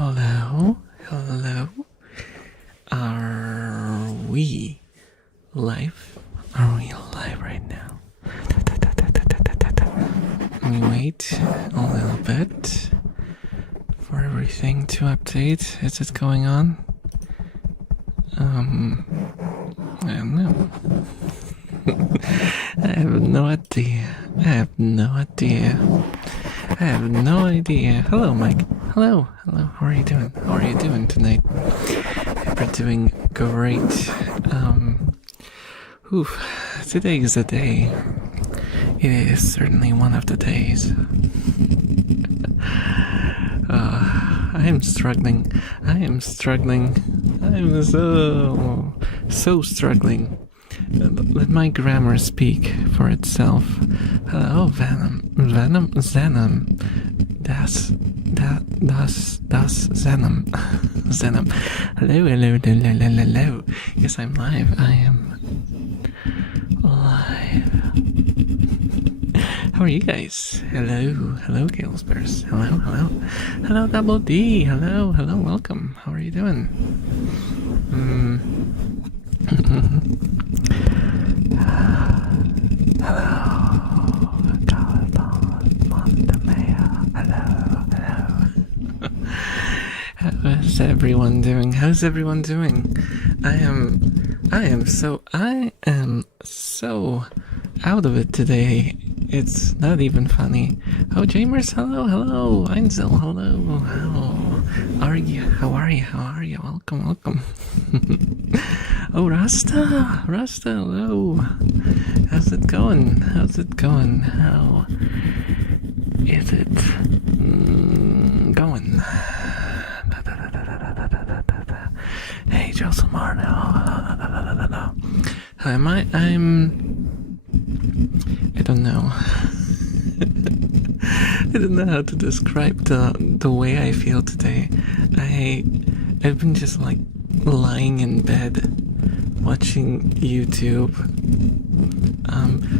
Hello, hello. Are we live? Are we live right now? Let me wait a little bit for everything to update. Is it going on? I don't know. I have no idea. I have no idea. Hello, Mike. Hello. How are you doing? How are you doing tonight? Hope you're doing great. Today is the day. It is certainly one of the days. I am struggling. I'm so struggling. Let my grammar speak for itself. Hello, Venom. Das Venom. Venom. Hello. Yes, I'm live. I am live. How are you guys? Hello, Gales Bears. Hello, Double D. Hello, welcome. How are you doing? How's everyone doing? I am so out of it today. It's not even funny. Oh, Jamers, hello. Einzel, hello. How are you? Welcome. Oh, Rasta, hello. How's it going? How is it going? Hey, Joselmar, no. How am I? I don't know. I don't know how to describe the way I feel today. I've been just like lying in bed watching YouTube.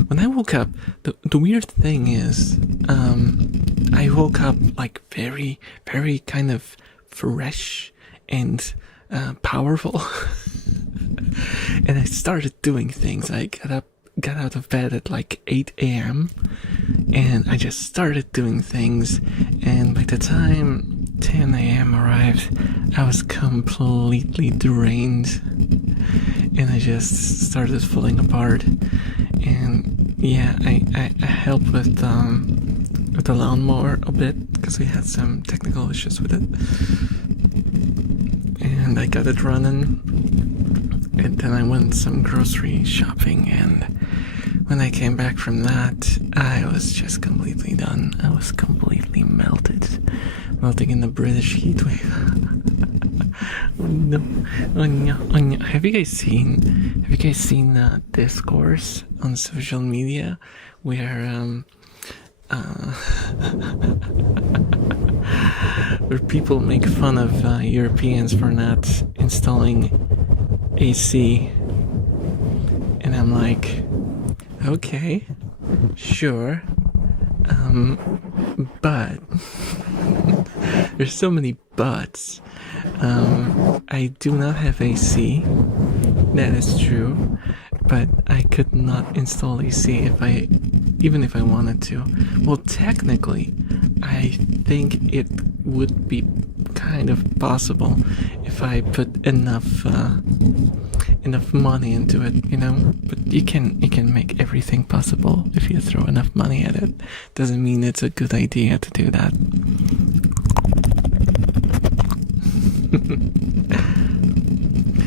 When I woke up, the weird thing is, I woke up like very, very kind of fresh and powerful. And I started doing things. I got out of bed at like 8 a.m. and I just started doing things, and by the time 10 a.m. arrived, I was completely drained and I just started falling apart. And yeah, I helped with the lawnmower a bit because we had some technical issues with it, and I got it running. And then I went some grocery shopping, and when I came back from that, I was just completely done. I was completely melting in the British heatwave. Oh no. Have you guys seen discourse on social media where where people make fun of Europeans for not installing AC, and I'm like, okay, sure, but there's so many buts. I do not have AC, that is true, but I could not install AC even if I wanted to. Well, technically, I think it would be kind of possible if I put enough money into it, you know. But you can make everything possible if you throw enough money at it. Doesn't mean it's a good idea to do that.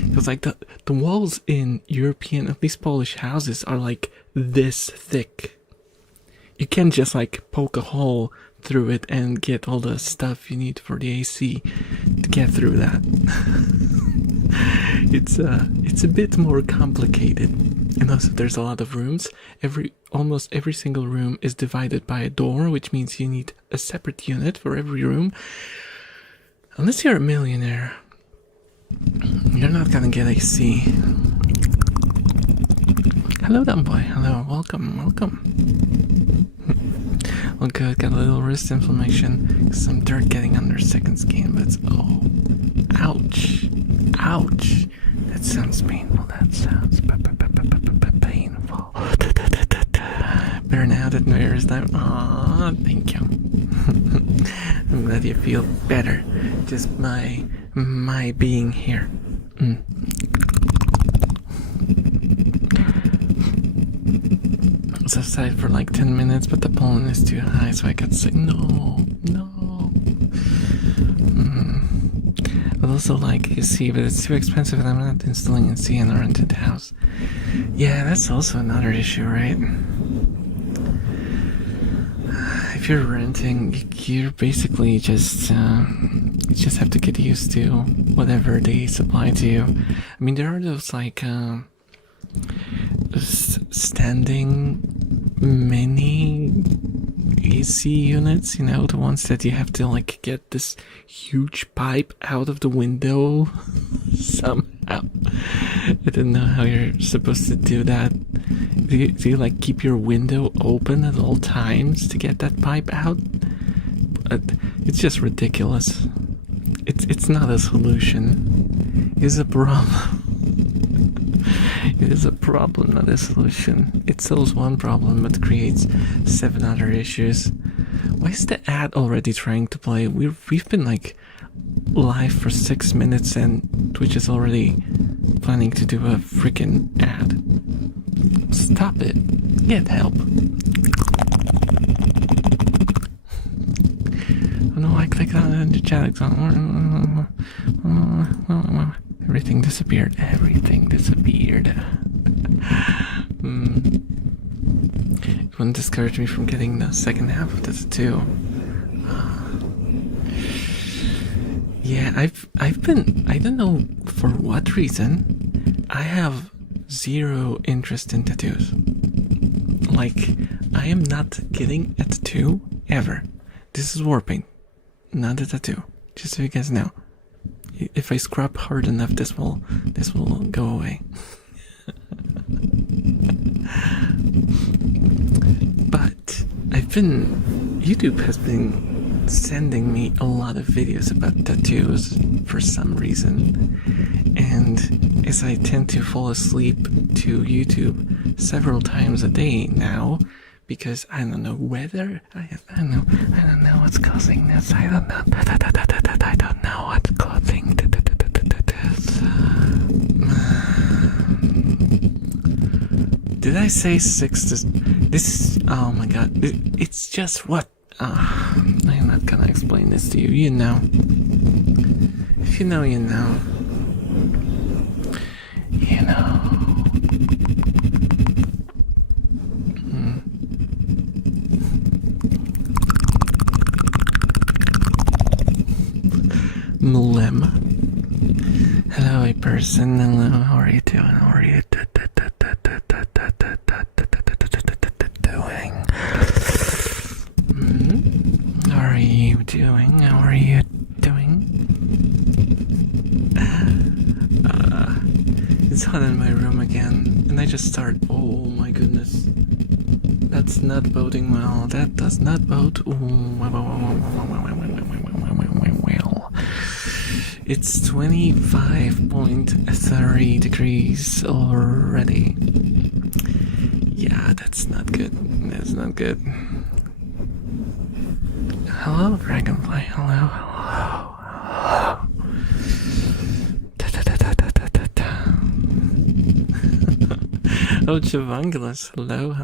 Because like the walls in European, at least Polish houses, are like this thick. You can't just like poke a hole through it and get all the stuff you need for the AC to get through that. It's a bit more complicated, and also there's a lot of rooms. Almost every single room is divided by a door, which means you need a separate unit for every room. Unless you're a millionaire, you're not gonna get AC. Hello, dumb boy. Hello, welcome. Oh good, got a little wrist inflammation. Some dirt getting under second skin, but it's ouch. Ouch. That sounds painful. That sounds painful. Better now that New Year's time. Aw, thank you. I'm glad you feel better. Just my being here. So aside for like 10 minutes, but the pollen is too high, so I got sick. No. But also, like, you see, but it's too expensive and I'm not installing a C in a rented house. Yeah, that's also another issue, right? If you're renting, you're basically just you just have to get used to whatever they supply to you. I mean, there are those like standing mini AC units, you know, the ones that you have to like get this huge pipe out of the window somehow. I don't know how you're supposed to do that. Do you like keep your window open at all times to get that pipe out? It's just ridiculous. It's not a solution. It's a problem. It is a problem, not a solution. It solves one problem but creates 7 other issues. Why is the ad already trying to play? We've been like live for 6 minutes and Twitch is already planning to do a freaking ad. Stop it. Get help. Oh no, I clicked on it and the chat on. Everything disappeared. Everything disappeared. It wouldn't discourage me from getting the second half of this too. Yeah, I've been, I don't know for what reason, I have zero interest in tattoos. Like, I am not getting a tattoo ever. This is warping, not a tattoo. Just so you guys know. If I scrub hard enough, this will go away. But YouTube has been sending me a lot of videos about tattoos for some reason, and as I tend to fall asleep to YouTube several times a day now, because I don't know whether I don't know what's causing this. I don't know what's causing this. Did I say 6? This oh my god! It's just what. I'm not gonna explain this to you. You know. If you know, you know. You know. Mlem. Hello, a person. Hello, how are you doing? How are you doing? How are you doing? How are you doing? It's hot in my room again, and I just start. Oh my goodness. That's not boding well. That does not bode well. It's 25.3 degrees already. Yeah, that's not good. That's not good. Hello, Dragonfly. Hello. Oh, Javangulus. Hello. How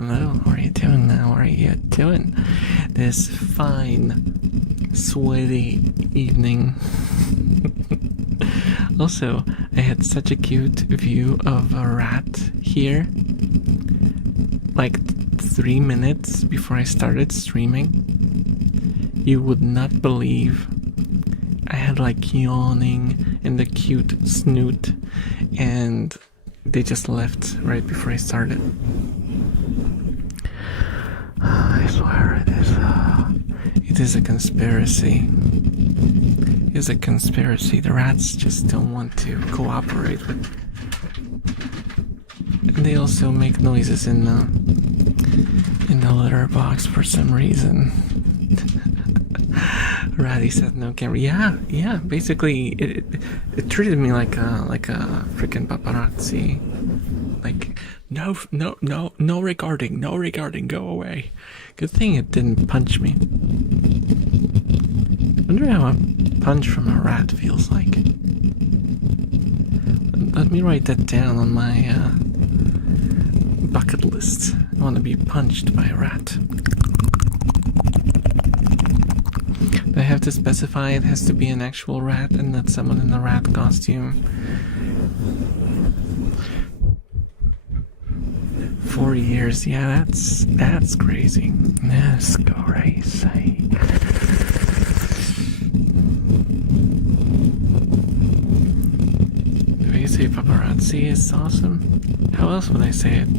are you doing now? How are you doing this fine, sweaty evening? Also, I had such a cute view of a rat here, like 3 minutes before I started streaming. You would not believe. I had like yawning and a cute snoot, and they just left right before I started. I swear it is a conspiracy. It's a conspiracy. The rats just don't want to cooperate with. And they also make noises in in the litter box for some reason. Ratty said no camera. Yeah. Basically, it treated me like a freaking paparazzi. Like, no recording, go away. Good thing it didn't punch me. Wonder how a punch from a rat feels like. Let me write that down on my bucket list. I want to be punched by a rat. Do I have to specify it has to be an actual rat and not someone in a rat costume? 4 years, yeah, that's crazy. That's crazy. The way you say paparazzi is awesome. How else would I say it?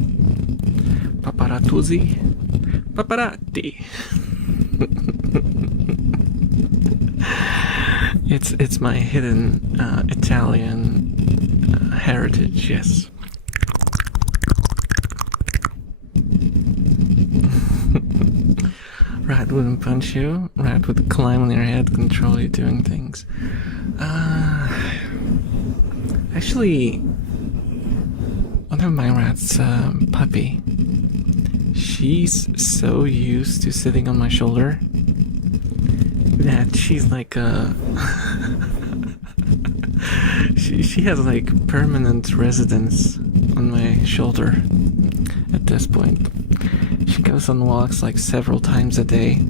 Paparazzi? Paparazzi. It's my hidden Italian heritage, yes. Rat wouldn't punch you. Rat would climb on your head, control you doing things. Actually, one of my rats, Puppy, she's so used to sitting on my shoulder that she's like a she has like permanent residence on my shoulder at this point. She goes on walks like several times a day.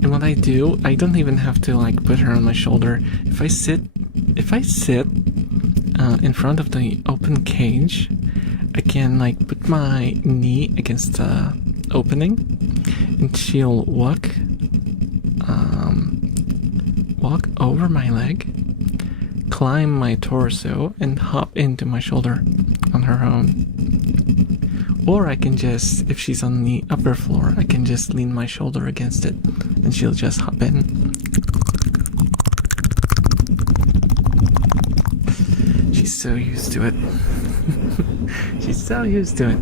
And what I do, I don't even have to like put her on my shoulder. If I sit in front of the open cage, I can like put my knee against the opening, and she'll walk over my leg, climb my torso, and hop into my shoulder on her own. Or I can just, if she's on the upper floor, I can just lean my shoulder against it and she'll just hop in. She's so used to it. She's so used to it.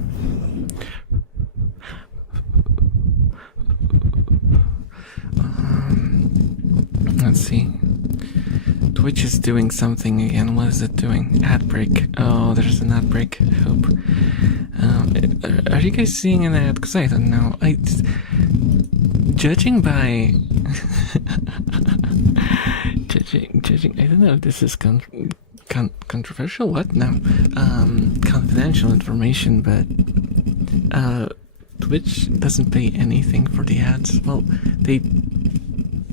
Let's see. Twitch is doing something again. What is it doing? Ad break. Oh, there's an ad break. I hope. Are you guys seeing an ad? Because I don't know. Judging by judging. I don't know if this is controversial. What? No. Confidential information, but Twitch doesn't pay anything for the ads. Well, they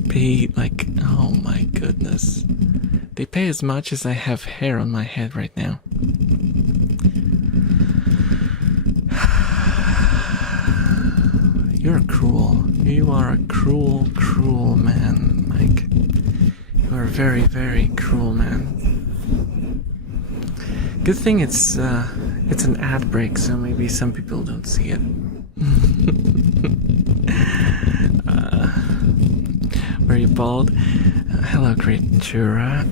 pay like, oh my goodness, they pay as much as I have hair on my head right now. You're cruel. You are a cruel man, Mike. You are a very, very cruel man. Good thing it's an ad break, so maybe some people don't see it. Were you bald? Hello, Creatura.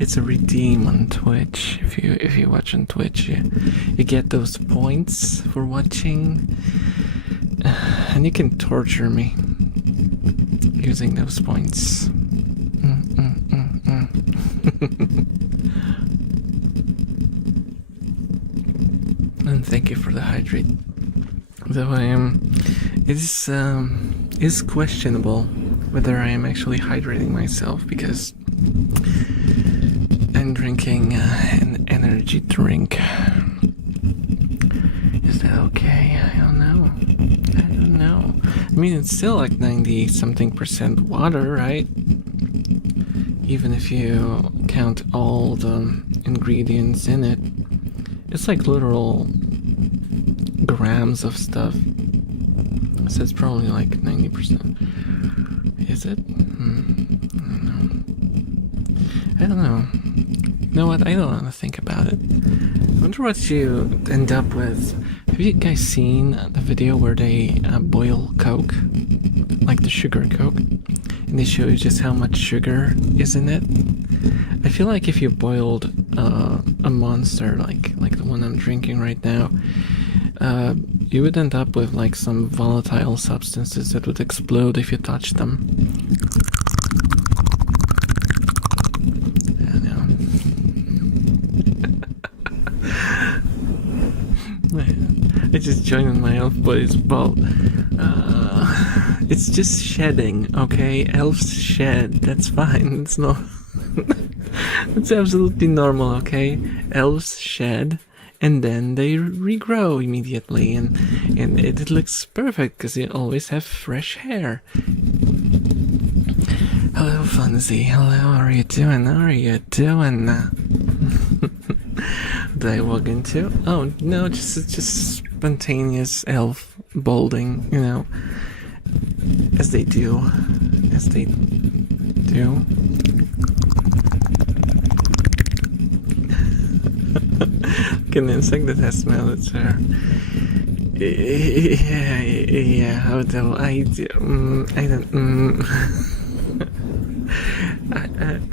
It's a redeem on Twitch. If you watch on Twitch, you get those points for watching, and you can torture me using those points. And thank you for the hydrate. Though it is questionable whether I am actually hydrating myself, because I'm drinking an energy drink. Is that okay? I don't know. I mean, it's still like 90-something% water, right? Even if you count all the ingredients in it, it's like literal grams of stuff. So it's probably like 90%. Is it? I don't know. You know what? I don't want to think about it. I wonder what you end up with. Have you guys seen the video where they boil Coke? Like the sugar Coke? And they show you just how much sugar is in it? I feel like if you boiled a monster like the one I'm drinking right now, you would end up with like some volatile substances that would explode if you touched them. I know. I just joined my elf boys ball. It's just shedding, okay? Elves shed. That's fine. It's not. It's absolutely normal, okay? Elves shed, and then they regrow immediately, and it looks perfect because they always have fresh hair. Hello, Funzy. Hello, how are you doing? How are you doing? Did I walk into? Oh no, just spontaneous elf balding, you know, as they do. An insect that has smelled its hair. Yeah, how do I do? I don't.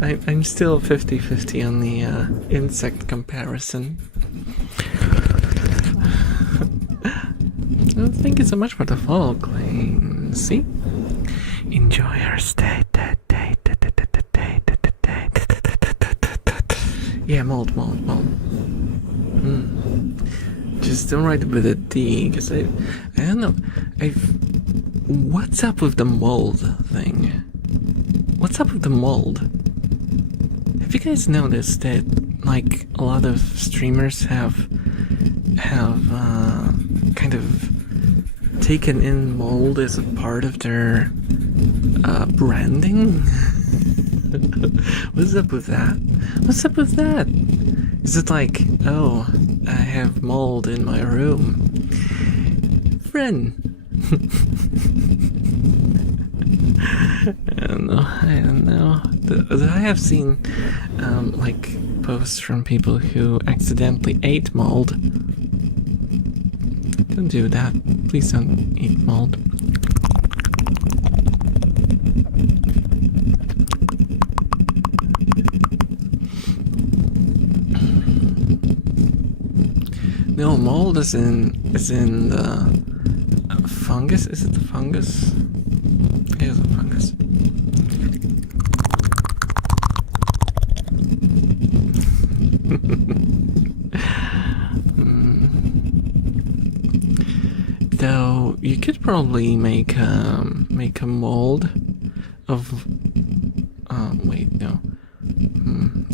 I'm still 50-50 on the insect comparison. Well, thank you so much for the follow, Clayton. See? Enjoy your stay. Yeah, mold. Just don't write it with a D, because I don't know. What's up with the mold thing? What's up with the mold? Have you guys noticed that, like, a lot of streamers have kind of taken in mold as a part of their branding? What's up with that? Is it like, oh, I have mold in my room? Friend. I don't know. I have seen like posts from people who accidentally ate mold. Don't do that. Please don't eat mold. No, mold is in the fungus. Is it the fungus? Yeah, it's a fungus. Though you could probably make a mold of. Wait, no.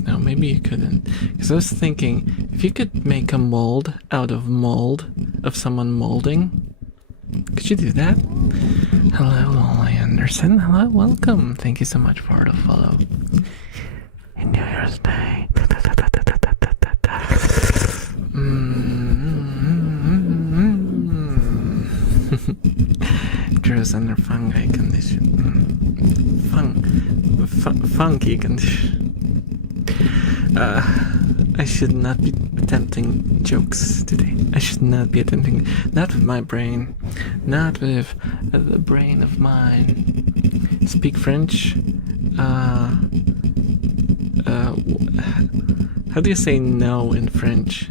No, maybe you couldn't. Because I was thinking, if you could make a mold out of mold of someone molding, could you do that? Hello, Molly Anderson. Hello, welcome. Thank you so much for the follow. Enjoy your stay. Drew's under fungi condition. Funky condition. I should not be attempting jokes today. I should not be attempting. Not with my brain. Not with the brain of mine. Speak French. How do you say no in French?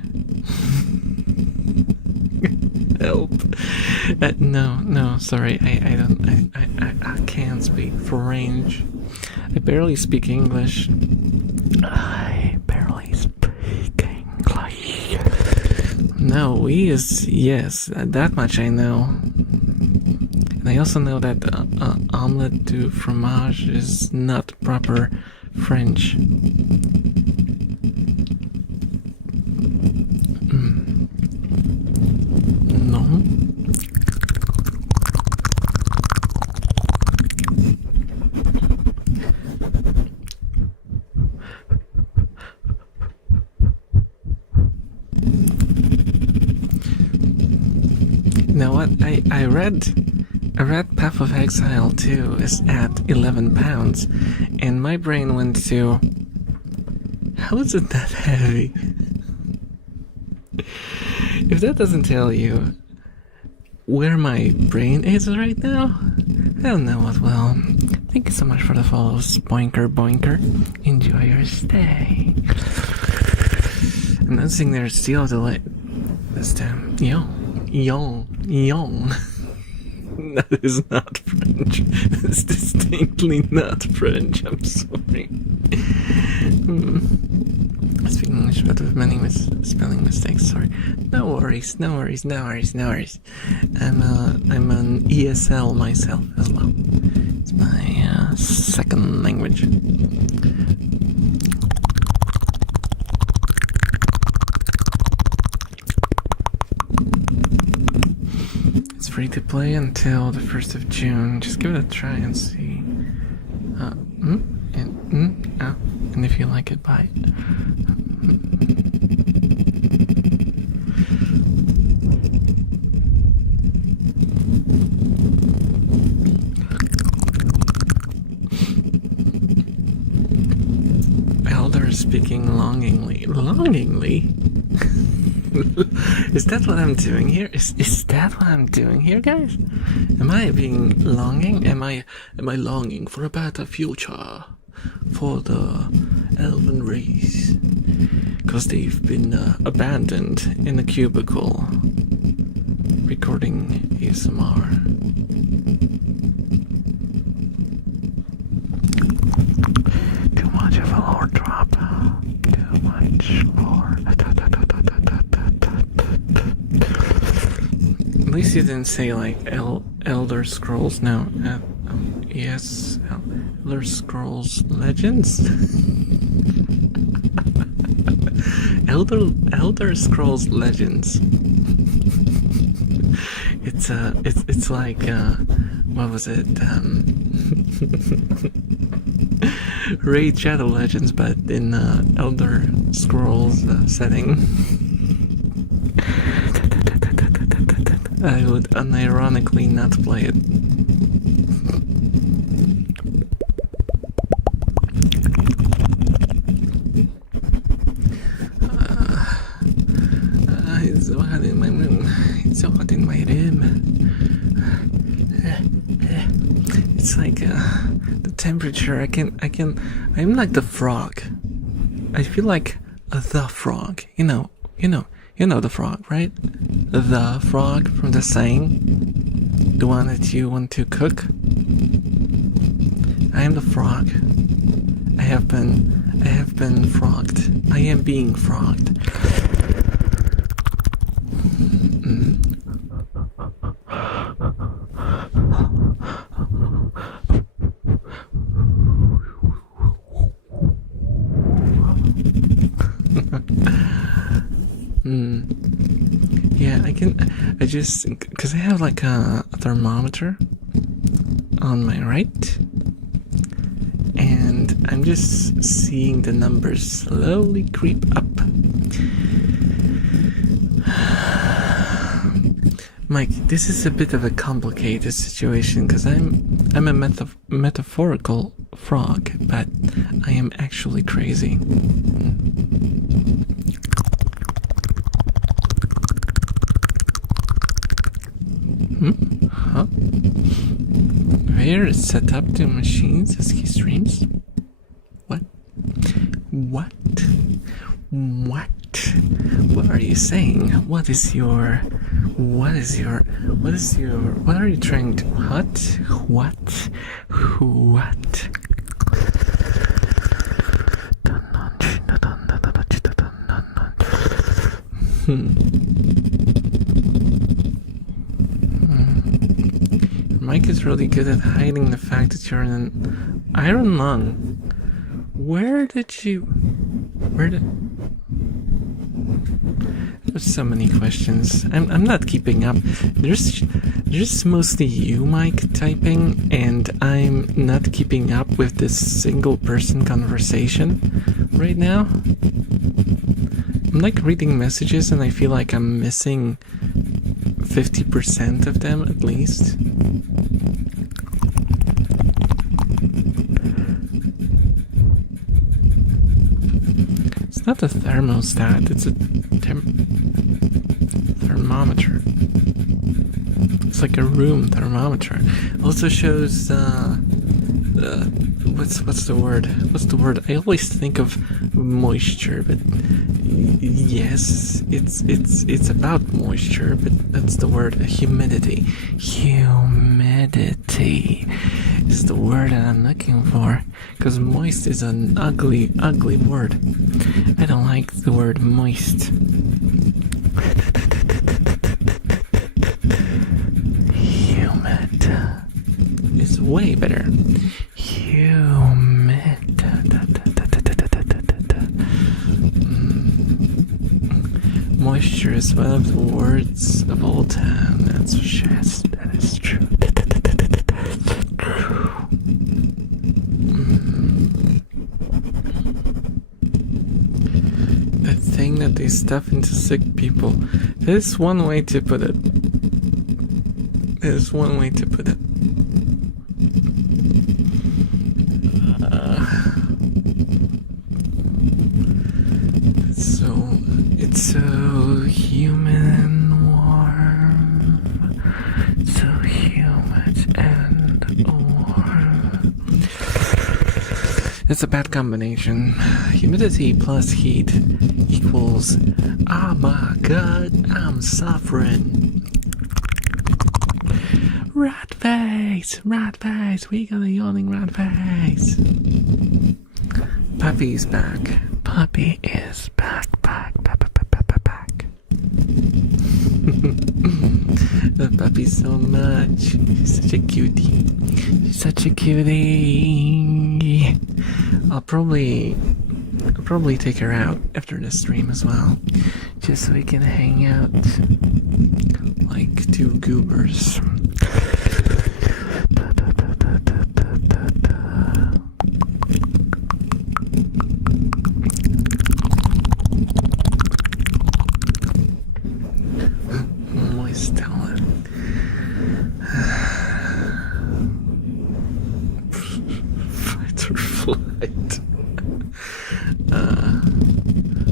Help. No, sorry. I can't speak French. I barely speak English. No, we is yes, that much I know. And I also know that omelette du fromage is not proper French. No. You know what? I read Path of Exile 2 is at £11, and my brain went to, how is it that heavy? If that doesn't tell you where my brain is right now, I don't know what will. Thank you so much for the follows, Boinker Boinker. Enjoy your stay. I'm noticing there's still a delay this time. Young. That is not French. That's distinctly not French. I'm sorry. Speaking English, but with many spelling mistakes. Sorry. No worries. I'm an ESL myself as well. It's my second language. It's free to play until the 1st of June. Just give it a try and see. And if you like it, buy it. Elder speaking longingly. Is that what I'm doing here? Is that what I'm doing here, guys? Am I being longing? Am I longing for a better future for the elven race? Because they've been abandoned in a cubicle recording ASMR. Too much of a lore drop. Too much lore. At least you didn't say like Elder Scrolls. No. Yes. Elder Scrolls Legends. Elder Scrolls Legends. It's like what was it? Raid Shadow Legends, but in Elder Scrolls setting. I would unironically not play it. It's so hot in my room. It's so hot in my room. It's like the temperature. I'm like the frog. I feel like the frog. You know the frog, right? The frog from the saying, the one that you want to cook. I am the frog. I have been frogged. I am being frogged. Yeah, because I have like a thermometer on my right, and I'm just seeing the numbers slowly creep up. Mike, this is a bit of a complicated situation because I'm a metaphorical frog, but I am actually crazy. Huh? Where is set up to machines as he streams? What are you saying? What are you trying to, what? Mike is really good at hiding the fact that you're an iron lung. There's so many questions. I'm not keeping up. There's mostly you, Mike, typing, and I'm not keeping up with this single person conversation right now. I'm like reading messages and I feel like I'm missing 50% of them at least. It's not a thermostat, it's a thermometer. It's like a room thermometer. It also shows what's the word? What's the word? I always think of moisture, but yes, it's about moisture, but that's the word. Humidity. Humidity is the word that I'm looking for. Because moist is an ugly, ugly word. I don't like the word moist. Humid is way better. Humid. Moisture is one of the words of all time. That's yes, that is true. That thing that they stuff into sick people. There's one way to put it. There's one way to put it. It's so human warm, so humid and warm. It's a bad combination. Humidity plus heat equals, oh my god, I'm suffering. Rat face, we got a yawning rat face. Puppy's back. Puppy is back. Love Puppy so much. She's such a cutie. She's such a cutie. I'll probably take her out after the stream as well, just so we can hang out like two goobers.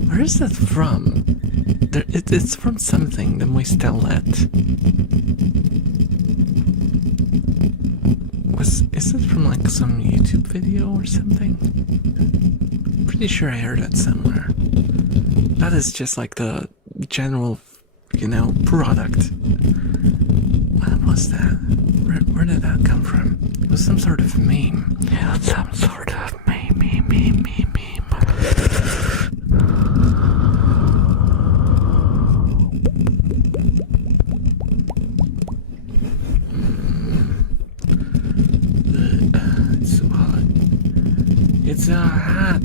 Where is that from? It's from something, the Moistellet. Is it from like some YouTube video or something? Pretty sure I heard it somewhere. That is just like the general, product. What was that? Where did that come from? It was some sort of meme. Yeah, some sort of meme. It's so hot. It's so hot.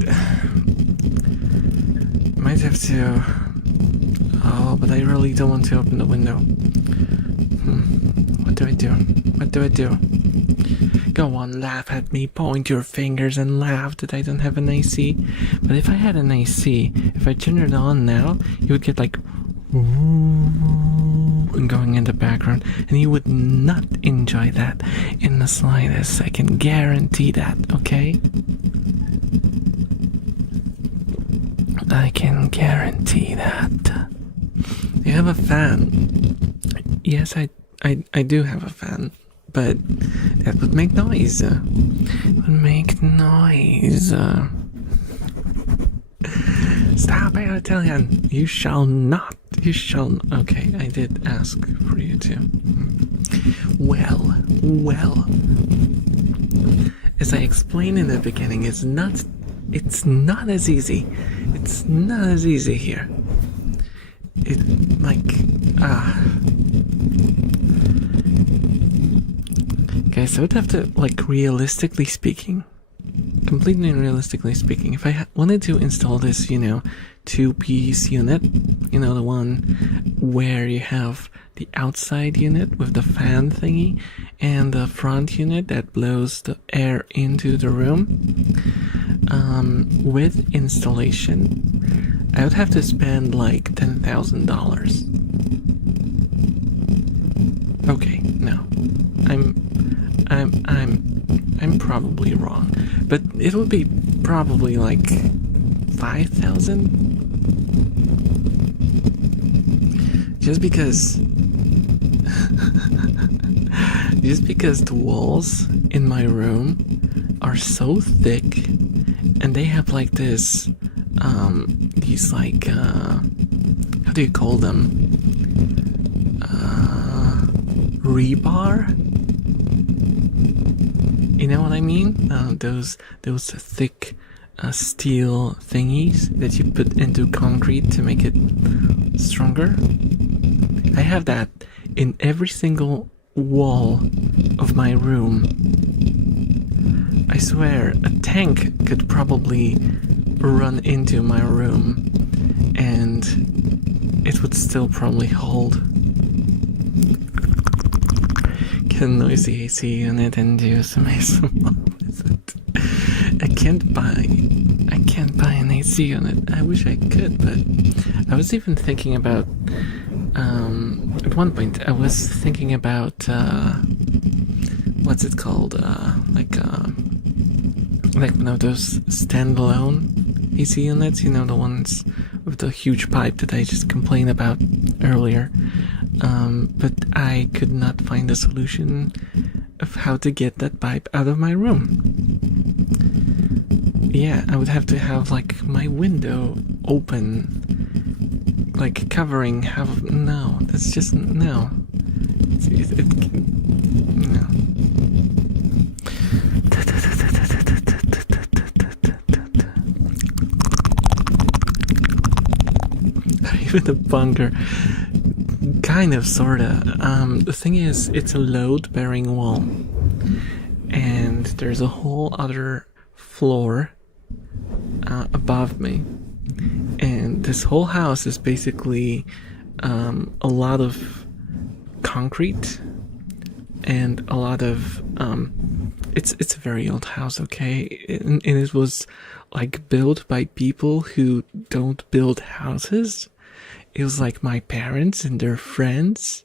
Might have to. Oh, but I really don't want to open the window. What do I do? Go on, laugh at me, point your fingers and laugh that I don't have an AC. But if I had an AC, if I turned it on now, you would get like and going in the background, and you would not enjoy that in the slightest. I can guarantee that, okay? I can guarantee that. You have a fan. Yes, I do have a fan, but that would make noise. It would make noise. Stop it, Italian. You shall not. Okay, I did ask for you to. Well. As I explained in the beginning, it's not as easy. It's not as easy here. Okay, so I'd have to, realistically speaking, completely realistically speaking, if I wanted to install this, two-piece unit, the one where you have the outside unit with the fan thingy and the front unit that blows the air into the room, with installation, I would have to spend like $10,000. Okay, no, I'm probably wrong, but it would be probably like 5,000. Just because the walls in my room are so thick, and they have like this, these like, how do you call them? Rebar? You know what I mean? Those thick steel thingies that you put into concrete to make it stronger. I have that in every single wall of my room. I swear, a tank could probably run into my room and it would still probably hold. Get a noisy AC unit and do some ASMR with it. I can't buy an AC unit. I wish I could, but I was even thinking about, at one point I was thinking about, what's it called, like one of those standalone AC units, you know, the ones with the huge pipe that I just complained about earlier. But I could not find a solution of how to get that pipe out of my room. Yeah, I would have to have like my window open, like covering half of. No, that's just no. No. Even a bunker. Kind of, sorta. The thing is, it's a load-bearing wall, and there's a whole other floor above me, and this whole house is basically a lot of concrete and a lot of it's a very old house, okay, and it was like built by people who don't build houses. It was like my parents and their friends,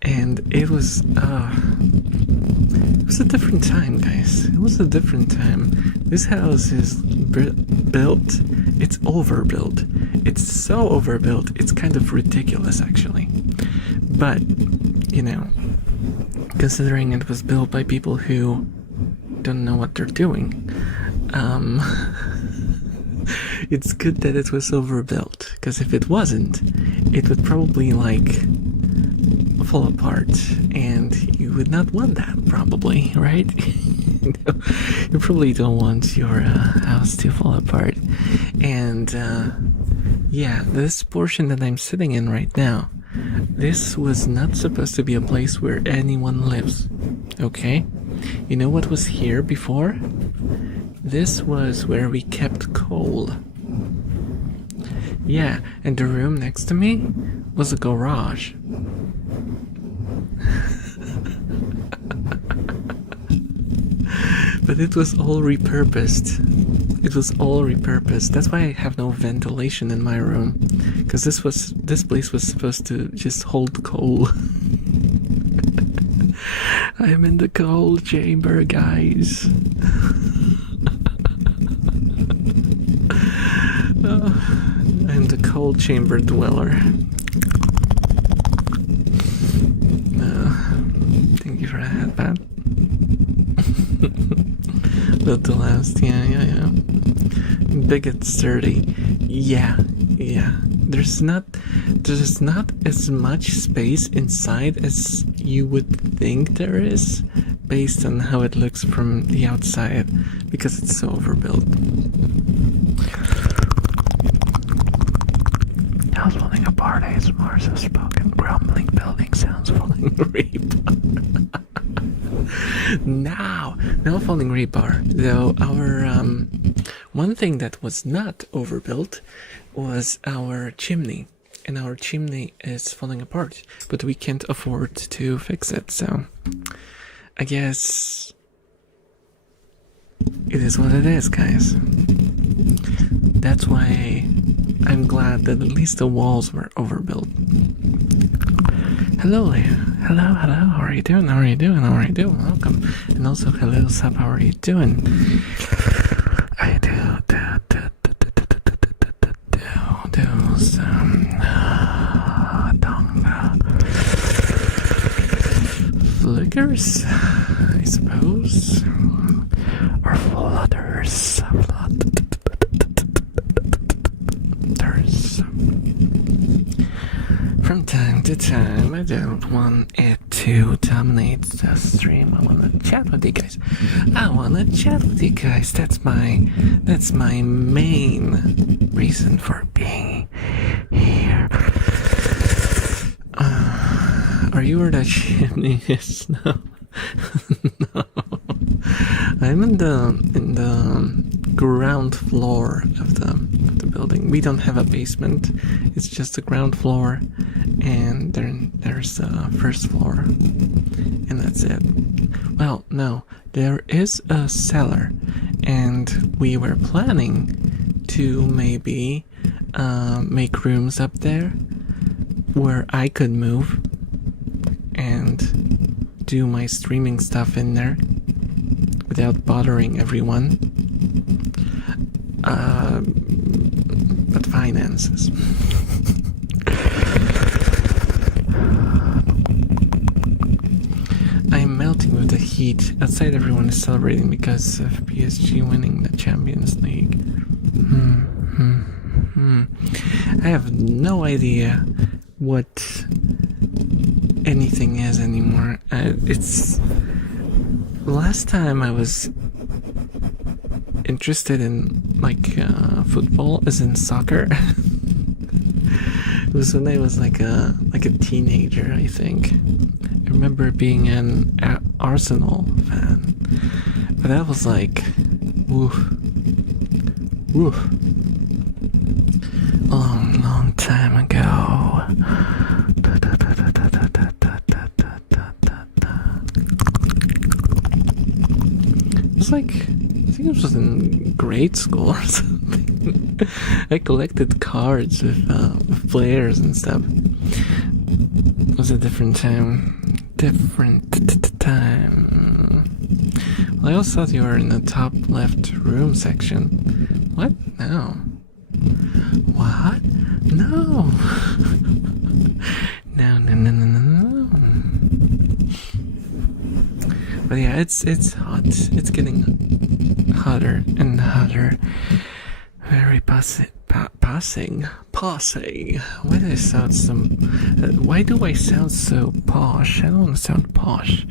and it was a different time, guys. It was a different time. This house is built, it's overbuilt. It's so overbuilt, it's kind of ridiculous, actually. But, you know, considering it was built by people who don't know what they're doing, it's good that it was overbuilt, because if it wasn't, it would probably like fall apart, and you would not want that, probably, right? You probably don't want your house to fall apart. And yeah, this portion that I'm sitting in right now, this was not supposed to be a place where anyone lives, okay? You know what was here before? This was where we kept coal. Yeah, and the room next to me was a garage. But it was all repurposed. It was all repurposed. That's why I have no ventilation in my room, because this place was supposed to just hold coal. I am in the coal chamber, guys. I'm the cold chamber dweller. Thank you for that, Pat. The last, yeah. Big and sturdy. Yeah. There's not as much space inside as you would think there is, based on how it looks from the outside, because it's so overbuilt. House falling apart, ASMR, so spoken, crumbling building sounds, falling rebar. Now falling rebar. Though our one thing that was not overbuilt was our chimney, and our chimney is falling apart, but we can't afford to fix it, so I guess it is what it is, guys. That's why I'm glad that at least the walls were overbuilt. Hello, Leah. Hello. How are you doing? Welcome. And also, hello, Sub. How are you doing? I do some tongue flickers, I suppose, or the time. I don't want it to dominate the stream. I want to chat with you guys. That's my main reason for being here. Are you where that chimney is? No. No. I'm in the ground floor of the building. We don't have a basement. It's just the ground floor, and there's the first floor, and that's it. Well, no, there is a cellar, and we were planning to maybe make rooms up there where I could move and do my streaming stuff in there without bothering everyone. But finances. I'm melting with the heat. Outside everyone is celebrating because of PSG winning the Champions League. I have no idea what anything is anymore. It's last time I was interested in football, as in soccer. It was when I was like a teenager, I think. I remember being an Arsenal fan, but that was like woof, a long time ago. It was like, I think it was in grade school or something. I collected cards with players and stuff. It was a different time. Well, I also thought you were in the top left room section. What? No. What? No. No. But yeah, it's hot. It's getting hotter and hotter. Very passing. Why do I sound so posh? I don't want to sound posh.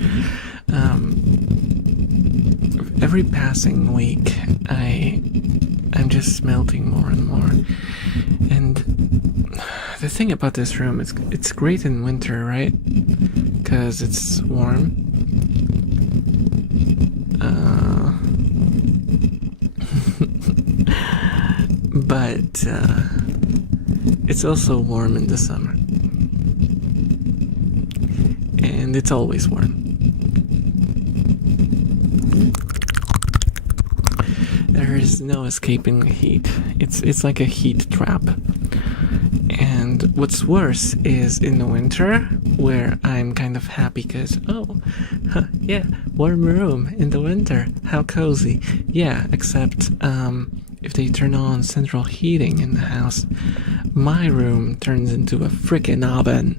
Every passing week, I'm just melting more and more. And the thing about this room, it's great in winter, right? Because it's warm. But it's also warm in the summer, and it's always warm. There is no escaping the heat. It's like a heat trap. And what's worse is in the winter, where I'm kind of happy because, yeah, warm room in the winter, how cozy. Yeah, except if they turn on central heating in the house, my room turns into a frickin' oven.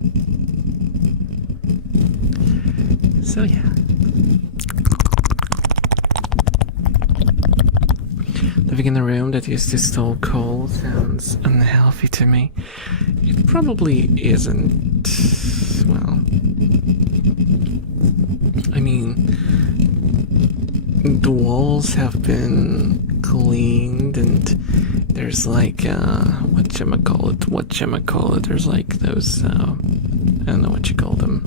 So yeah. Living in a room that is just so cold sounds unhealthy to me. It probably isn't. Well, I mean, the walls have been cleaned, and there's like whatchamacallit, there's like those I don't know what you call them,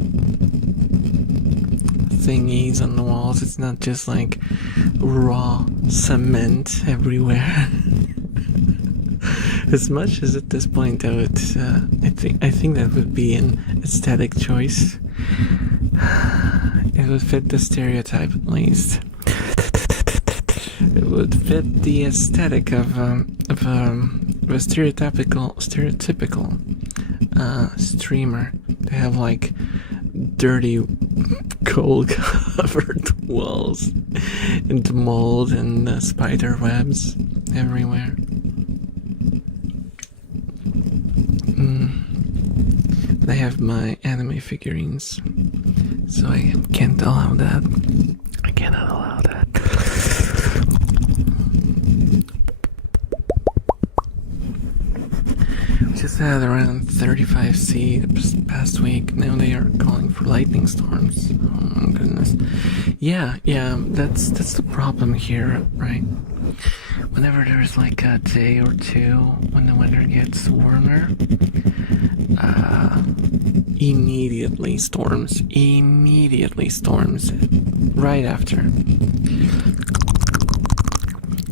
thingies on the walls. It's not just like raw cement everywhere. As much as at this point I would I think that would be an aesthetic choice. It would fit the stereotype at least. It would fit the aesthetic of a stereotypical streamer. They have like dirty coal covered walls and mold and spider webs everywhere. I have my anime figurines, so I can't allow that. I cannot allow that. Which is at around 35C the past week. Now they are calling for lightning storms. Oh my goodness. Yeah, that's the problem here, right? Whenever there's like a day or two when the weather gets warmer, immediately storms. Right after.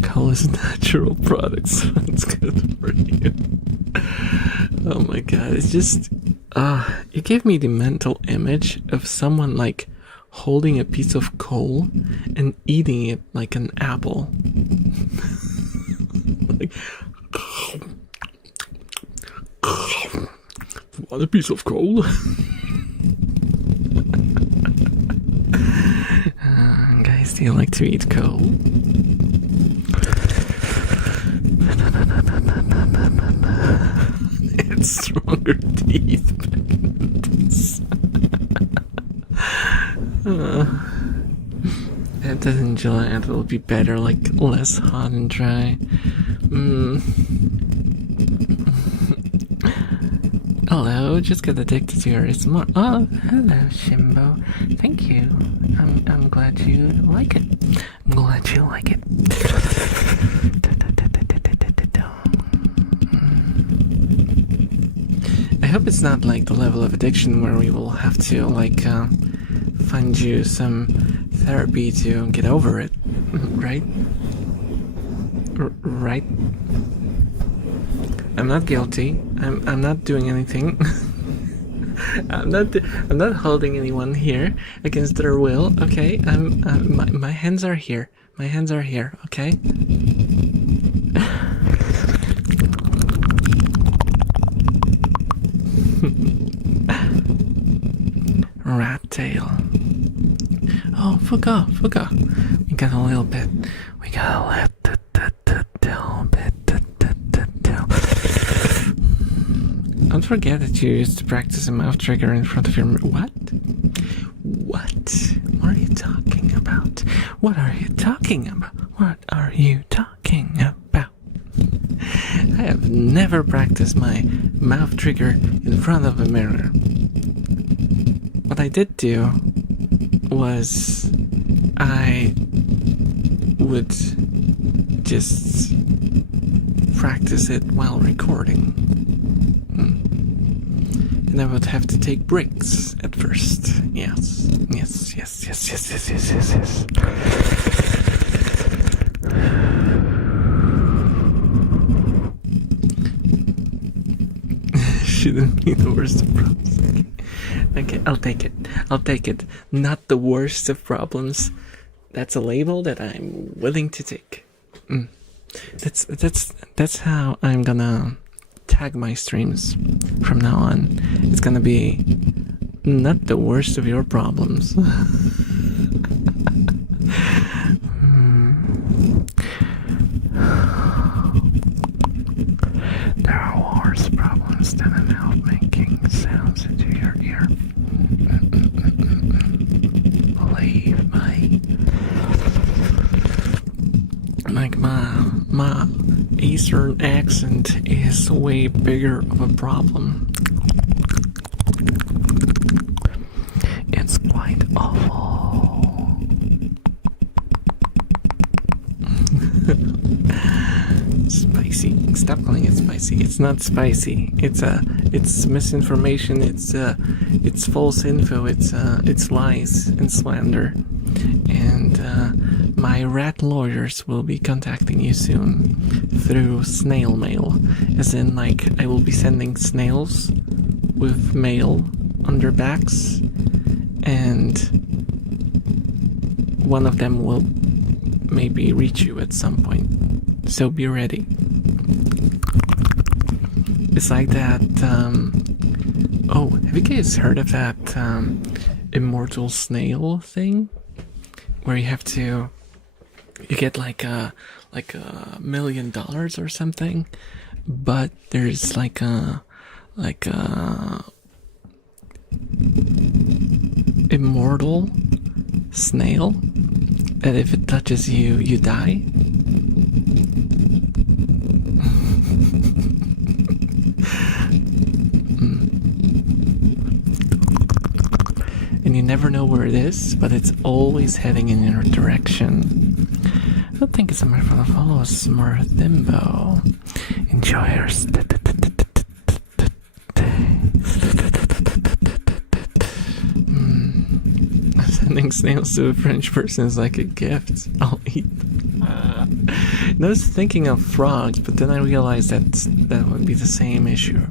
Coal is a natural product, so it's good for you. Oh my god, it's just it gave me the mental image of someone like holding a piece of coal and eating it like an apple. Like, what a piece of coal. Guys, do you like to eat coal? It's stronger teeth. That doesn't enjoy it. It'll be better, like less hot and dry. Hello, just got addicted to your ASMR. Oh, hello, Shimbo. Thank you. I'm glad you like it. I'm glad you like it. I hope it's not like the level of addiction where we will have to like find you some therapy to get over it, right? Right? I'm not guilty. I'm not doing anything. I'm not holding anyone here against their will. Okay. My hands are here. My hands are here. Okay. Rat tail. Oh, fuka. We got a little bit. We got a little bit. Don't forget that you used to practice a mouth trigger in front of your What? What are you talking about? What are you talking about? What are you talking about? I have never practiced my mouth trigger in front of a mirror. What I did do was I would just practice it while recording. And I would have to take breaks at first. Yes. Shouldn't be the worst of problems. Okay, I'll take it. Not the worst of problems. That's a label that I'm willing to take. That's how I'm gonna tag my streams from now on. It's gonna be not the worst of your problems. There are worse problems than an elf making sounds into your ear. Believe me. Like my Eastern accent is way bigger of a problem. It's quite awful. Spicy. Stop calling it spicy. It's not spicy. It's misinformation. It's false info. It's lies and slander. And my rat lawyers will be contacting you soon through snail mail, as in like I will be sending snails with mail on their backs, and one of them will maybe reach you at some point, so be ready. It's like that oh, have you guys heard of that immortal snail thing where you get like $1 million or something, but there's like a immortal snail that if it touches you, you die. never know where it is, but it's always heading in your direction. I don't think it's a for the follow Smurf Thimbo. Enjoy your Sending snails to a French person is like a gift. I'll eat them. I was thinking of frogs, but then I realized that would be the same issue.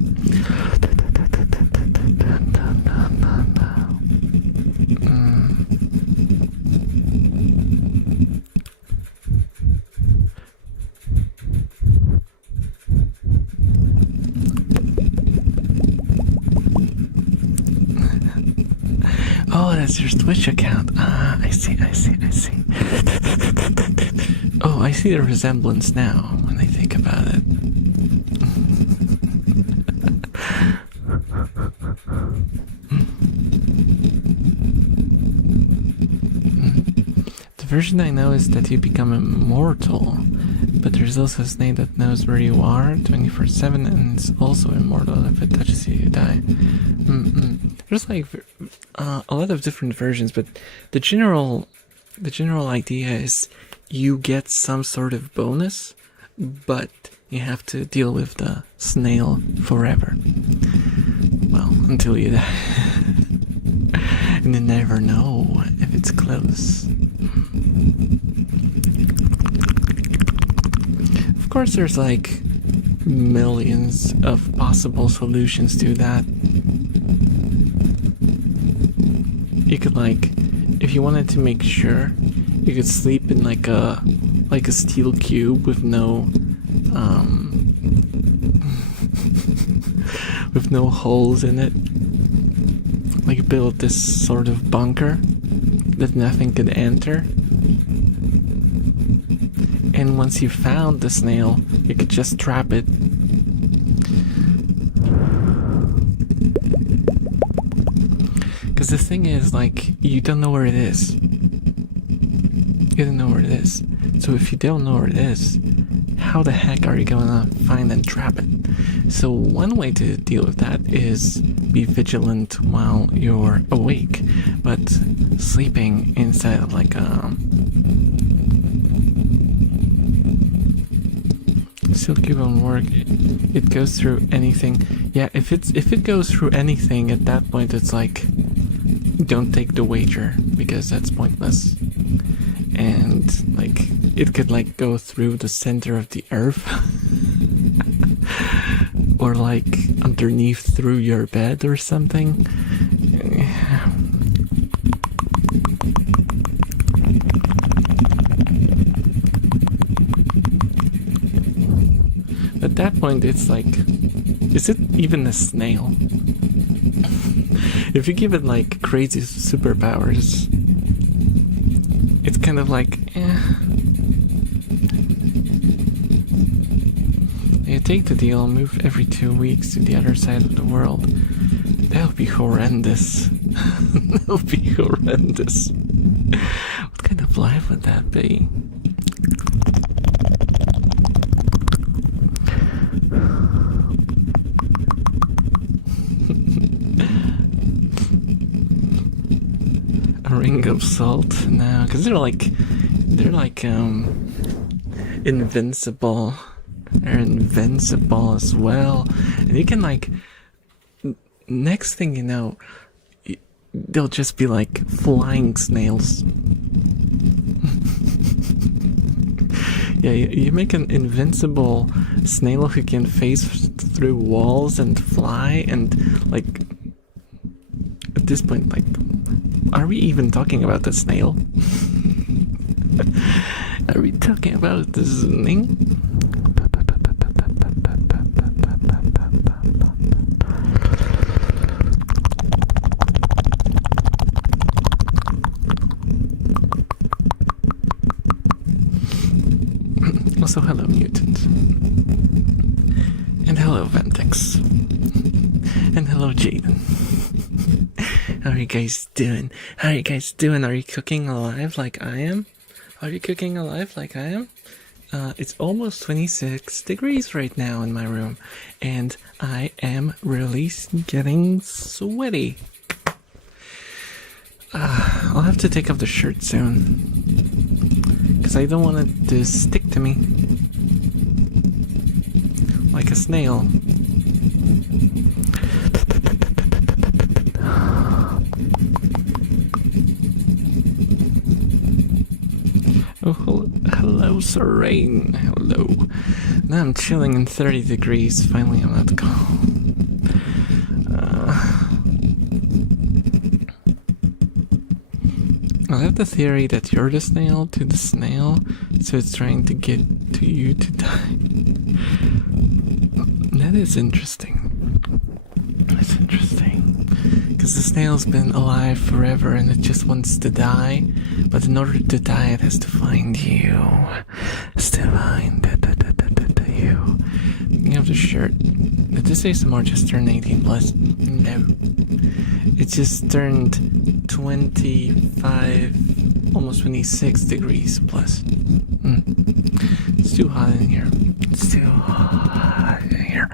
Oh, that's your Twitch account. Ah, I see. Oh, I see the resemblance now when I think about it. The version I know is that you become immortal, but there's also a snake that knows where you are 24/7 and is also immortal. If it touches you, you die. There's like a lot of different versions, but the general idea is you get some sort of bonus, but you have to deal with the snail forever. Well, until you die. And you never know if it's close. Of course, there's like millions of possible solutions to that. You could, like, if you wanted to make sure, you could sleep in like a steel cube with no with no holes in it. Like, build this sort of bunker that nothing could enter. And once you found the snail, you could just trap it. Because the thing is, like, you don't know where it is. You don't know where it is. So if you don't know where it is, how the heck are you gonna find and trap it? So one way to deal with that is be vigilant while you're awake, but sleeping inside of like a Silk cube won't work. It goes through anything. Yeah, if it goes through anything, at that point it's like, don't take the wager, because that's pointless. And like, it could like go through the center of the earth. Or like underneath through your bed or something. At that point it's like, is it even a snail? If you give it like crazy superpowers, it's kind of like, You take the deal, move every 2 weeks to the other side of the world. That would be horrendous. That would be horrendous. What kind of life would that be? A ring of salt? No, because they're like invincible. They're invincible as well. And you can like, next thing you know, they'll just be like flying snails. Yeah, you make an invincible snail who can phase through walls and fly, and like, at this point, like, are we even talking about the snail? Are we talking about this thing? Also, hello, Mutant. And hello, Ventex. And hello, Jaden. How are you guys doing? How are you guys doing? Are you cooking alive like I am? Are you cooking alive like I am? It's almost 26 degrees right now in my room, and I am really getting sweaty. I'll have to take off the shirt soon. Because I don't want it to stick to me. Like a snail. Oh, hello, Serene. Hello. Now I'm chilling in 30 degrees. Finally, I'm out cold. I have the theory that you're the snail to the snail, so it's trying to get to you to die. That is interesting. That's interesting. Because the snail's been alive forever and it just wants to die, but in order to die, it has to find you. Has to find you. You have the shirt. Did this ASMR just turn 18 plus? No. It just turned 25, almost 26 degrees plus. It's too hot in here. It's too hot in here.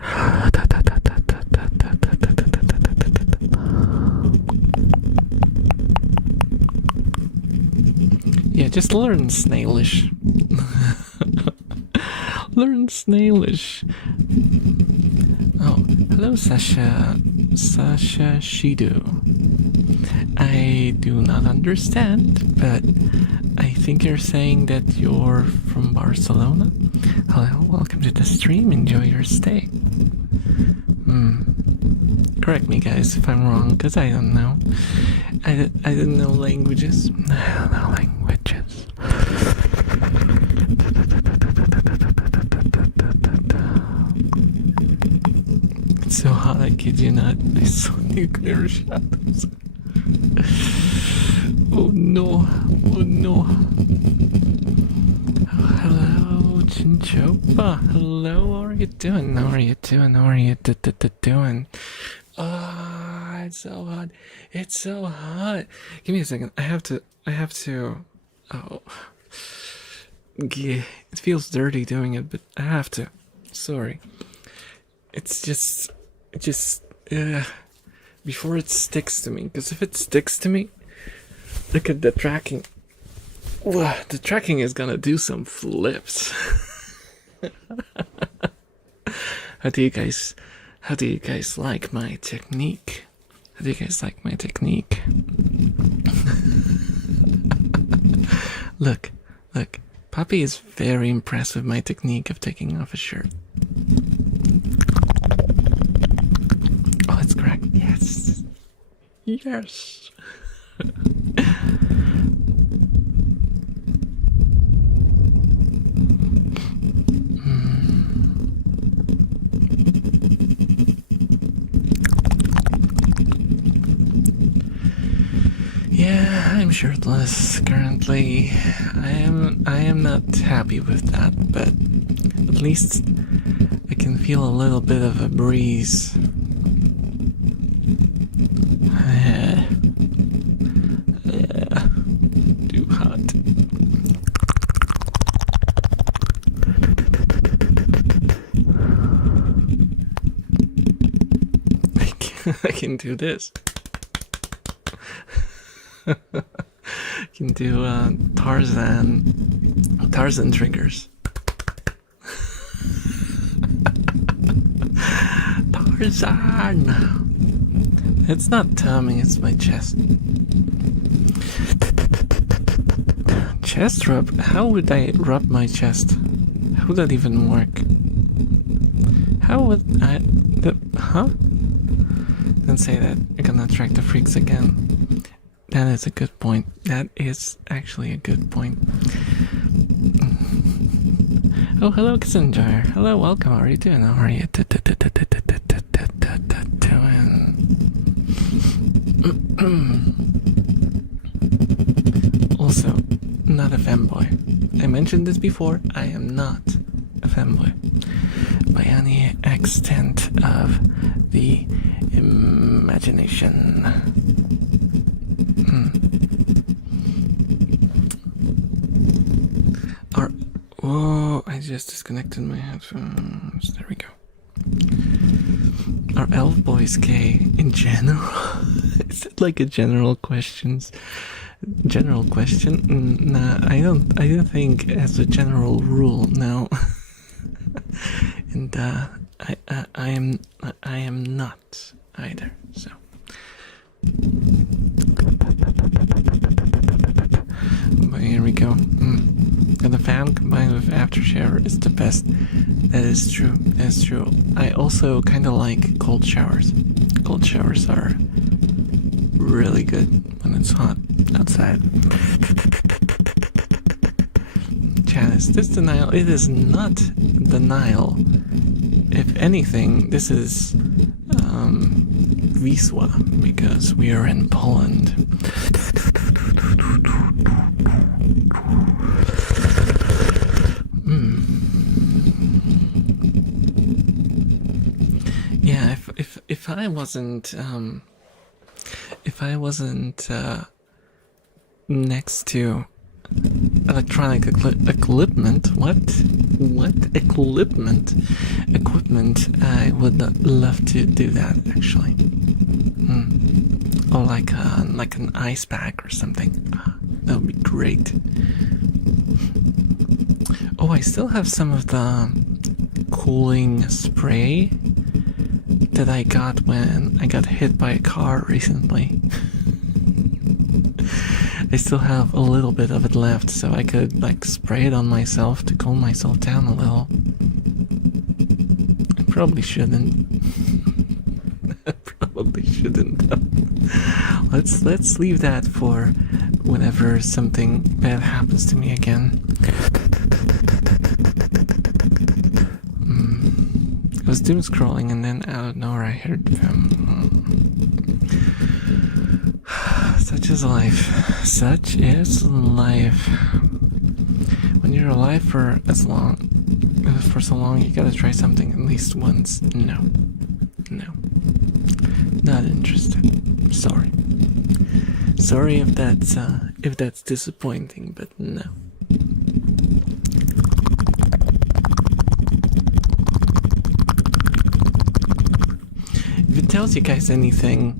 Yeah, just learn Snailish. Learn Snailish. Oh, hello, Sasha Shidu. I do not understand, but I think you're saying that you're from Barcelona. Hello, welcome to the stream. Enjoy your stay. Correct me, guys, if I'm wrong, because I don't know. I didn't know languages. I don't know languages. It's so hot, I kid you not. I saw nuclear shadows. Oh no, oh no. Oh, hello, Chinchopa. Hello, how are you doing? How are you doing? How are you doing? Ah, it's so hot. It's so hot. Give me a second. I have to. Oh. Yeah, it feels dirty doing it, but I have to. Sorry. It's just, before it sticks to me, because if it sticks to me, look at the tracking. The tracking is gonna do some flips. How do you guys like my technique? How do you guys like my technique? Look, Poppy is very impressed with my technique of taking off a shirt. Oh, it's correct. Yes. Yes. Yeah, I'm shirtless currently. I am not happy with that, but at least I can feel a little bit of a breeze. Too hot. I can do this. I can do Tarzan triggers. Tarzan. It's not tummy, it's my chest. Chest rub? How would I rub my chest? How would that even work? How would I... Huh? Don't say that. You're gonna attract the freaks again. That is a good point. That is actually a good point. Oh, hello, Cassandra. Hello, welcome. How are you doing? How are you doing? Also, not a femboy. I mentioned this before. I am not a femboy by any extent of the imagination. Whoa, I just disconnected my headphones. There we go. Are elf boys gay in general? Is it like a general question? Nah, I don't think as a general rule, no. And I am not either. So. But here we go. And the fan combined with aftershower is the best. That is true. That's true. I also kind of like cold showers. Cold showers are really good when it's hot outside. Janice, this denial, it is not denial. If anything, this is Wisła, because we are in Poland. Yeah, if I wasn't next to electronic equipment, equipment, I would love to do that actually. Or like an ice pack or something. That would be great. Oh, I still have some of the cooling spray that I got when I got hit by a car recently. I still have a little bit of it left, so I could like spray it on myself to cool myself down a little. I probably shouldn't. I probably shouldn't. Let's leave that for whenever something bad happens to me again. I was doom scrolling and then out of nowhere I heard them. Such is life. Such is life. When you're alive for so long, you gotta try something at least once. No. Not interested. Sorry. Sorry if that's disappointing, but no. If it tells you guys anything,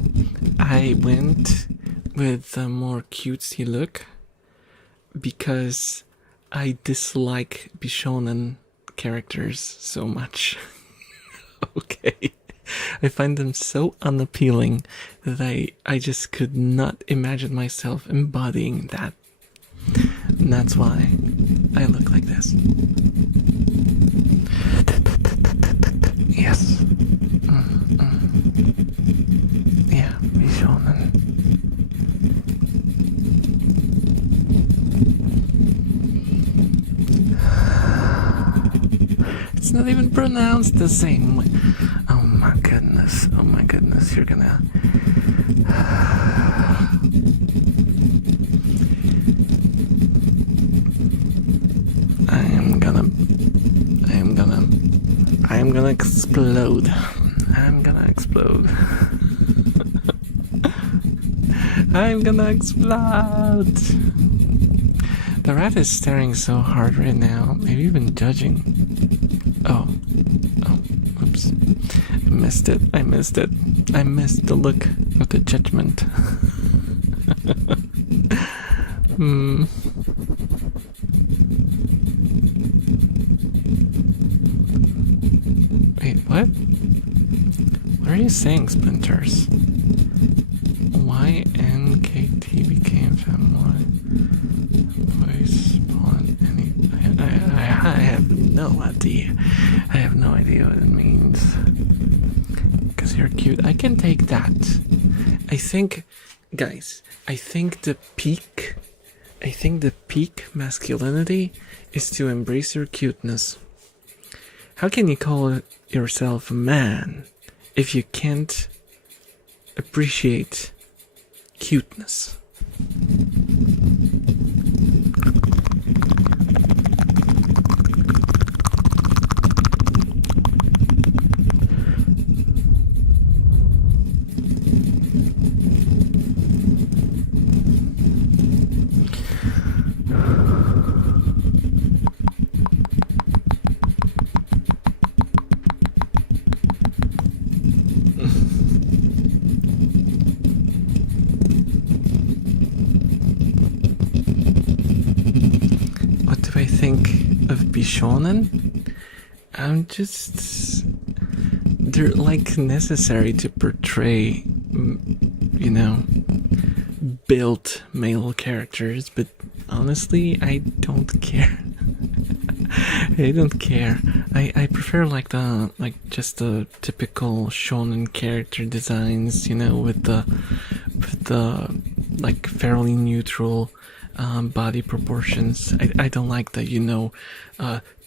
I went with a more cutesy look because I dislike Bishonen characters so much. Okay. I find them so unappealing that I just could not imagine myself embodying that. And that's why I look like this. Yes. Yeah, Bishonen. It's not even pronounced the same way. Oh my goodness, you're gonna... I am gonna explode. I'm gonna explode. I'm gonna explode. The rat is staring so hard right now, maybe even judging. Oh, oops. I missed it. I missed the look of the judgment. Wait, what? What are you saying, Splinters? Why NKT became family? Voice spawn any... I have no idea. I have no idea what it means. Because you're cute. I can take that. I think, guys, I think the peak masculinity is to embrace your cuteness. How can you call yourself a man if you can't appreciate cuteness? be shonen. I'm just, they're like necessary to portray, you know, built male characters, but honestly, I don't care. I don't care. I prefer like just the typical shonen character designs, you know, with the like fairly neutral body proportions. I don't like the, you know,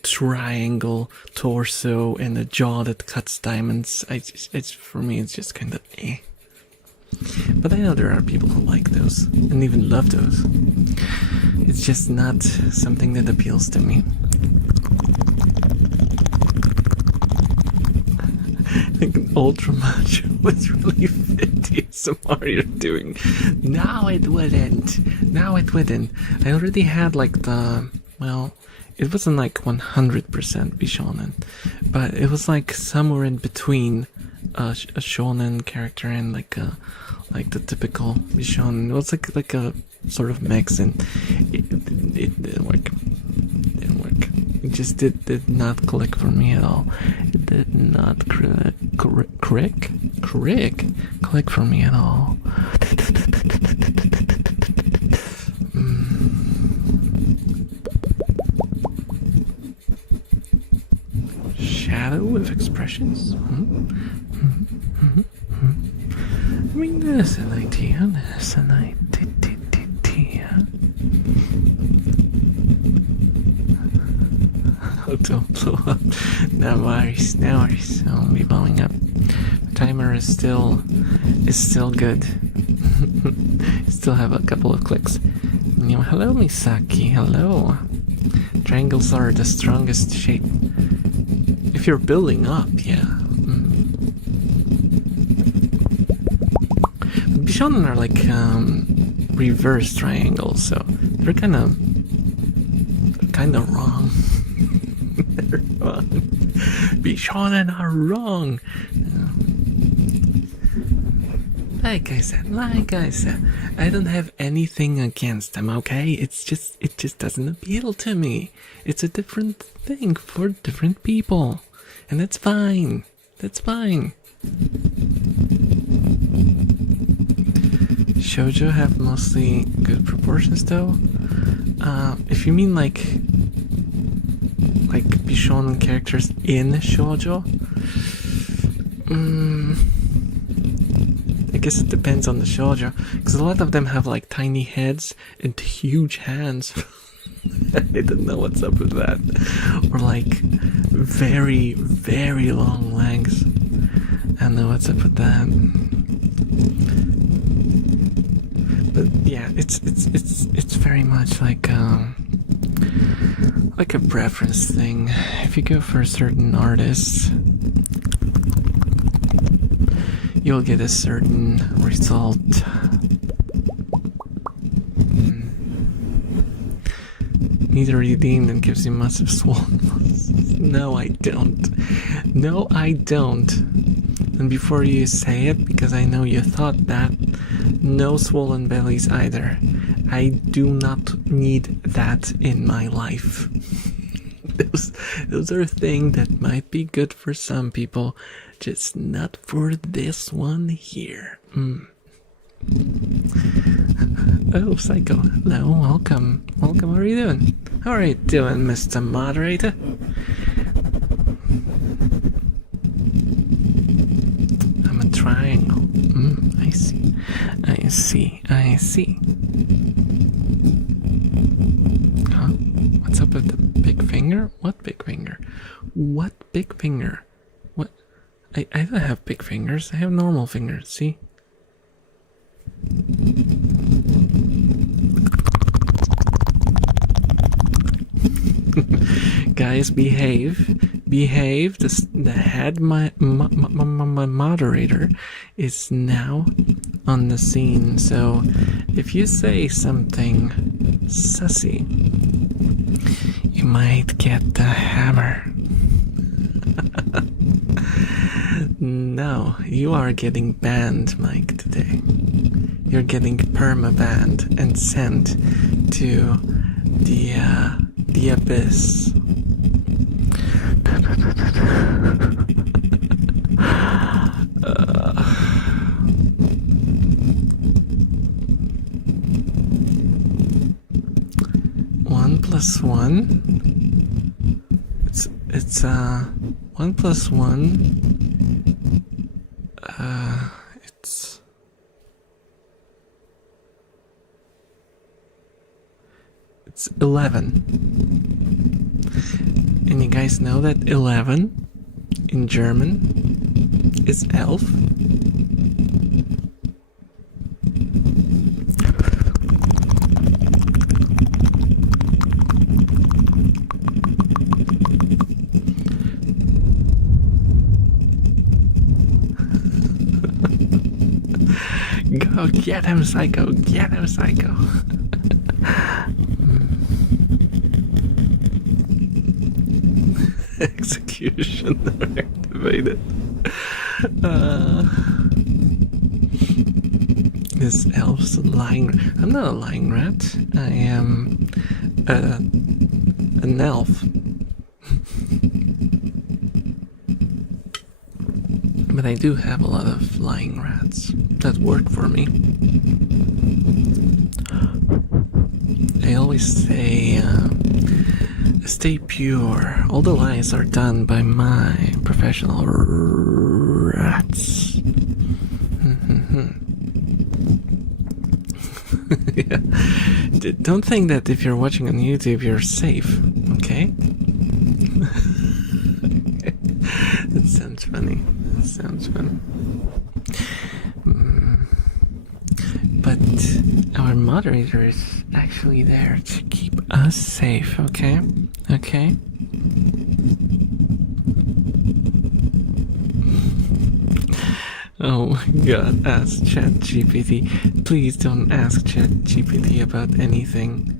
triangle torso and a jaw that cuts diamonds. It's for me, it's just kind of eh. But I know there are people who like those and even love those. It's just not something that appeals to me. I think an ultra macho was really fit the ASMR you're doing. No, it wouldn't. No, it wouldn't. I already had like the, well, it wasn't like 100% Bishonen, but it was like somewhere in between a shonen character and like the typical Bishonen. It was like a sort of mix, and it didn't work. It didn't work. It just did not click for me at all. It did not click for me at all. Shadow with expressions? I mean, there's an idea, there's an idea. Oh, don't blow up. No worries, no worries. I'll be blowing up. The timer is still good. Still have a couple of clicks. Hello, Misaki, hello. Triangles are the strongest shape. If you're building up, yeah. Bishonen are like reverse triangles, so they're kind of wrong. They're wrong. Bishonen are wrong. Like I said, I don't have anything against them, okay? It just doesn't appeal to me. It's a different thing for different people. And that's fine. That's fine. Shoujo have mostly good proportions though. If you mean like Bishonen characters in shoujo, I guess it depends on the shoujo, because a lot of them have like tiny heads and huge hands. I don't know what's up with that. Or like very, very long legs. I don't know what's up with that. But yeah, it's very much like a preference thing. If you go for certain artists, you'll get a certain result. Neither redeemed and gives you massive swollen muscles. No, I don't. No, I don't. And before you say it, because I know you thought that, no swollen bellies either. I do not need that in my life. Those are things that might be good for some people, just not for this one here. Oh, Psycho. Hello, welcome. Welcome, how are you doing? How are you doing, Mr. Moderator? I'm a triangle. I see. Huh? What's up with the big finger? What big finger? What big finger? What? I don't have big fingers. I have normal fingers, see? Guys, behave. The head moderator is now on the scene, so if you say something sussy, you might get the hammer. No, you are getting banned, Mike, today. You're getting perma-banned and sent to the abyss. It's 1 plus 1. It's 11. And you guys know that 11 in German is elf. Go get him, Psycho! Get him, Psycho! Executioner activated. This elf's a lying. I'm not a lying rat. I am an elf. But I do have a lot of lying rats that work for me. I always say, stay pure. All the lies are done by my professional rats. Yeah. Don't think that if you're watching on YouTube, you're safe, okay? That sounds funny. Sounds fun. But our moderator is actually there to keep us safe, okay? Okay? Oh my god, ask ChatGPT. Please don't ask ChatGPT about anything.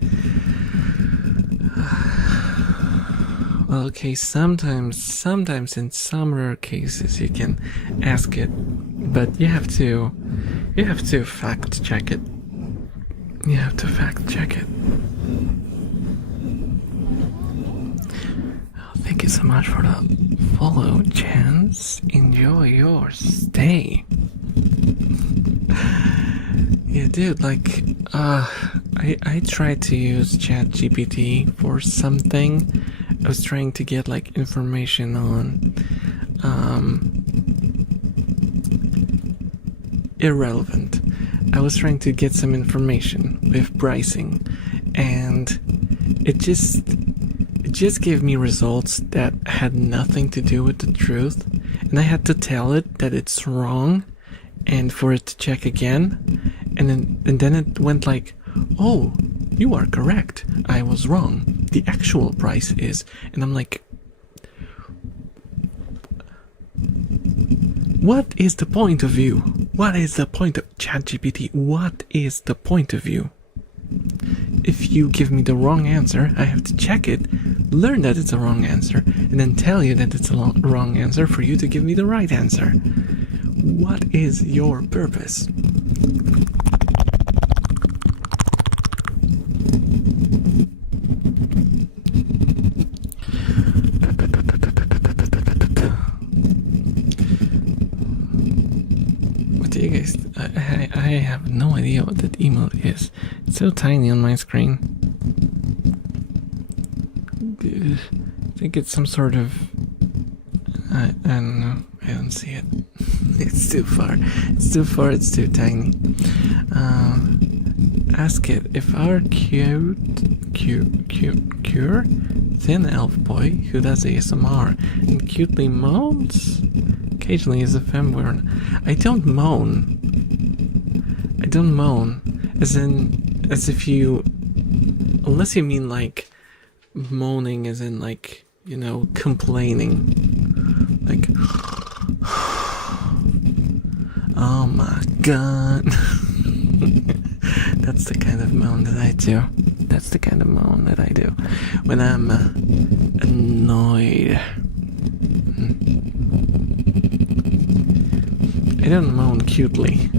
Well, okay, sometimes in some rare cases you can ask it, but you have to fact check it. You have to fact check it. Oh, thank you so much for the follow, Chance. Enjoy your stay. Yeah, dude, like, I tried to use ChatGPT for something. I was trying to get like information on irrelevant. I was trying to get some information with pricing, and it just gave me results that had nothing to do with the truth, and I had to tell it that it's wrong and for it to check again, and then it went like, oh, you are correct, I was wrong, the actual price is, and I'm like, what is the point of view? What is the point of ChatGPT? What is the point of view? If you give me the wrong answer, I have to check it, learn that it's a wrong answer, and then tell you that it's a wrong answer for you to give me the right answer. What is your purpose? What do you guys... I have no idea what that emote is. It's so tiny on my screen. I think it's some sort of... I don't know. I don't see it. It's too far. It's too far. It's too tiny. Ask it if our cute thin elf boy who does ASMR and cutely moans occasionally is a femware. I don't moan. I don't moan. As if you, unless you mean like moaning as in like, you know, complaining. Like, oh my god. That's the kind of moan that I do. That's the kind of moan that I do when I'm annoyed. I don't moan cutely.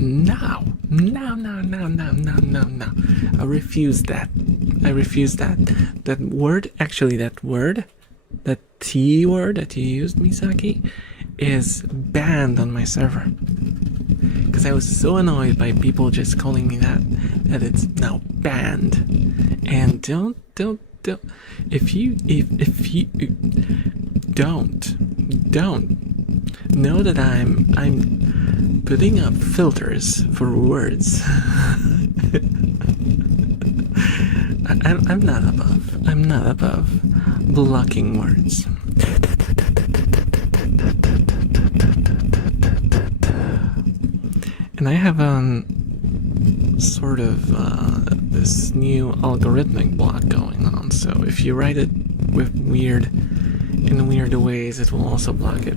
No. I refuse that. That word, actually that word, that T word that you used, Misaki, is banned on my server. Because because I was so annoyed by people just calling me that it's now banned. And don't if you don't know that I'm putting up filters for words. I'm not above blocking words. And I have sort of this new algorithmic block going on, so if you write it with weird ways, it will also block it.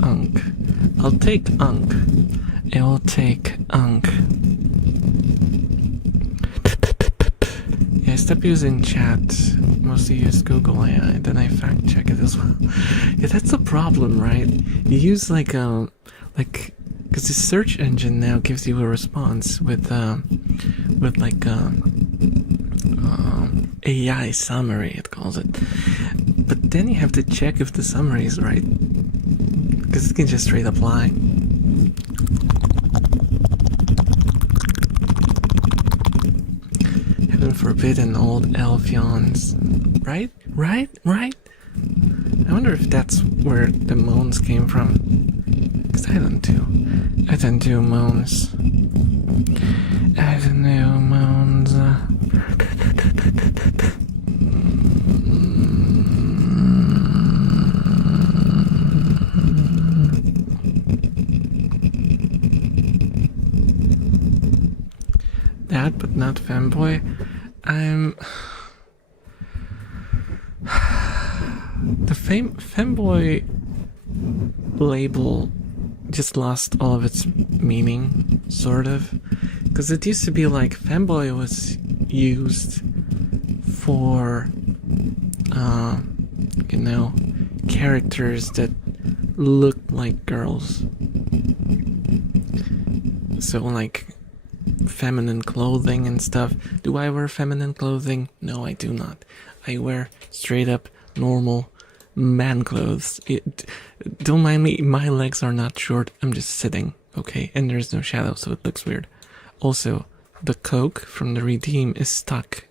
Unk. I'll take unk. I will take unk. Yeah, stop using chat. Mostly use Google AI, then I fact check it as well. Yeah, that's the problem, right? You use like because the search engine now gives you a response with AI summary, it calls it. But then you have to check if the summary is right, because it can just straight up lie. Heaven forbid an old elf yawns. Right? I wonder if that's where the moans came from. Because I don't do moans. I don't do moans. That, but not fanboy. The femboy label just lost all of its meaning, sort of, because it used to be like femboy was used for characters that looked like girls, so like feminine clothing and stuff. Do I wear feminine clothing? No, I do not. I wear straight up normal man clothes. Don't mind me, my legs are not short, I'm just sitting, okay? And there's no shadow, so it looks weird. Also, the coke from the redeem is stuck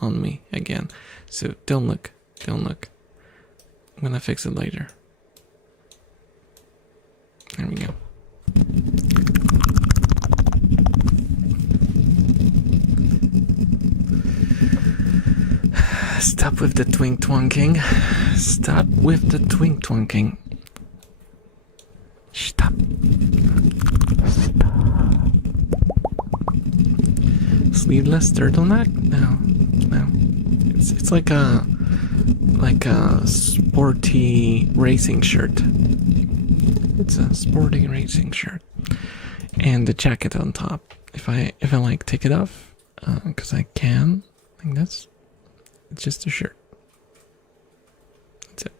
on me again, so don't look. I'm gonna fix it later. There we go. Stop with the twink twonking. Stop with the twink twonking. Stop. Sleeveless turtleneck? No. It's like a sporty racing shirt. It's a sporty racing shirt, and the jacket on top. If I like take it off, because I can, like this. It's just a shirt. That's it.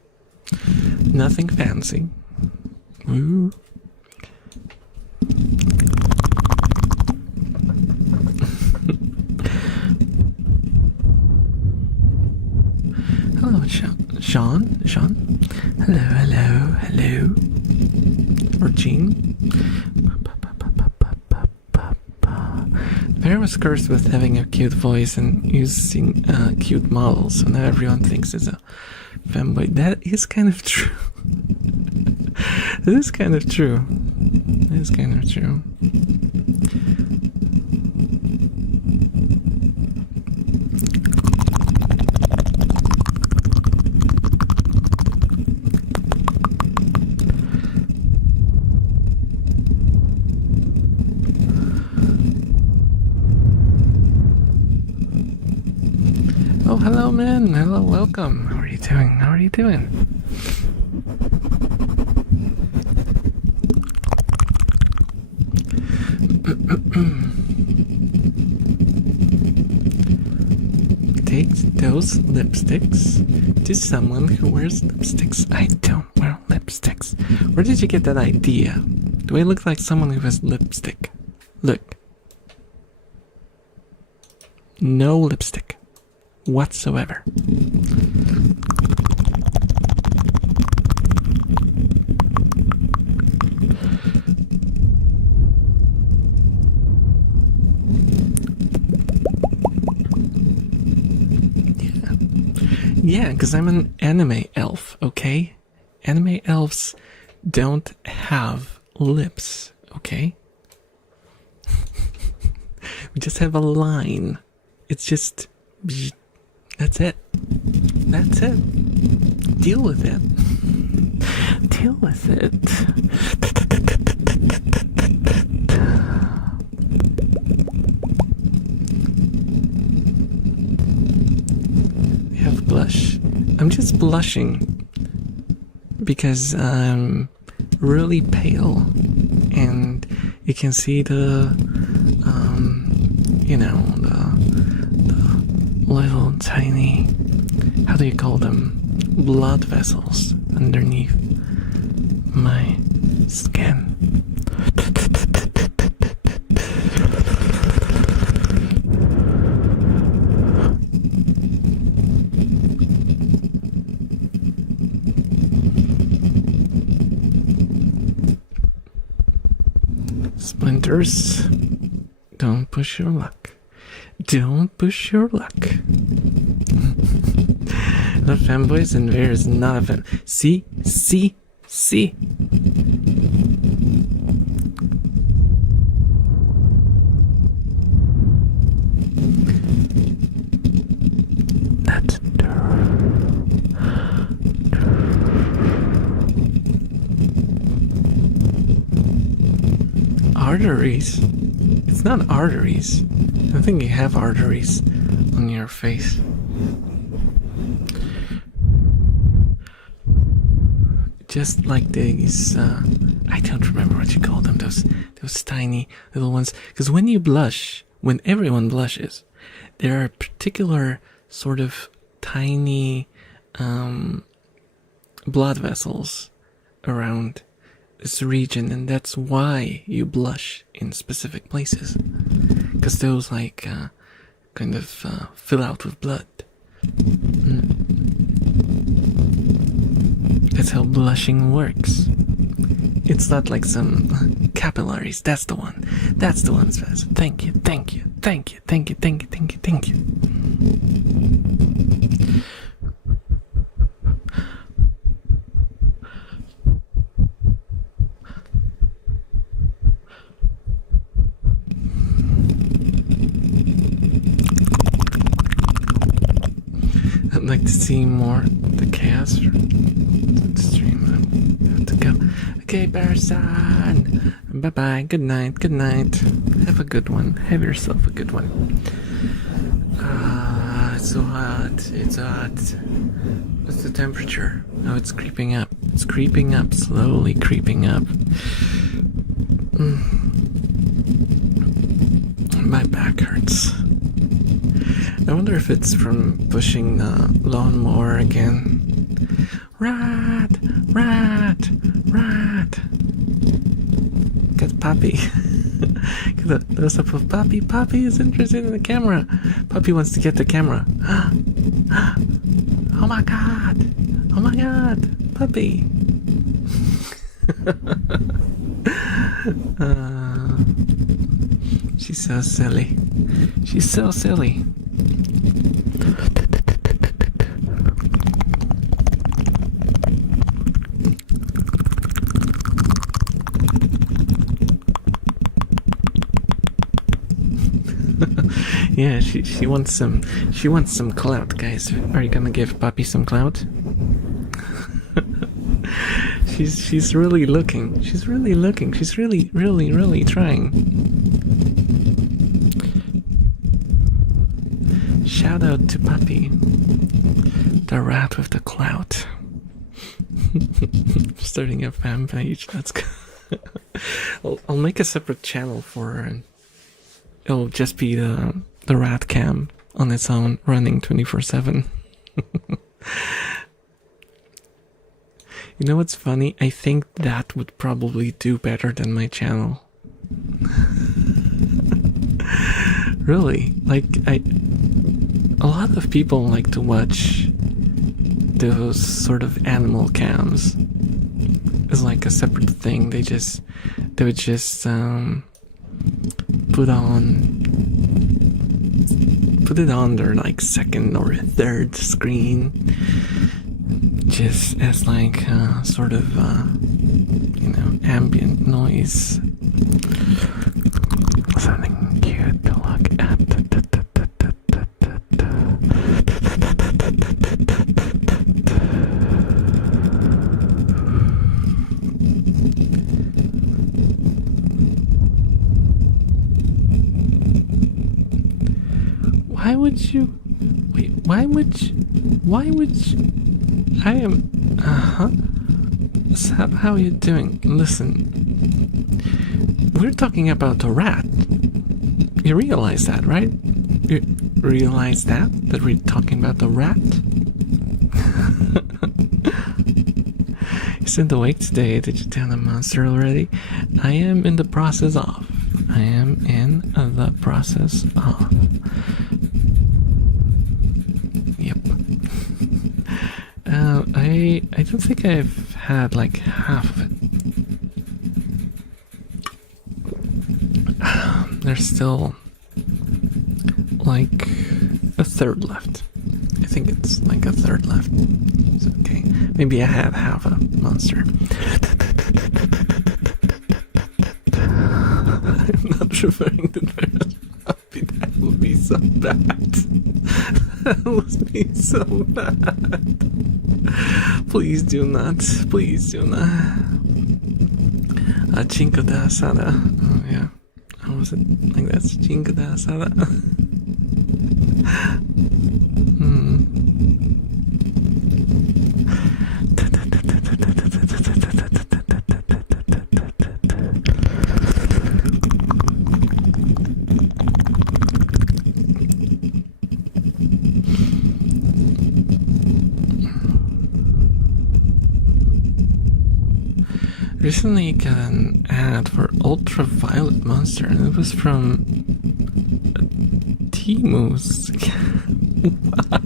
Nothing fancy. Ooh. Hello, Sean? Hello. Or Jean? Bear was cursed with having a cute voice and using cute models, so now everyone thinks it's a femboy. That is kind of true. It is kind of true. Oh, hello, man. Hello, welcome. How are you doing? Take those lipsticks to someone who wears lipsticks. I don't wear lipsticks. Where did you get that idea? Do I look like someone who has lipstick? Look. No lipstick whatsoever. Yeah, because I'm an anime elf, okay? Anime elves don't have lips, okay? We just have a line. It's just... That's it. That's it. Deal with it. Deal with it. We have blush. I'm just blushing because I'm really pale, and you can see the you know, the little tiny, how do you call them, blood vessels underneath my skin. Splinters, don't push your luck. Don't push your luck. The fanboys and there is not a fan. See? That's arteries. It's not arteries. I don't think you have arteries on your face. Just like these, I don't remember what you call them, those tiny little ones. Because when you blush, when everyone blushes, there are particular sort of tiny blood vessels around this region, and that's why you blush in specific places. Because those kind of fill out with blood. That's how blushing works. It's not like some capillaries. That's the one. That's the one. Thank you. I'd like to see more of the chaos stream. I have to go. Okay, Bear-san. Bye-bye. Good night. Have a good one. Have yourself a good one. It's so hot. It's hot. What's the temperature? Oh, it's creeping up. It's creeping up. Slowly creeping up. My back hurts. I wonder if it's from pushing the lawnmower again. Rat! Get Poppy. Get a close up of Poppy. Poppy is interested in the camera. Poppy wants to get the camera. Oh my god! Puppy! She's so silly. Yeah, she wants some clout, guys. Are you gonna give Poppy some clout? She's really looking. She's really trying. Shout out to Puppy, the rat with the clout. Starting a fan page. That's good. I'll make a separate channel for her, and it'll just be the rat cam on its own, running 24/7. You know what's funny? I think that would probably do better than my channel. Really, like a lot of people like to watch those sort of animal cams. It's like a separate thing. They would just put it on their like second or third screen, just as like sort of ambient noise. Something cute to look at. Why would you? Wait, why would you? I am. So how are you doing? Listen, we're talking about a rat. You realize that, right? You realize that we're talking about the rat? Isn't awake today? Did you down the monster already? I am in the process of. Yep. I don't think I've had like half of it. There's still like a third left. I think it's like a third left. It's okay. Maybe I had half a monster. I'm not referring to the happy. That would be so bad. That would be so bad. Please do not. Please do not. Cinco de asada. Oh yeah. How was it? Like that's Cinco de asada. Recently got an ad for ultraviolet monster, and it was from Temu's. What?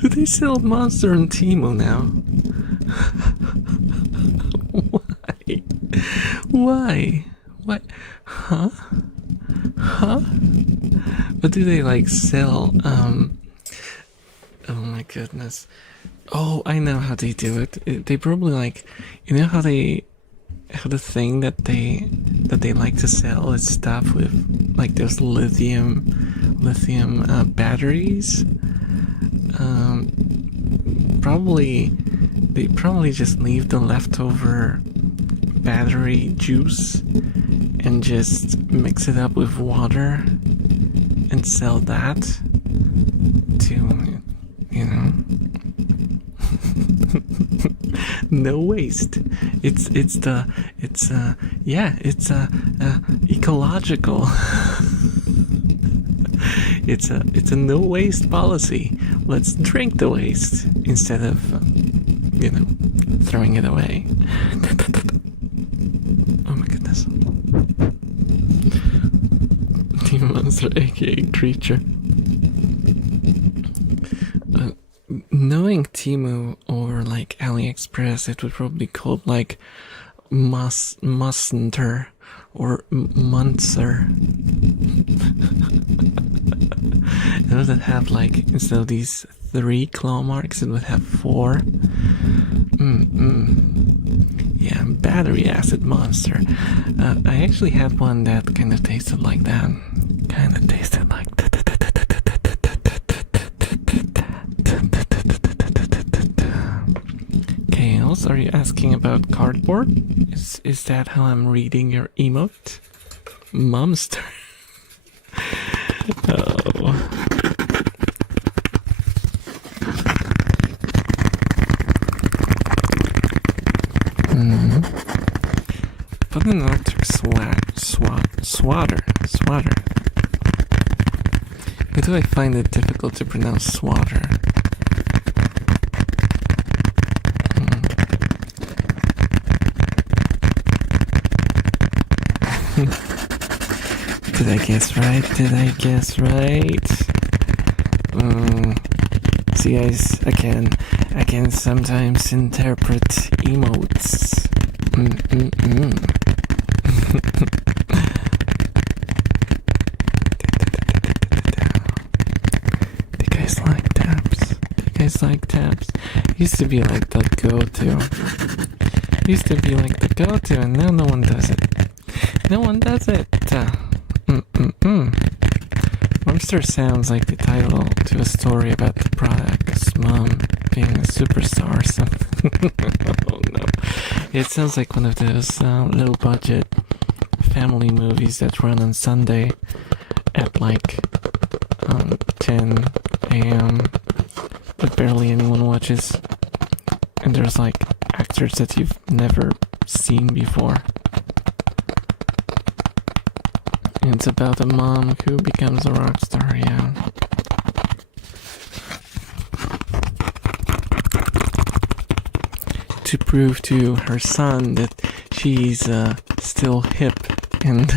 Do they sell monster on Temu now? Why? What? Huh? But do they like sell oh my goodness. Oh, I know how they do it. They probably like, you know how the thing that they like to sell is stuff with like those lithium batteries. They probably just leave the leftover battery juice and just mix it up with water and sell that to, you know. No waste. It's ecological. It's a no waste policy. Let's drink the waste instead of throwing it away. Oh my goodness. Team Monster, aka Creature. Knowing Temu or like AliExpress, it would probably be called like Musnter or Munzer. It would have like, instead of these 3 claw marks, it would have 4. Yeah, battery acid monster. I actually had one that kind of tasted like that. Kind of tasted like. Chaos, are you asking about cardboard? Is that how I'm reading your emote? Momster. Oh. But an electric swatter. Why do I find it difficult to pronounce swatter? Did I guess right? Did I guess right? See guys, I can sometimes interpret emotes. Do you guys like taps? Do you guys like taps? Used to be like the go-to. Used to be like the go-to, and now no one does it. No one does it. Monster sounds like the title to a story about the product's mom being a superstar or something. Oh no. It sounds like one of those low-budget family movies that run on Sunday at like 10 a.m. but barely anyone watches. And there's like actors that you've never seen before. And it's about a mom who becomes a rock star, yeah. To prove to her son that she's still hip and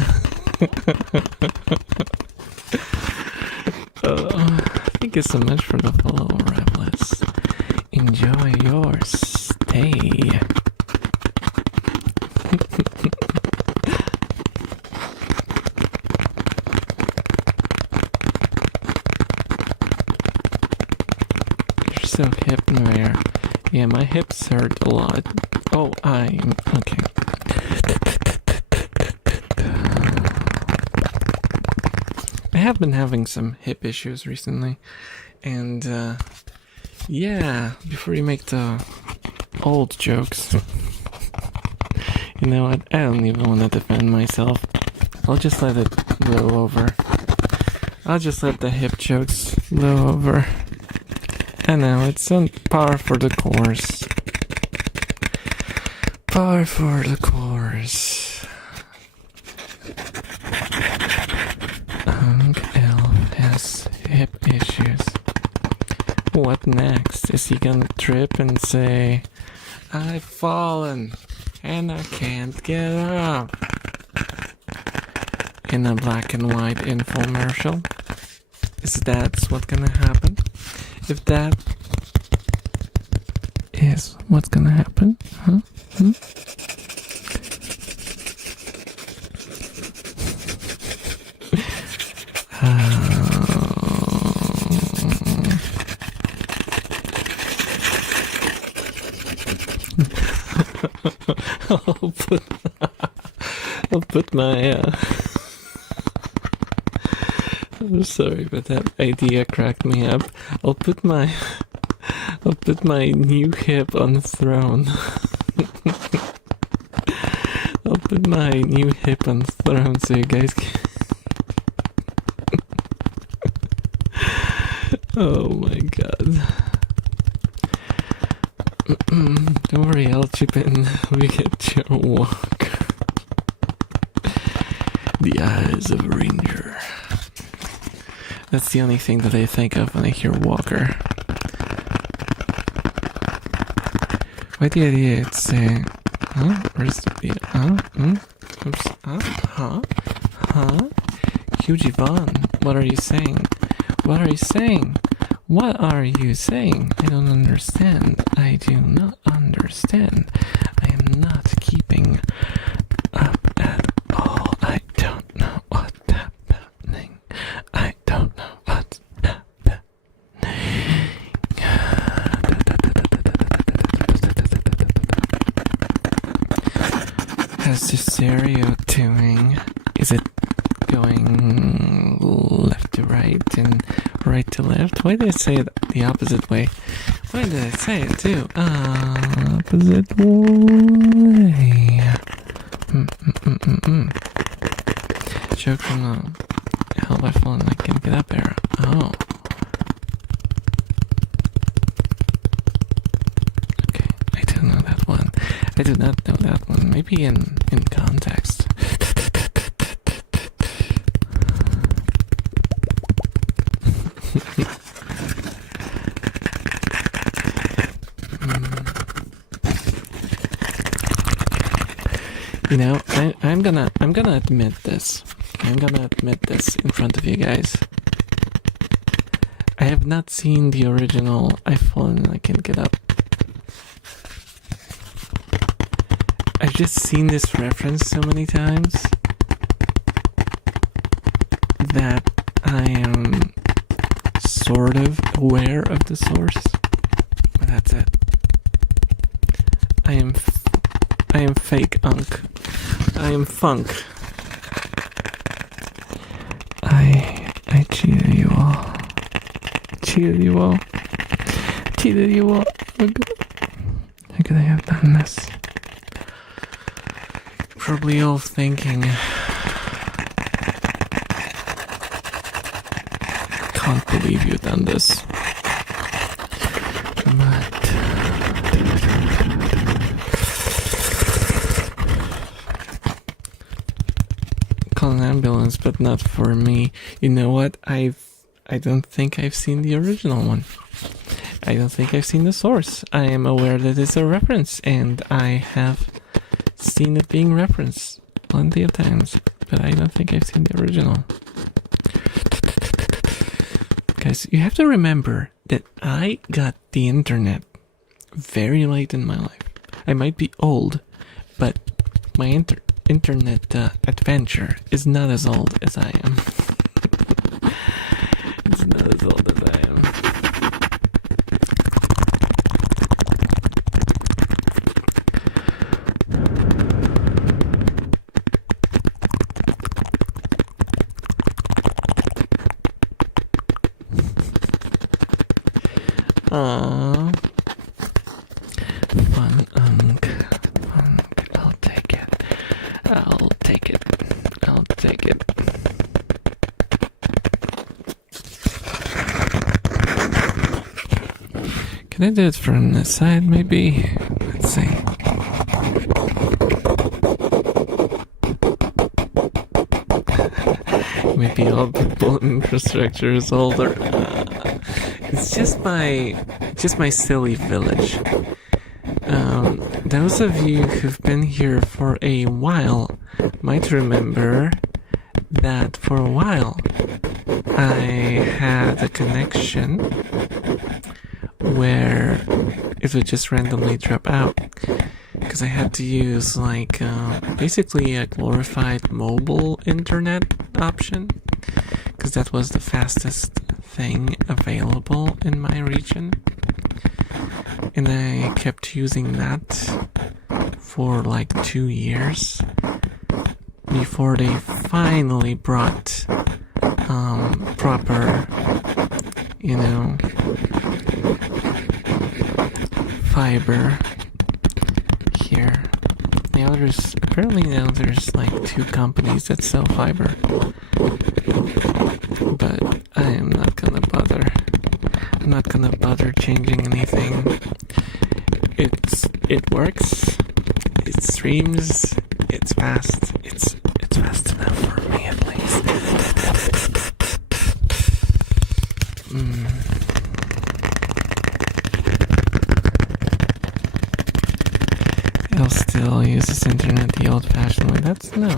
thank you so much for the follow, Revelers. Enjoy your stay. You're so hip, Mayor. Yeah, my hips hurt a lot. Oh, okay. I have been having some hip issues recently, and yeah, before you make the old jokes, you know what, I don't even want to defend myself. I'll just let it blow over. I'll just let the hip jokes blow over. I know, it's on par for the course. Par for the course. Elf has hip issues. What next? Is he gonna trip and say, I've fallen and I can't get up? In a black and white infomercial? Is that what's gonna happen? If that is what's gonna happen, huh? I'll put my I'm sorry, but that idea cracked me up. I'll put my new hip on the throne. I'll put my new hip on the throne so you guys can. Oh my god. Don't worry, I'll chip in. We get your walk. The eyes of a ranger. That's the only thing that I think of when I hear Walker. Why the idea it's saying, huh? Where's the beat? Oops. Huge Yvonne, what are you saying? What are you saying? What are you saying? I don't understand. I do not understand. I am not keeping up at all. I don't know what's happening. I don't know what's happening. How's the stereo doing? Is it going left to right and right to left? Why did I say it the opposite way? Why did I say it too? Opposite way. Joke from the Hell by Falling I Can Get Up era. Oh. Okay, I don't know that one. I do not know that one. Maybe in context. You know, I'm gonna admit this. I'm gonna admit this in front of you guys. I have not seen the original iPhone I can get up. I've just seen this reference so many times that I am sort of aware of the source, but that's it. I am fake unk. I am funk. I cheated you all. Cheated you all. Cheated you all. How could I have done this? Probably all thinking, can't believe you've done this. But call an ambulance, but not for me. You know what? I don't think I've seen the original one. I don't think I've seen the source. I am aware that it's a reference, and I have seen it being referenced plenty of times, but I don't think I've seen the original. Guys, you have to remember that I got the internet very late in my life. I might be old, but my internet adventure is not as old as I am. It's not as old as I am. Aww. Fun unk. I'll take it. I'll take it. I'll take it. Can I do it from this side, maybe? Let's see. Maybe all people infrastructure is older. It's just my silly village. Those of you who've been here for a while might remember that for a while I had a connection where it would just randomly drop out because I had to use basically a glorified mobile internet option because that was the fastest thing available in my region, and I kept using that for 2 years before they finally brought proper, fiber here. Apparently now there's 2 companies that sell fiber, but I am not gonna bother. I'm not gonna bother changing anything. It works. It streams. It's fast. It's fast enough for me at least. I'll still use this internet the old-fashioned way. That's no.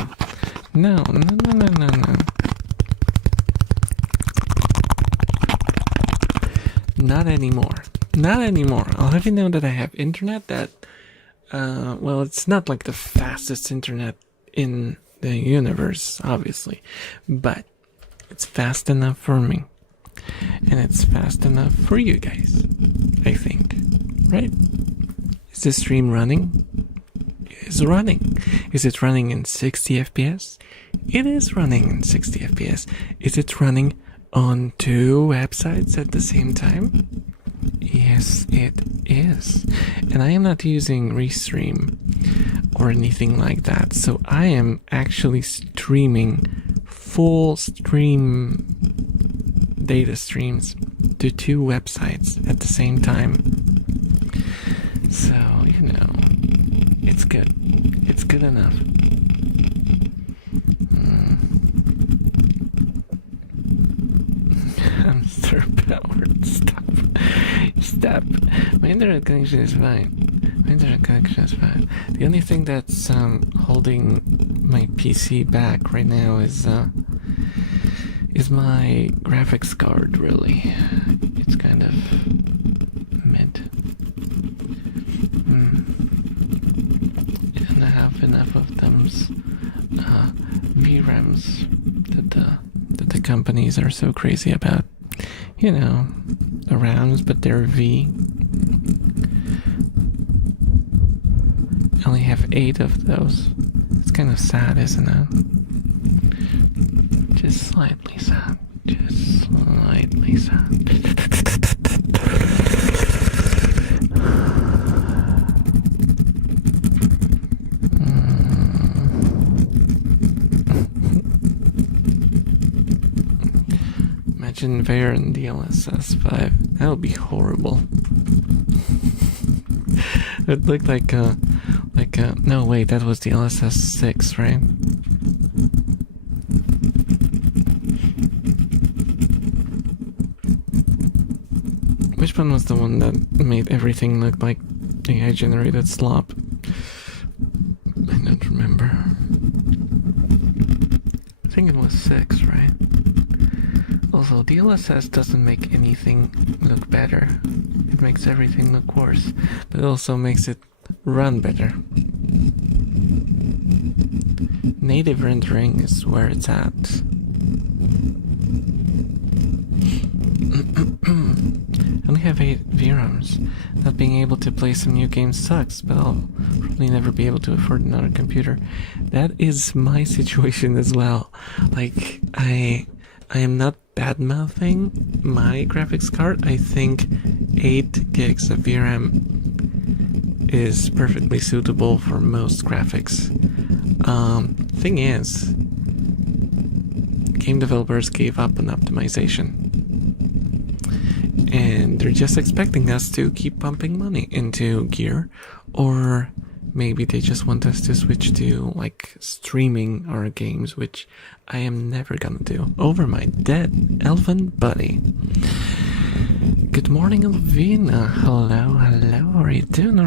Not anymore. I'll have you know that I have internet that, it's not the fastest internet in the universe, obviously, but it's fast enough for me, and it's fast enough for you guys, I think, right? Is this stream running? It is running. Is it running in 60 FPS? It is running in 60 FPS. Is it running on 2 websites at the same time? Yes, it is. And I am not using Restream or anything like that. So I am actually streaming full stream data streams to 2 websites at the same time. So, it's good. It's good enough. Hamster powered. Stop. My internet connection is fine. The only thing that's holding my PC back right now is my graphics card. Really, it's kind of mid. And I have enough of them's VRAMs that the companies are so crazy about. You know, the RAMs, but they're V. I only have 8 of those. It's kind of sad, isn't it? Just slightly sad. Just slightly sad. Imagine Vare in DLSS 5. That would be horrible. It looked like no wait, that was DLSS 6, right? Which one was the one that made everything look like AI generated slop? I don't remember. I think it was 6, right? Also, DLSS doesn't make anything look better. It makes everything look worse, but it also makes it run better. Native rendering is where it's at. I only have 8 VRAMs. Not being able to play some new games sucks, but I'll probably never be able to afford another computer. That is my situation as well. Like, I am not bad-mouthing my graphics card. I think 8 gigs of VRAM is perfectly suitable for most graphics. Thing is, game developers gave up on optimization. And they're just expecting us to keep pumping money into gear, or maybe they just want us to switch to like streaming our games, which I am never gonna do over my dead elven buddy. Good morning, Elvina. Hello. How are you doing?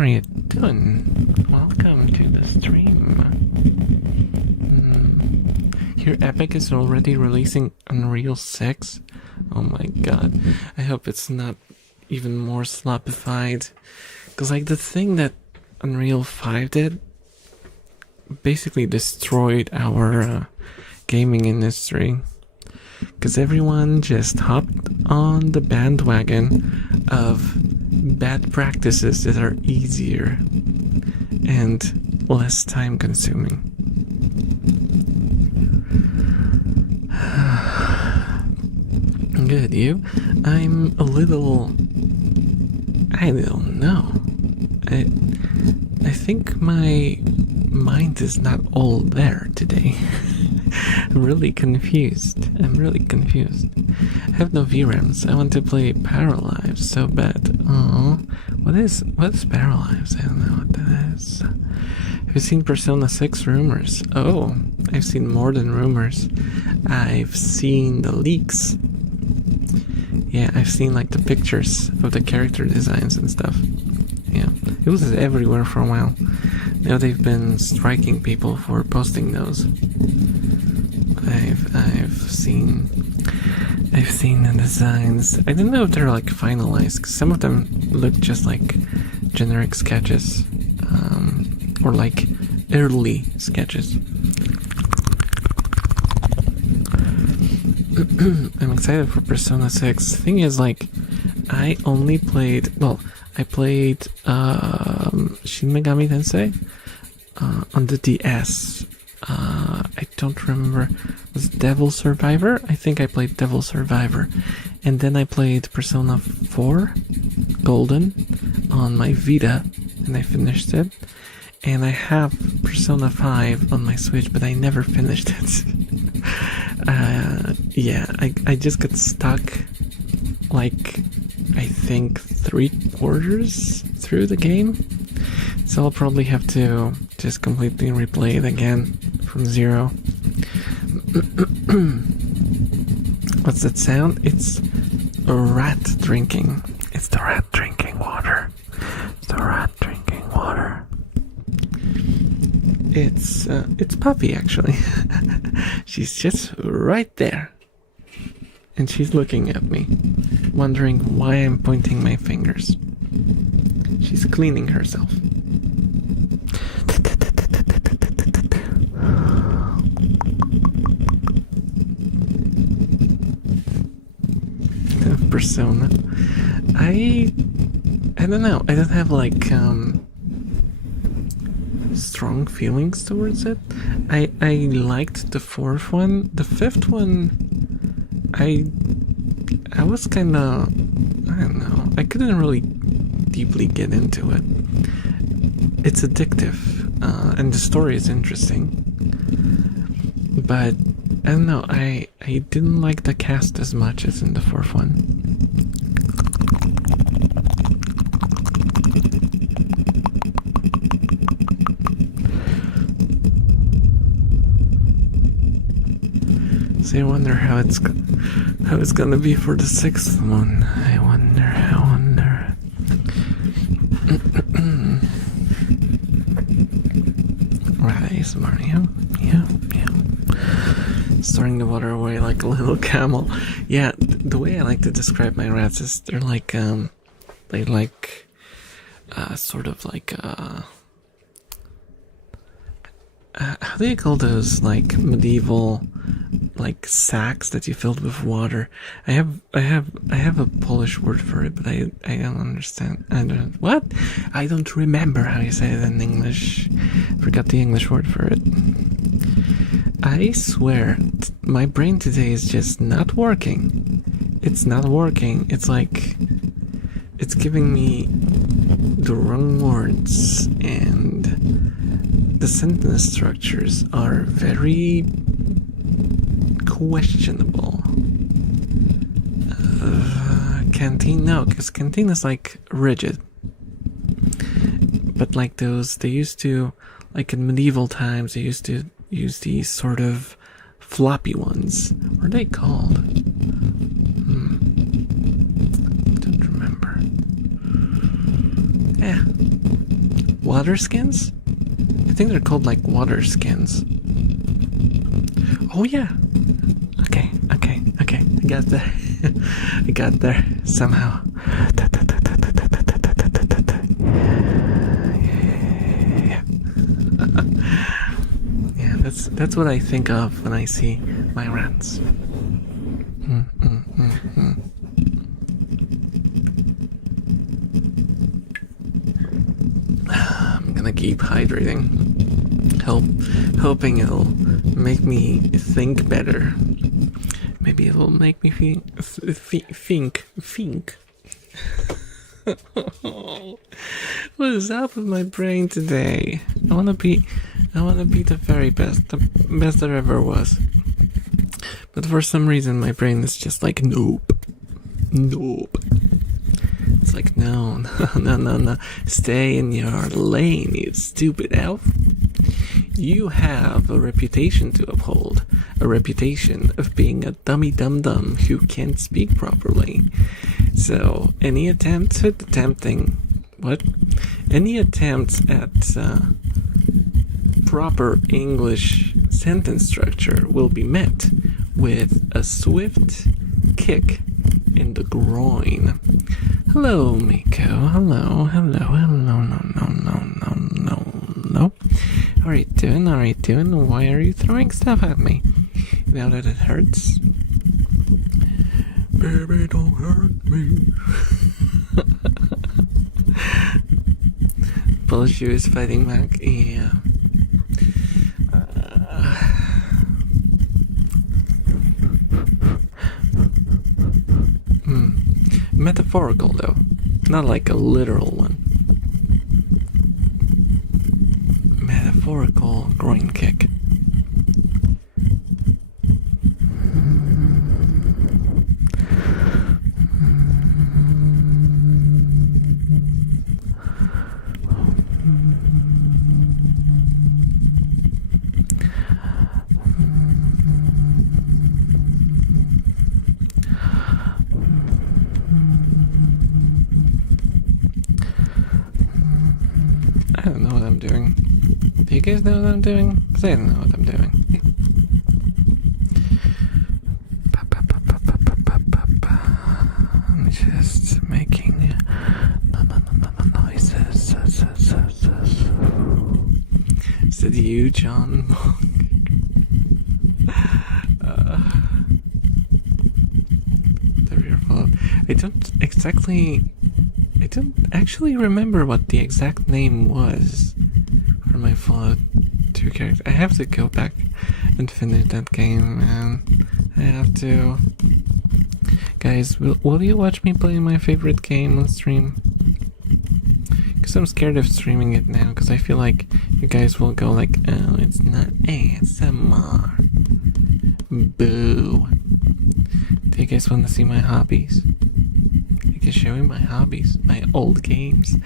Welcome to the stream. Here, Epic is already releasing Unreal 6. Oh my god. I hope it's not even more slopified. Because, like, the thing that Unreal 5 did basically destroyed our gaming industry. Because everyone just hopped on the bandwagon of bad practices that are easier and less time consuming. Good, you? I'm a little... I don't know. I think my mind is not all there today. I'm really confused. I have no VRAMs. I want to play Paralives so bad. Oh, what is Paralives? I don't know what that is. Have you seen Persona 6 rumors? Oh, I've seen more than rumors. I've seen the leaks. Yeah, I've seen like the pictures of the character designs and stuff. Yeah, it was everywhere for a while. Now they've been striking people for posting those. I've seen the designs. I don't know if they're like finalized, 'cause some of them look just like generic sketches, or like early sketches. I'm excited for Persona 6. Thing is, like, I played Shin Megami Tensei on the DS. I don't remember. Was it Devil Survivor? I think I played Devil Survivor. And then I played Persona 4 Golden on my Vita, and I finished it. And I have Persona 5 on my Switch, but I never finished it. Yeah, I just got stuck, like, I think 3/4 through the game. So I'll probably have to just completely replay it again from zero. What's that sound? It's a rat drinking. It's the rat drinking water. It's the rat drinking water. It's Puppy, actually. She's just right there. And she's looking at me, wondering why I'm pointing my fingers. She's cleaning herself. Persona. I don't know. I don't have like strong feelings towards it. I liked the fourth one. The fifth one, I was kind of, I don't know. I couldn't really deeply get into it. It's addictive, and the story is interesting. But I don't know. I didn't like the cast as much as in the fourth one. So I wonder how it's gonna be for the sixth one. I wonder. Right, ASMR, yeah. Storing the water away like a little camel. Yeah, the way I like to describe my rats is they're like they like sort of like how do you call those, like medieval like sacks that you filled with water? I have a Polish word for it, but I don't understand. I don't remember how you say it in English. Forgot the English word for it. I swear, my brain today is just not working. It's not working. It's like it's giving me the wrong words, and the sentence structures are very questionable. Canteen, no, because canteen is like rigid. But like those, they used to, like in medieval times, they used to use these sort of floppy ones. What are they called? Don't remember. Yeah. Water skins? I think they're called like water skins. Oh yeah. Okay. I got there. I got there somehow. Yeah, that's what I think of when I see my rats. I'm gonna keep hydrating. Hoping it'll make me think better. Maybe it'll make me think. What is up with my brain today? I wanna be the very best, the best there ever was. But for some reason my brain is just like nope. It's like no. Stay in your lane, you stupid elf. You have a reputation to uphold, a reputation of being a dummy dum-dum who can't speak properly. So any attempts at proper English sentence structure will be met with a swift kick in the groin. Hello, Miko. Hello. No. How are you doing? Why are you throwing stuff at me? Now that it hurts? Baby, don't hurt me. Polish is fighting back. Yeah. Metaphorical though, not like a literal one. Metaphorical groin kick. I don't know what I'm doing. Do you guys know what I'm doing? Because I don't know what I'm doing. I'm just making noises. Is it you, John? I don't actually remember what the exact name was for my Fallout 2 character. I have to go back and finish that game, and I have to. Guys, will you watch me play my favorite game on stream? Because I'm scared of streaming it now, because I feel like you guys will go like, oh, it's not ASMR. Boo. Do you guys want to see my hobbies? I can show you my hobbies, my old games.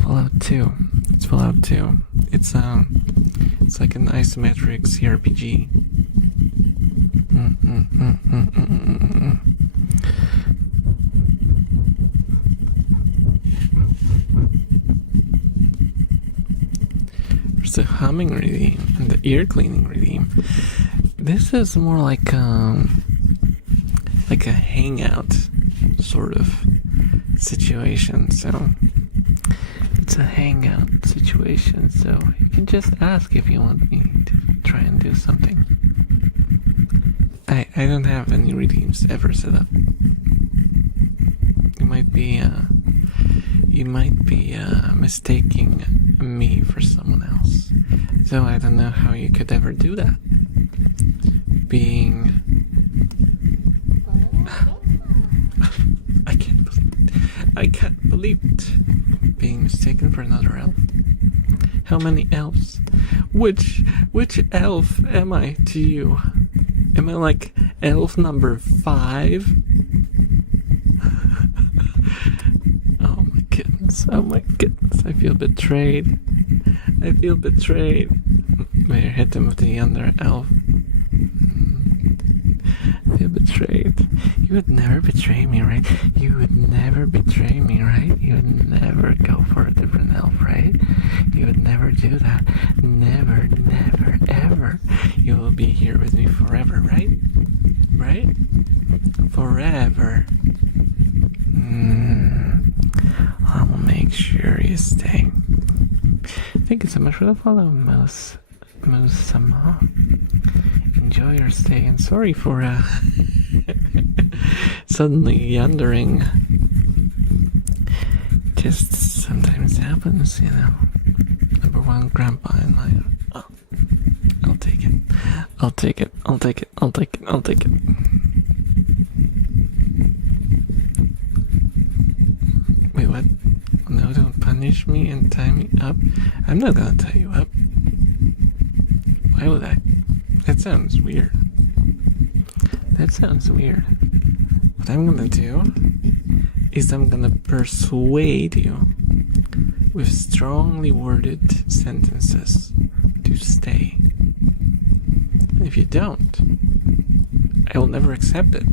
Fallout 2. It's Fallout 2. It's like an isometric CRPG. There's the humming redeem and the ear cleaning redeem. This is more like a hangout sort of situation. So it's a hangout situation. So you can just ask if you want me to try and do something. I don't have any redeems ever set up. You might be mistaking me for someone else. So I don't know how you could ever do that. I can't believe it. Being mistaken for another elf. How many elves? Which elf am I to you? Am I like elf number 5? Oh my goodness, I feel betrayed. May I hit him with the other elf? I feel betrayed. You would never betray me, right? You would never betray me, right? You would never go for a different elf, right? You would never do that. Never, never, ever. You will be here with me forever, right? Right? Forever. I'll make sure you stay. Thank you so much for the follow, Moose Sama. Enjoy your stay, and sorry for suddenly yandering. Just sometimes happens, you know. Number 1, Grandpa in my. Oh, I'll take it. Wait, what? No, don't punish me and tie me up. I'm not gonna tie you up. Why would I? That sounds weird. What I'm gonna do is I'm gonna persuade you with strongly worded sentences to stay. And if you don't, I will never accept it.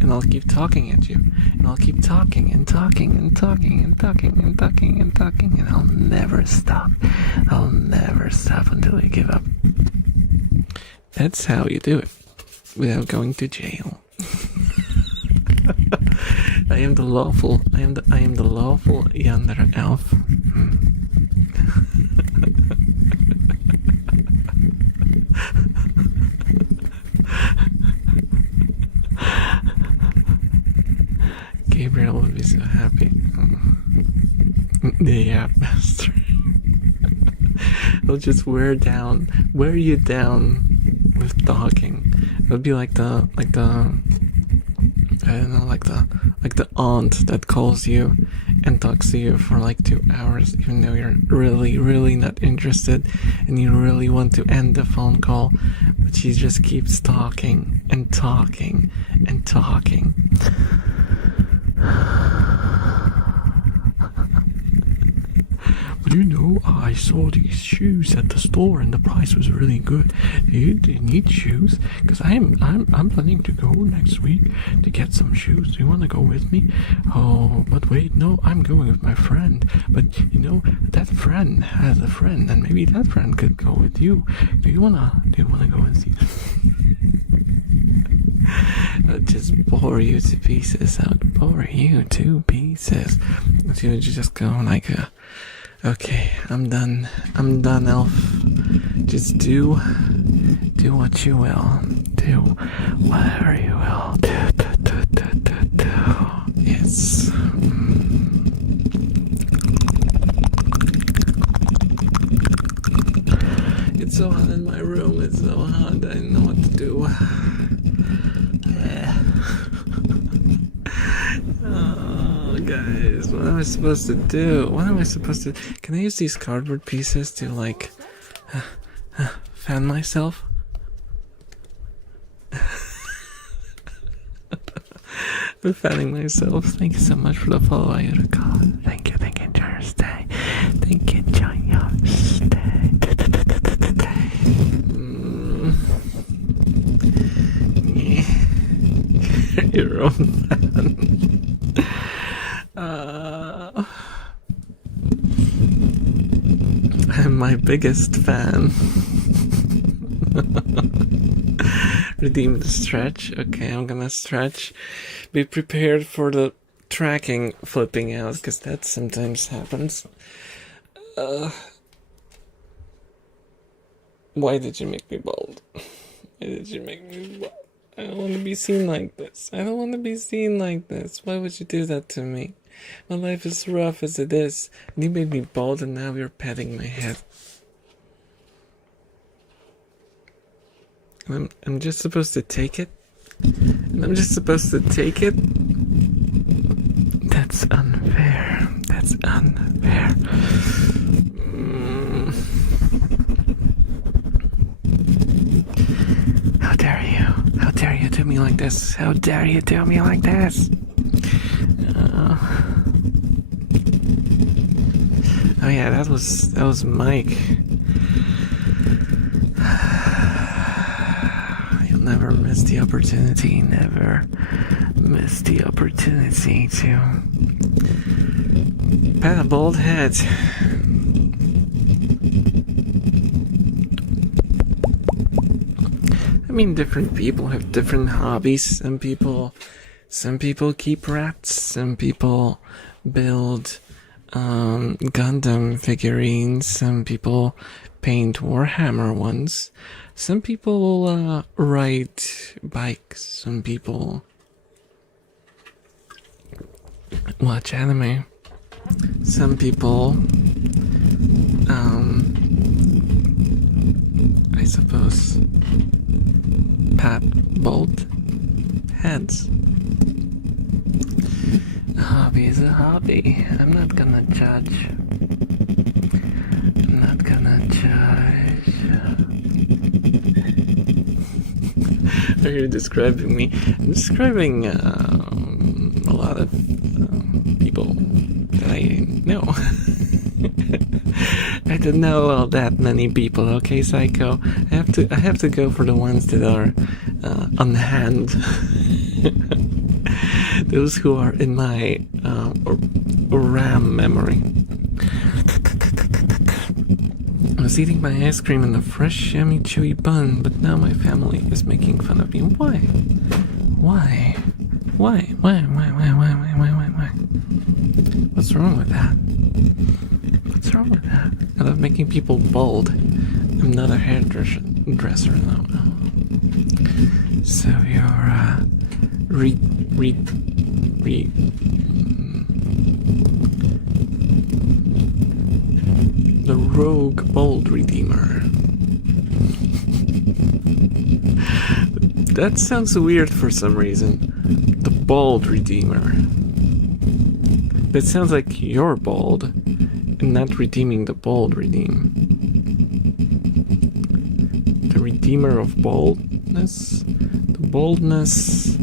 And I'll keep talking at you. And I'll keep talking and talking and talking and talking and talking and talking. And I'll never stop. I'll never stop until you give up. That's how you do it. Without going to jail. I am the lawful yonder elf. Gabriel would be so happy. Yeah, master. I'll just wear you down with talking. It'll be like the aunt that calls you and talks to you for like 2 hours, even though you're really, really not interested and you really want to end the phone call, but she just keeps talking and talking and talking. But I saw these shoes at the store and the price was really good. Do you need shoes? Because I'm planning to go next week to get some shoes. Do you want to go with me? Oh, but wait, no, I'm going with my friend. But that friend has a friend, and maybe that friend could go with you. Do you wanna go and see? I'll just bore you to pieces. I'll bore you to pieces. So you just go like, okay, I'm done, Elf. Just do what you will. Do whatever you will. Do. Yes. It's so hot in my room. It's so hot. I don't know what to do. Oh, guys, what am I supposed to do? Can I use these cardboard pieces to like fan myself? I'm fanning myself. Thank you so much for the follow. I got a call. Thank you. Enjoy your stay. Thank you. Enjoy your stay. Your own fan. I'm my biggest fan. Redeem the stretch. Okay, I'm gonna stretch. Be prepared for the tracking flipping out, because that sometimes happens. Why did you make me bald? Why did you make me bald? I don't want to be seen like this. Why would you do that to me? My life is rough as it is. And you made me bald and now you're patting my head. I'm just supposed to take it? That's unfair. How dare you do me like this? Oh yeah, that was Mike. You'll never miss the opportunity. To pat a bald head. I mean, different people have different hobbies. Some people keep rats. Some people build Gundam figurines. Some people paint Warhammer ones. Some people ride bikes. Some people watch anime. Some people I suppose pat bald heads. A hobby is a hobby. I'm not gonna judge. Are you describing me? I'm describing a lot of people that I know. I don't know all that many people. Okay, Psycho. I have to go for the ones that are on hand. Those who are in my RAM memory. I was eating my ice cream in a fresh, yummy, chewy bun, but now my family is making fun of me. Why? What's wrong with that? I love making people bald. I'm not a hairdresser, no. So you're the rogue bald redeemer. That sounds weird for some reason. The bald redeemer. That sounds like you're bald and not redeeming the bald redeem. The redeemer of baldness? The baldness.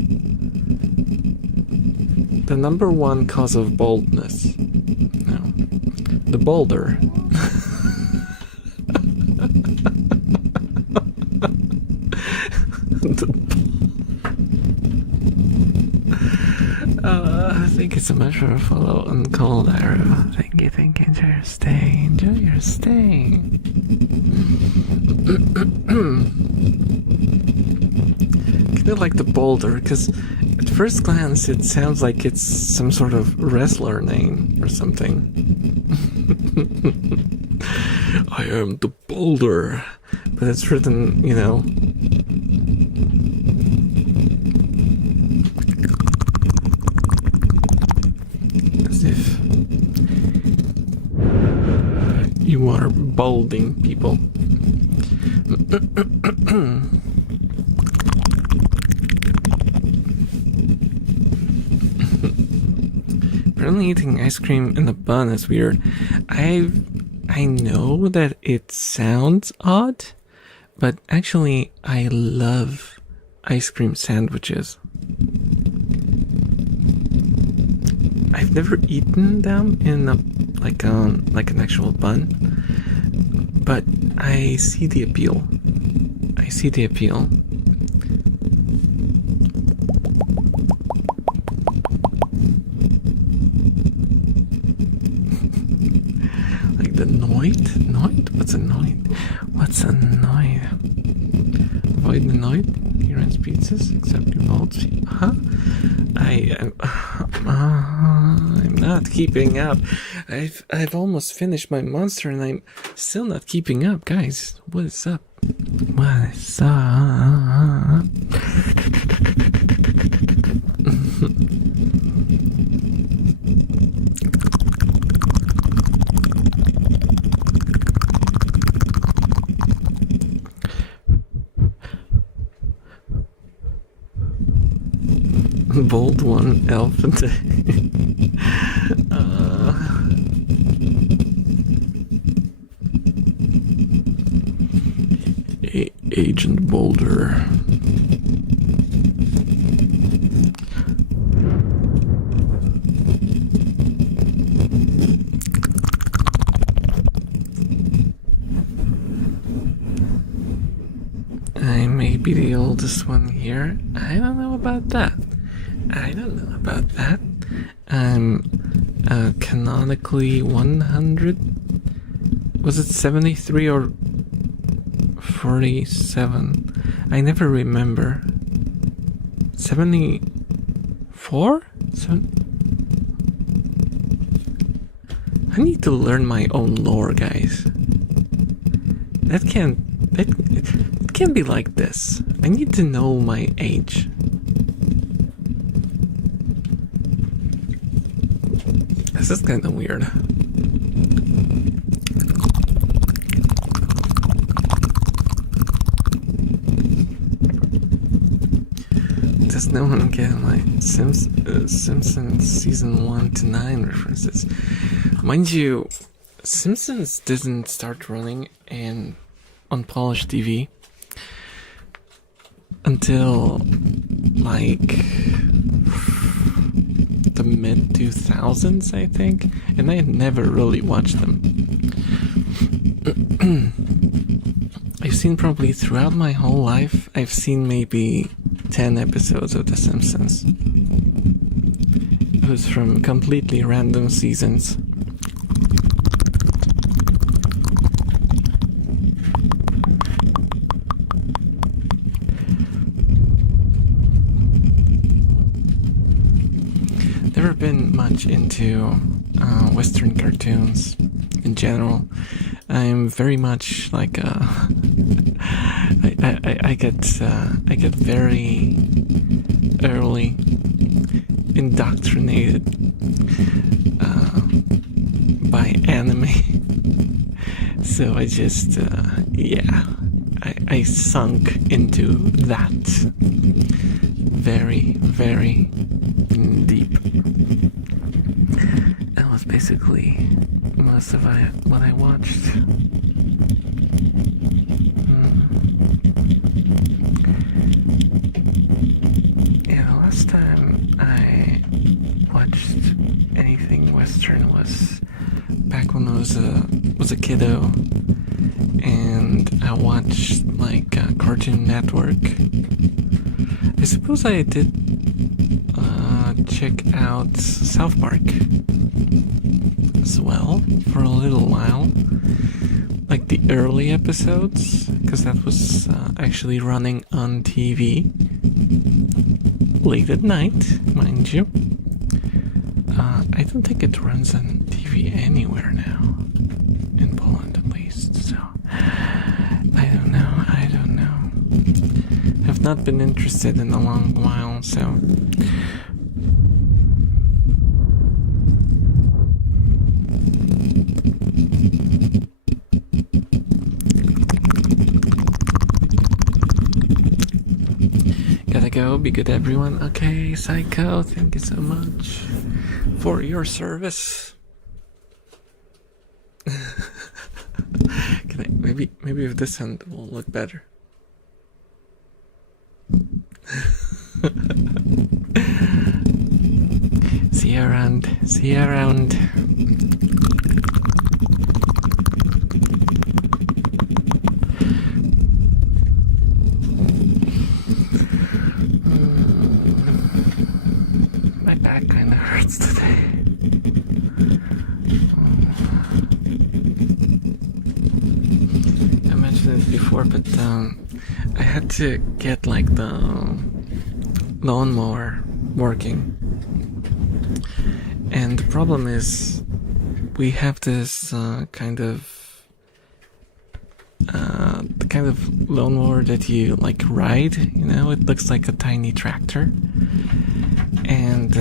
The number one cause of baldness. No. the boulder. Thank you so much for a follow on Cold Arrow. Thank you, enjoy your stay. Enjoy your stay. Kind of like the boulder, because at first glance it sounds like it's some sort of wrestler name or something. I am the boulder, but it's written, you know, as if you are balding people. Apparently eating ice cream in a bun is weird. I know that it sounds odd, but actually I love ice cream sandwiches. I've never eaten them in like an actual bun, but I see the appeal. Like the Noid? What's a Noid? Avoid the Noid. He runs pizzas, except your bolts. Huh? I'm not keeping up. I've almost finished my monster and I'm still not keeping up, guys. What is up? What is up? Bold one, elf and Agent Boulder. I may be the oldest one here. I don't know about that. I'm canonically 100. Was it 73 or 47? I never remember. 74? I need to learn my own lore, guys. It can't be like this. I need to know my age. This is kind of weird. Does no one get my Simpsons season 1 to 9 references? Mind you, Simpsons didn't start running on Polish TV until like the mid 2000s, I think, and I never really watched them. I've seen probably throughout my whole life, I've seen maybe 10 episodes of The Simpsons. It was from completely random seasons. Never been much into Western cartoons in general. I'm very much like I get very early indoctrinated by anime. So I just I sunk into that very, very deep. That was basically most of what I watched. Yeah, the last time I watched anything Western was back when I was a kiddo, and I watched like Cartoon Network. I suppose I did check out South Park as well for a little while, like the early episodes, because that was actually running on TV late at night, mind you. I don't think it runs on TV anywhere now, in Poland at least, so I don't know. Have not been interested in a long while, so gotta go. Be good, everyone. Okay, Psycho, thank you so much for your service. Can I maybe with this hand will look better. See you around. See you around. My back kind of hurts today. I mentioned it before, but I had to get like the lawnmower working, and the problem is we have this kind of lawnmower that you like ride, you know, it looks like a tiny tractor, and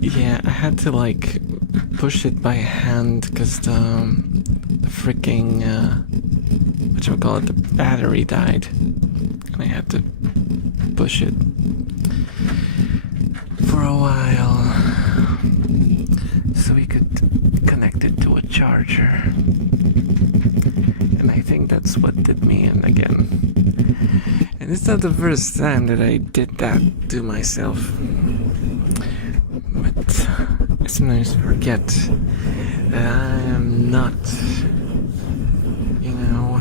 yeah, I had to like push it by hand because the freaking whatchamacallit, the battery died, and I had to push it for a while so we could connect it to a charger, and I think that's what did me in again. And it's not the first time that I did that to myself, but I sometimes forget that I am not, you know,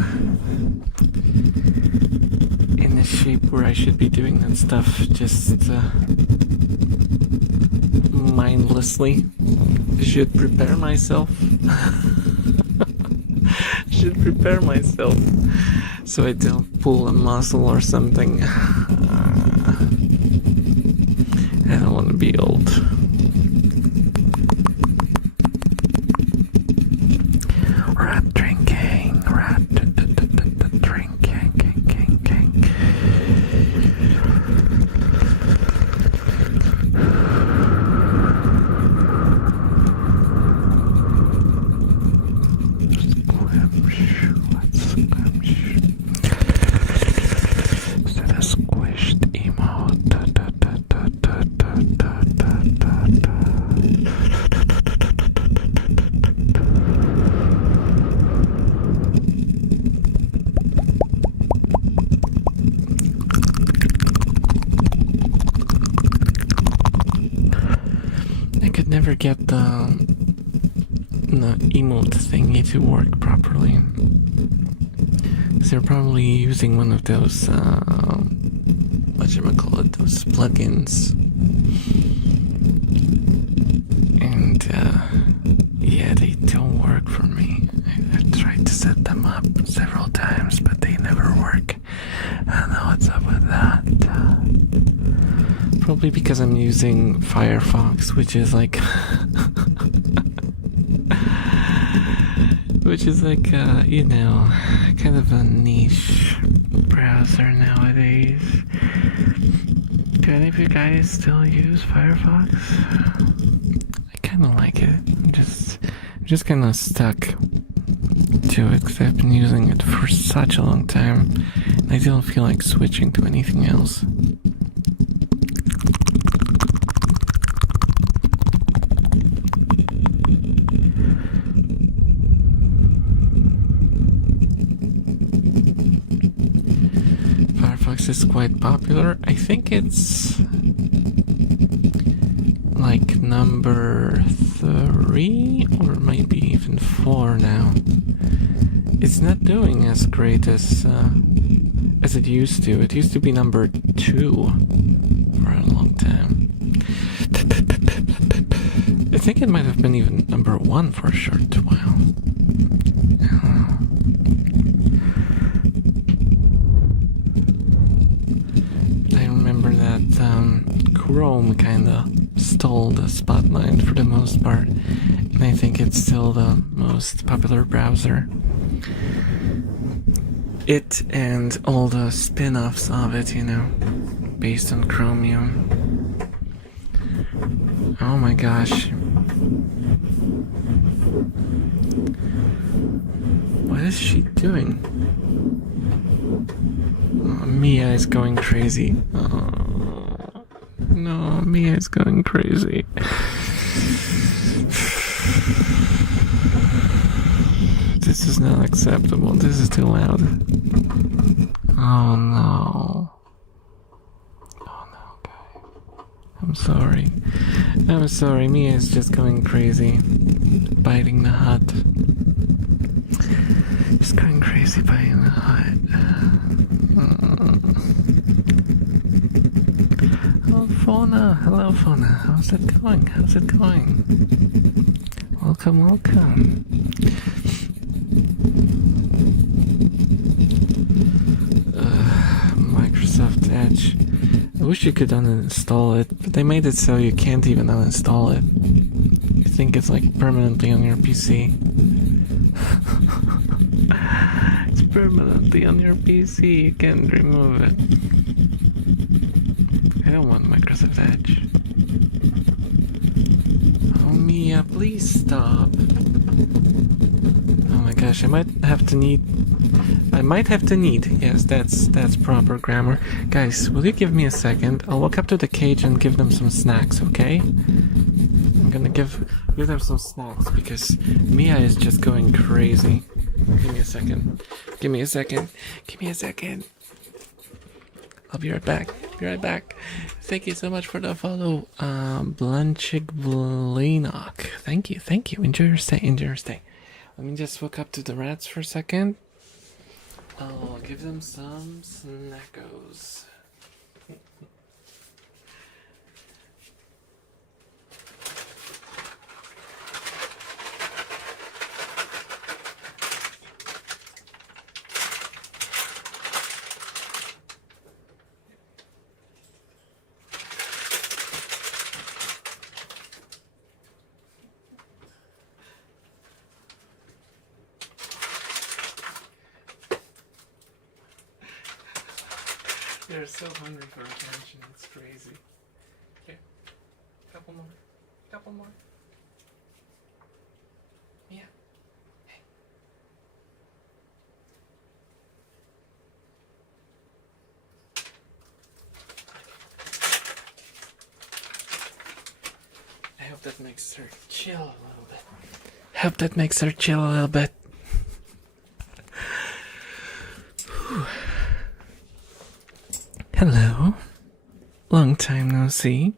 in a shape where I should be doing that stuff just mindlessly. I should prepare myself. So I don't pull a muscle or something. I don't want to be old. Rat drinking, drinking. I could never get the emote thingy to work properly. So they're probably using one of those those plugins. And yeah, they don't work for me. I tried to set them up several times, but they never work. I don't know what's up with that. Probably because I'm using Firefox, which is like you know, kind of a niche browser nowadays. Do any of you guys still use Firefox? I kind of like it. I'm just kind of stuck to it because I've been using it for such a long time, and I don't feel like switching to anything else. Is quite popular. I think it's like number 3 or maybe even 4 now. It's not doing as great as it used to. It used to be number 2 for a long time. I think it might have been even number 1 for a short while. I remember that Chrome kinda stole the spotlight for the most part, and I think it's still the most popular browser. It and all the spin-offs of it, you know, based on Chromium. Oh my gosh. What is she doing? Oh, Mia is going crazy. Oh, no, Mia is going crazy. This is not acceptable. This is too loud. Oh no. Oh no, guys. I'm sorry. I'm sorry. Mia is just going crazy. Biting the hut. Just going crazy biting the hut. Oh, Fauna. Hello, Fauna. How's it going? How's it going? Welcome, welcome. Microsoft Edge. I wish you could uninstall it, but they made it so you can't even uninstall it. I think it's like permanently on your PC. It's permanently on your PC, you can't remove it. I don't want Microsoft Edge. Oh Mia, please stop. Oh my gosh, I might have to need, yes, that's proper grammar. Guys, will you give me a second? I'll walk up to the cage and give them some snacks, okay? I'm gonna give them some snacks because Mia is just going crazy. Give me a second. Give me a second. Give me a second. I'll be right back. Be right back. Thank you so much for the follow, Blanchik Blanok. Thank you, thank you. Enjoy your stay, enjoy your stay. Let me just walk up to the rats for a second. I'll give them some snackos. They're so hungry for attention, it's crazy. Here, couple more. Couple more. Yeah. Hey. I hope that makes her chill a little bit. Hope that makes her chill a little bit. Hello. Long time no see.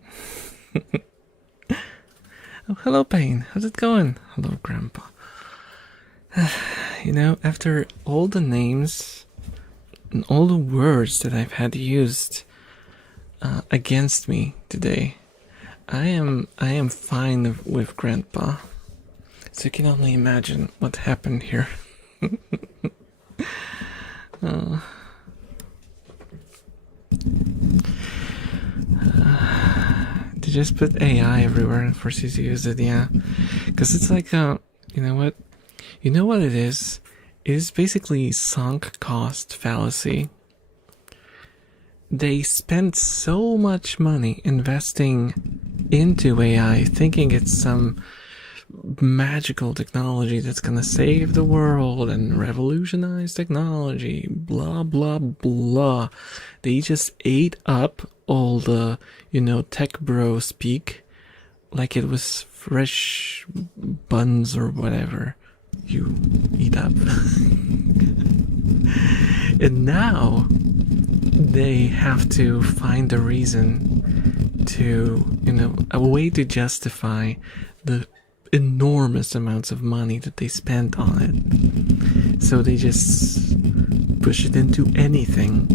Oh, hello, Payne. How's it going? Hello, Grandpa. You know, after all the names and all the words that I've had used against me today, I am fine with Grandpa. So you can only imagine what happened here. They just put AI everywhere and force you to use it, yeah. Because it's like, you know what? You know what it is? It is basically sunk cost fallacy. They spent so much money investing into AI, thinking it's some magical technology that's gonna save the world and revolutionize technology, blah blah blah. They just ate up all the, you know, tech bro speak like it was fresh buns or whatever you eat up. And now they have to find a reason to, a way to justify the enormous amounts of money that they spent on it. So they just push it into anything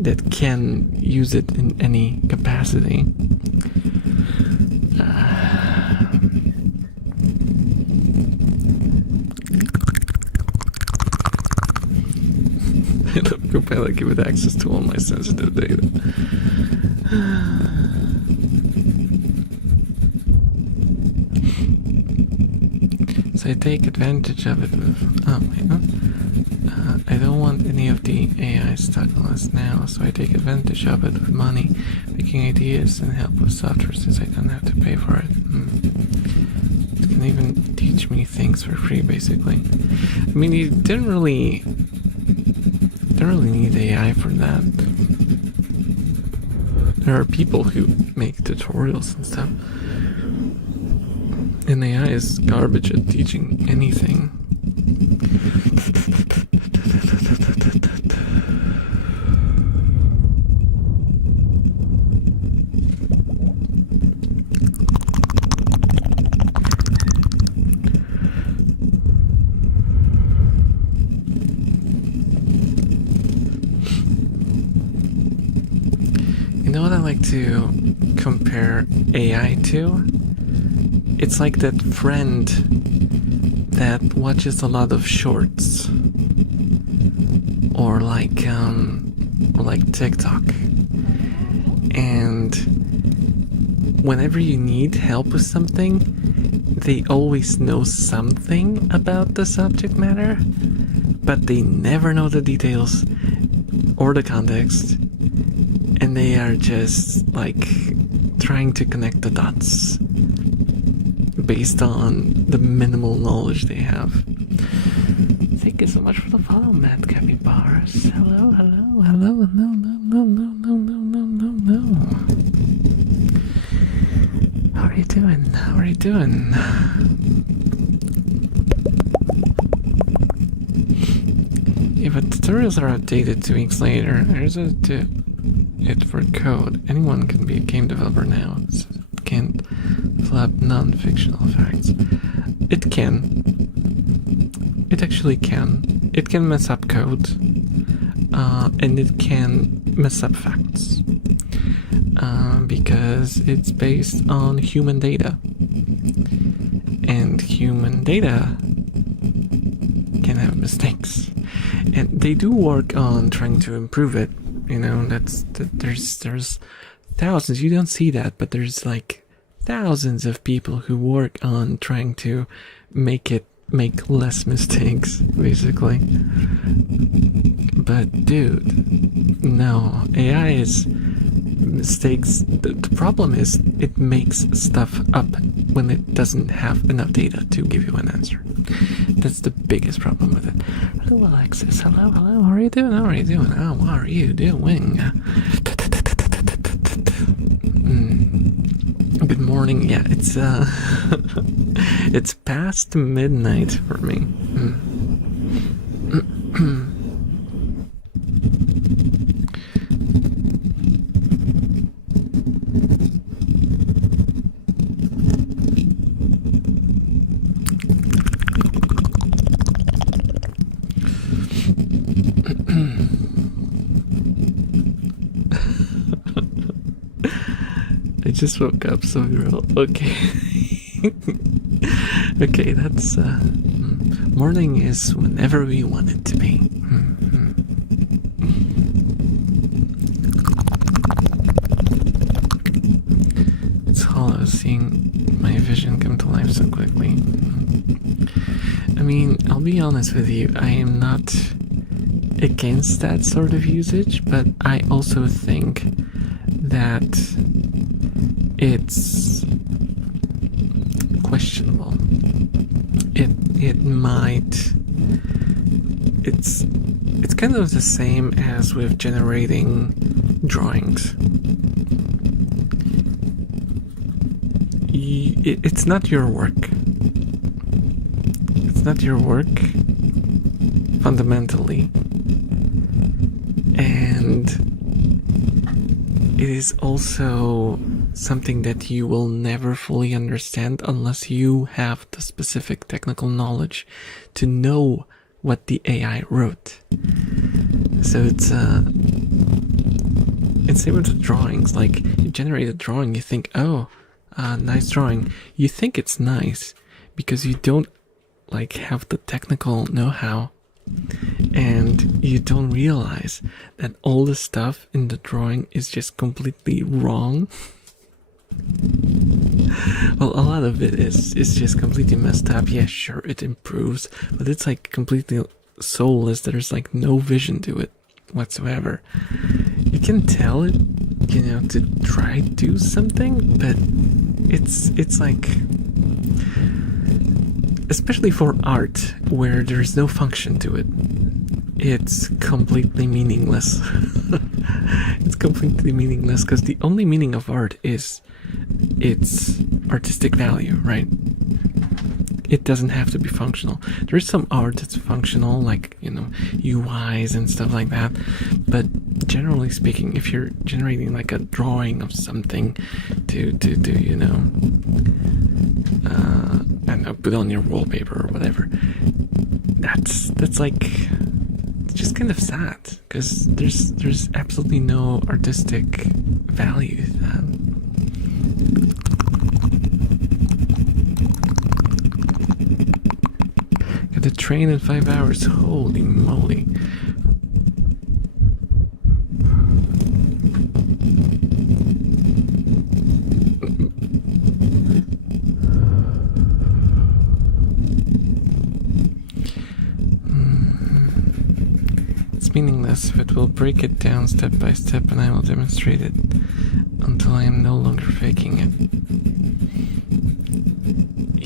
that can use it in any capacity. I love Copilot, give it access to all my sensitive data. So I take advantage of it with, I don't want any of the AI stuck on us now, so I take advantage of it with money, making ideas and help with software since I don't have to pay for it. It can even teach me things for free, basically. I mean, you don't really need AI for that. There are people who make tutorials and stuff. And AI is garbage at teaching anything. You know what I like to compare AI to? It's like that friend that watches a lot of shorts, or like TikTok, and whenever you need help with something, they always know something about the subject matter, but they never know the details or the context, and they are just like trying to connect the dots based on the minimal knowledge they have. Thank you so much for the follow, Matt Capybaras. Hello, hello, hello, no, no, no, no, no, no, no, no, no. How are you doing? How are you doing? Yeah, but tutorials are outdated 2 weeks later. There's a tip. It for code. Anyone can be a game developer now. So can't flap non-fictional facts. It can. It actually can. It can mess up code. And it can mess up facts. Because it's based on human data. And human data can have mistakes. And they do work on trying to improve it. There's thousands, you don't see that, but there's like thousands of people who work on trying to make less mistakes, basically. But dude, no, AI is mistakes. The problem is it makes stuff up when it doesn't have enough data to give you an answer. That's the biggest problem with it. Hello, Alexis. Hello, hello. How are you doing? How are you doing? Oh, what are you doing? Good morning. Yeah, it's it's past midnight for me. I just woke up, so girl. Okay. Okay, that's morning is whenever we want it to be. It's hollow seeing my vision come to life so quickly. I mean, I'll be honest with you, I am not against that sort of usage, but I also think that it's questionable. It might. It's kind of the same as with generating drawings. It's not your work. It's not your work, fundamentally. And it is also something that you will never fully understand unless you have the specific technical knowledge to know what the AI wrote. So it's same with drawings. Like, you generate a drawing, you think, oh, nice drawing. You think it's nice because you don't like have the technical know-how, and you don't realize that all the stuff in the drawing is just completely wrong. Well, a lot of it is just completely messed up. Yeah, sure, it improves, but it's like completely soulless. There's like no vision to it whatsoever. You can tell it, you know, to try to do something, but it's like, especially for art where there's no function to it, it's completely meaningless. It's completely meaningless because the only meaning of art is its artistic value, right? It doesn't have to be functional. There's some art that's functional, like, you know, UIs and stuff like that, but generally speaking, if you're generating like a drawing of something to you know, I don't know, put on your wallpaper or whatever, that's like, it's just kind of sad because there's absolutely no artistic value to that. Got the train in 5 hours. Holy moly. It's meaningless, but we'll break it down step by step and I will demonstrate it until I am no longer faking it.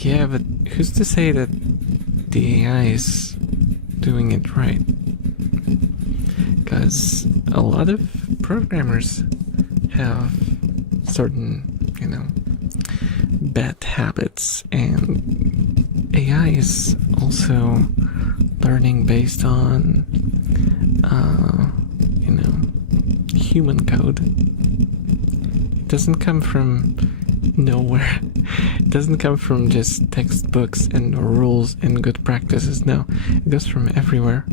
Yeah, but who's to say that the AI is doing it right? Because a lot of programmers have certain, you know, bad habits, and AI is also learning based on, you know, human code. It doesn't come from nowhere. It doesn't come from just textbooks and rules and good practices. No, it goes from everywhere.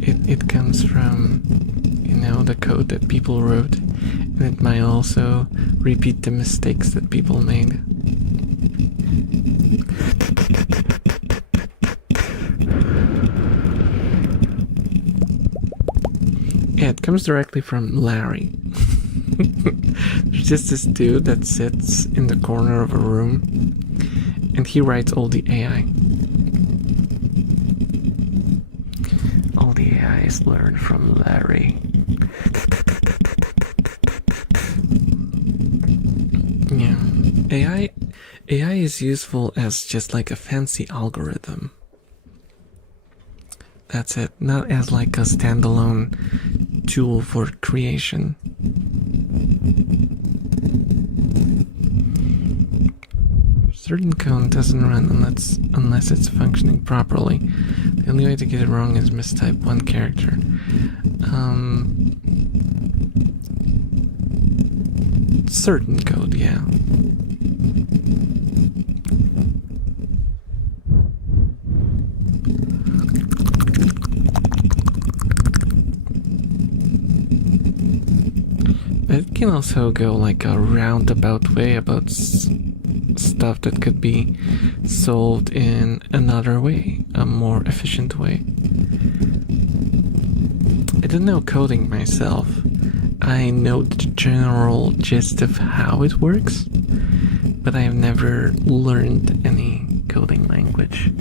It comes from, you know, the code that people wrote, and it might also repeat the mistakes that people made. Yeah, it comes directly from Larry. There's just this dude that sits in the corner of a room and he writes all the AI. All the AIs learn from Larry. Yeah, AI is useful as just like a fancy algorithm. That's it, not as like a standalone tool for creation. Certain code doesn't run unless it's functioning properly. The only way to get it wrong is mistype one character. Certain code, yeah. It can also go like a roundabout way about stuff that could be solved in another way, a more efficient way. I don't know coding myself. I know the general gist of how it works, but I have never learned any coding language.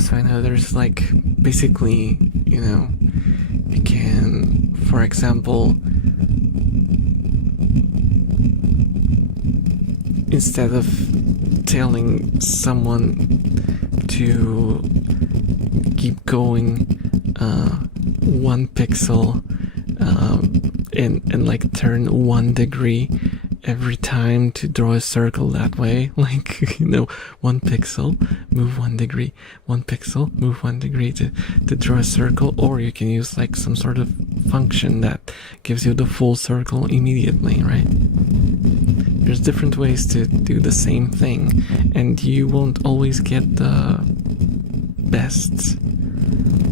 So I know there's like, basically, you know, you can, for example, instead of telling someone to keep going 1 pixel and like turn 1 degree every time to draw a circle that way, like, 1 pixel, move 1 degree, 1 pixel, move 1 degree to draw a circle, or you can use like some sort of function that gives you the full circle immediately, right? There's different ways to do the same thing, and you won't always get the best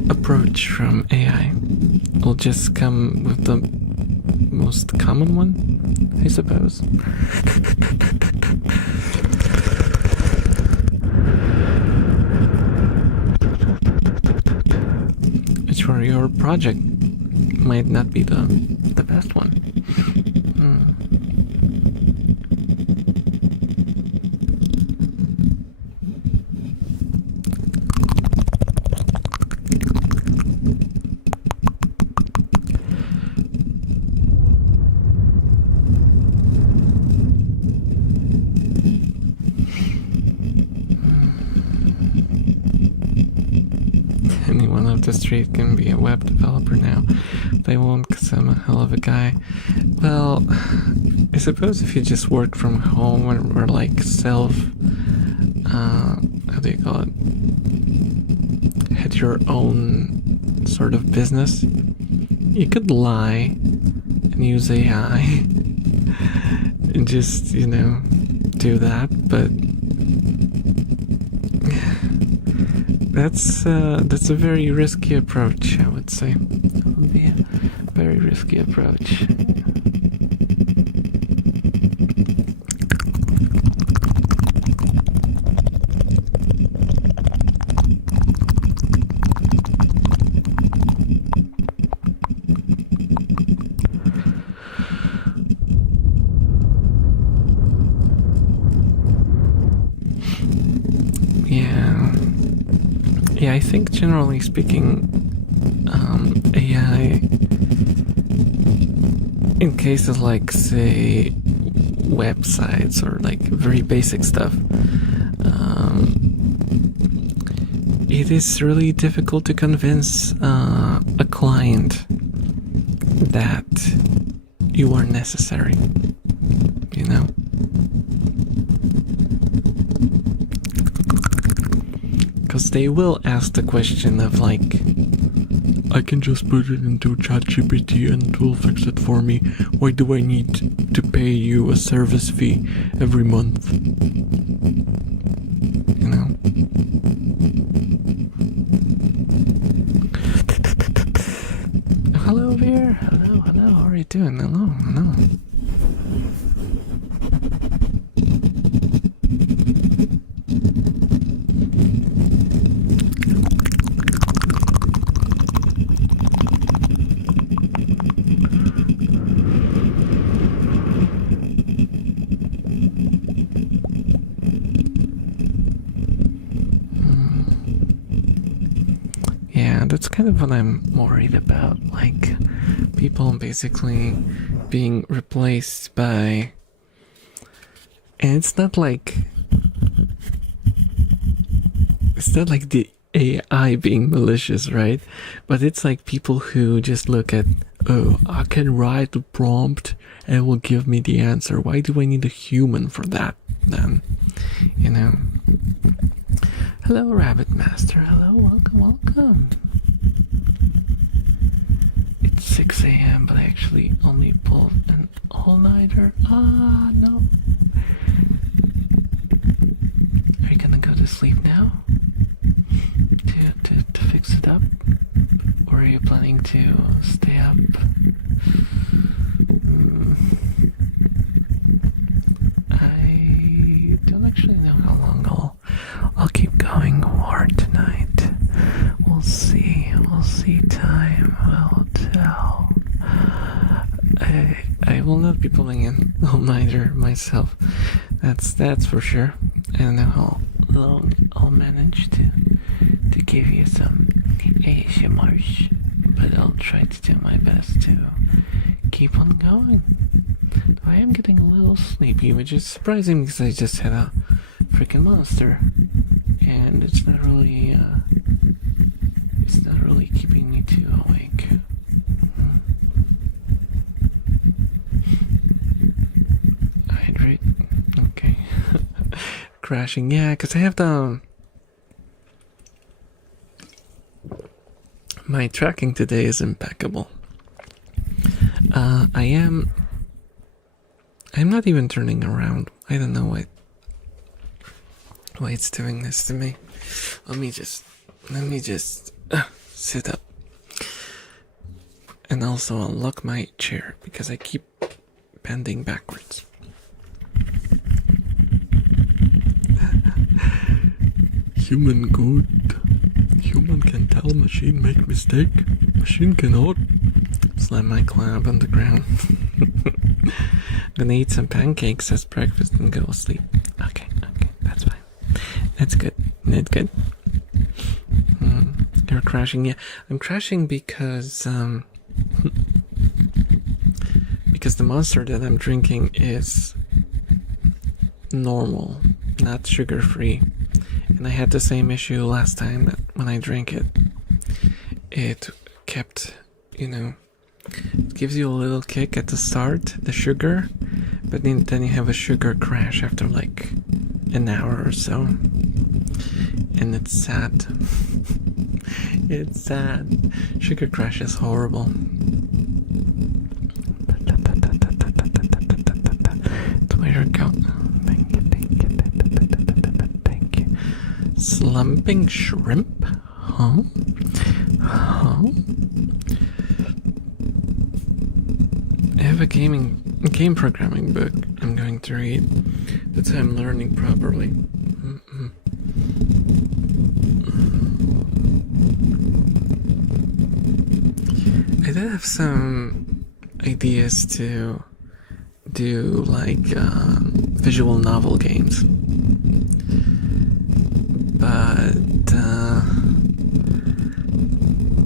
approach from AI. It'll just come with the most common one, I suppose. Which for your project might not be the best one. Anyone off the street can be a web developer now. They won't, because I'm a hell of a guy. Well, I suppose if you just work from home or like how do you call it? Had your own sort of business, you could lie and use AI and just, do that, but that's a very risky approach, I would say. It would be a very risky approach. Yeah, I think generally speaking, AI, in cases like, say, websites or like very basic stuff, it is really difficult to convince a client that you are necessary, because they will ask the question of like, I can just put it into ChatGPT and it will fix it for me. Why do I need to pay you a service fee every month? Hello over here. Hello. How are you doing? Hello. That's kind of what I'm worried about, like people basically being replaced by, and it's not like the AI being malicious, right? But it's like people who just look at, oh, I can write the prompt and it will give me the answer. Why do I need a human for that then? Hello, Rabbit Master. Hello, welcome. It's 6 a.m., but I actually only pulled an all-nighter. Ah, no. Are you gonna go to sleep now? To fix it up? Or are you planning to stay up? I don't actually know how long I'll keep going for tonight. We'll see. Time will tell. I will not be pulling an all-nighter myself. That's for sure. I don't know how long I'll manage to give you some ASMRs, but I'll try to do my best to keep on going. I am getting a little sleepy, which is surprising because I just had a freaking monster, and it's not really keeping me too awake. crashing. Yeah, because I have my tracking today is impeccable. I'm not even turning around. I don't know why it's doing this to me. Let me just sit up. And also unlock my chair because I keep bending backwards. Human good. Human can tell machine make mistake. Machine cannot. Slam my clamp on the ground. Gonna eat some pancakes as breakfast and go sleep. Okay, that's fine. That's good. You're crashing, yeah. I'm crashing because the monster that I'm drinking is normal, not sugar-free. And I had the same issue last time that when I drank it. It kept, it gives you a little kick at the start, the sugar, but then you have a sugar crash after like an hour or so. And it's sad. It's sad. Sugar crash is horrible. It's where you're going. Thank you. Slumping shrimp? Huh? I have a game programming book I'm going to read. That's how I'm learning properly. I did have some ideas to do like visual novel games, but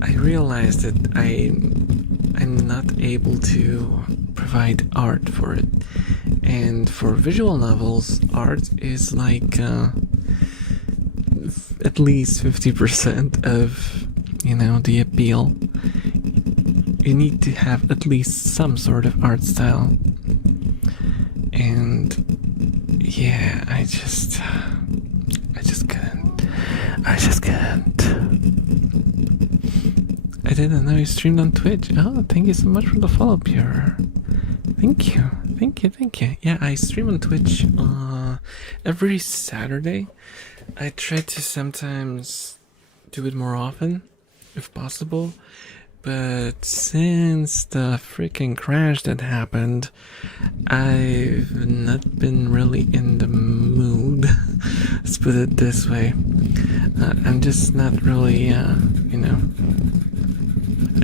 I realized that I'm not able to provide art for it, and for visual novels, art is like at least 50% of the appeal. You need to have at least some sort of art style, and yeah, I just couldn't. I didn't know you streamed on Twitch. Oh, thank you so much for the follow, Pure. Thank you. Yeah, I stream on Twitch every Saturday. I try to sometimes do it more often, if possible. But since the freaking crash that happened, I've not been really in the mood. Let's put it this way. I'm just not really, I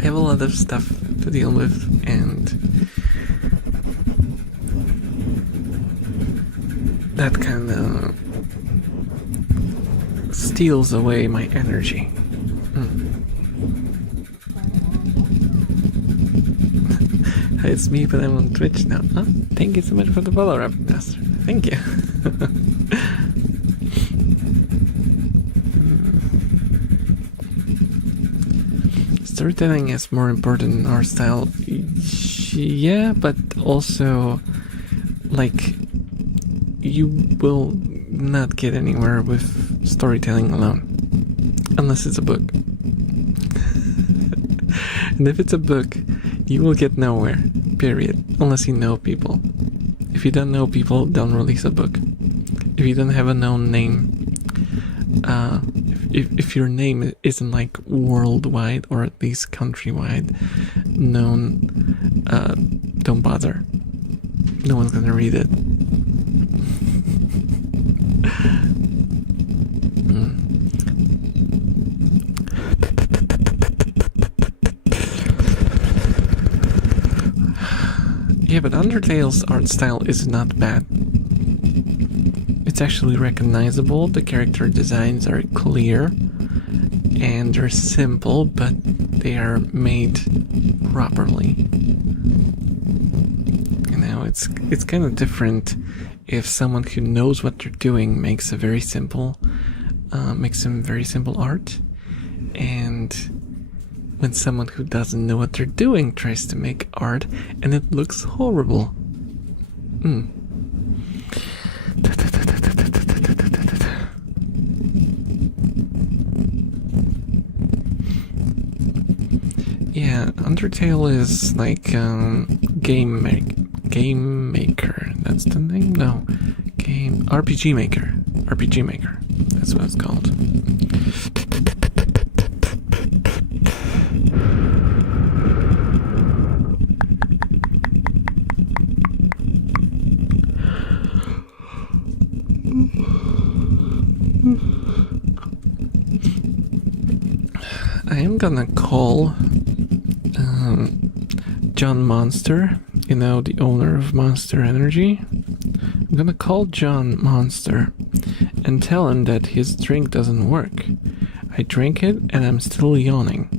have a lot of stuff to deal with, and that kind of steals away my energy. It's me, but I'm on Twitch now. Oh, thank you so much for the follow up, Master. Thank you. Storytelling is more important in our style. Yeah, but also, like, you will not get anywhere with storytelling alone. Unless it's a book. And if it's a book, you will get nowhere, period, unless you know people. If you don't know people, don't release a book. If you don't have a known name, if your name isn't like worldwide or at least countrywide known, don't bother. No one's gonna read it. Yeah, but Undertale's art style is not bad. It's actually recognizable, the character designs are clear, and they're simple, but they are made properly. It's kind of different if someone who knows what they're doing makes some very simple art, and when someone who doesn't know what they're doing tries to make art and it looks horrible. Undertale is like game maker. That's the name. No, game RPG maker. RPG maker. That's what it's called. I am gonna call John Monster, you know, the owner of Monster Energy. I'm gonna call John Monster and tell him that his drink doesn't work. I drank it and I'm still yawning.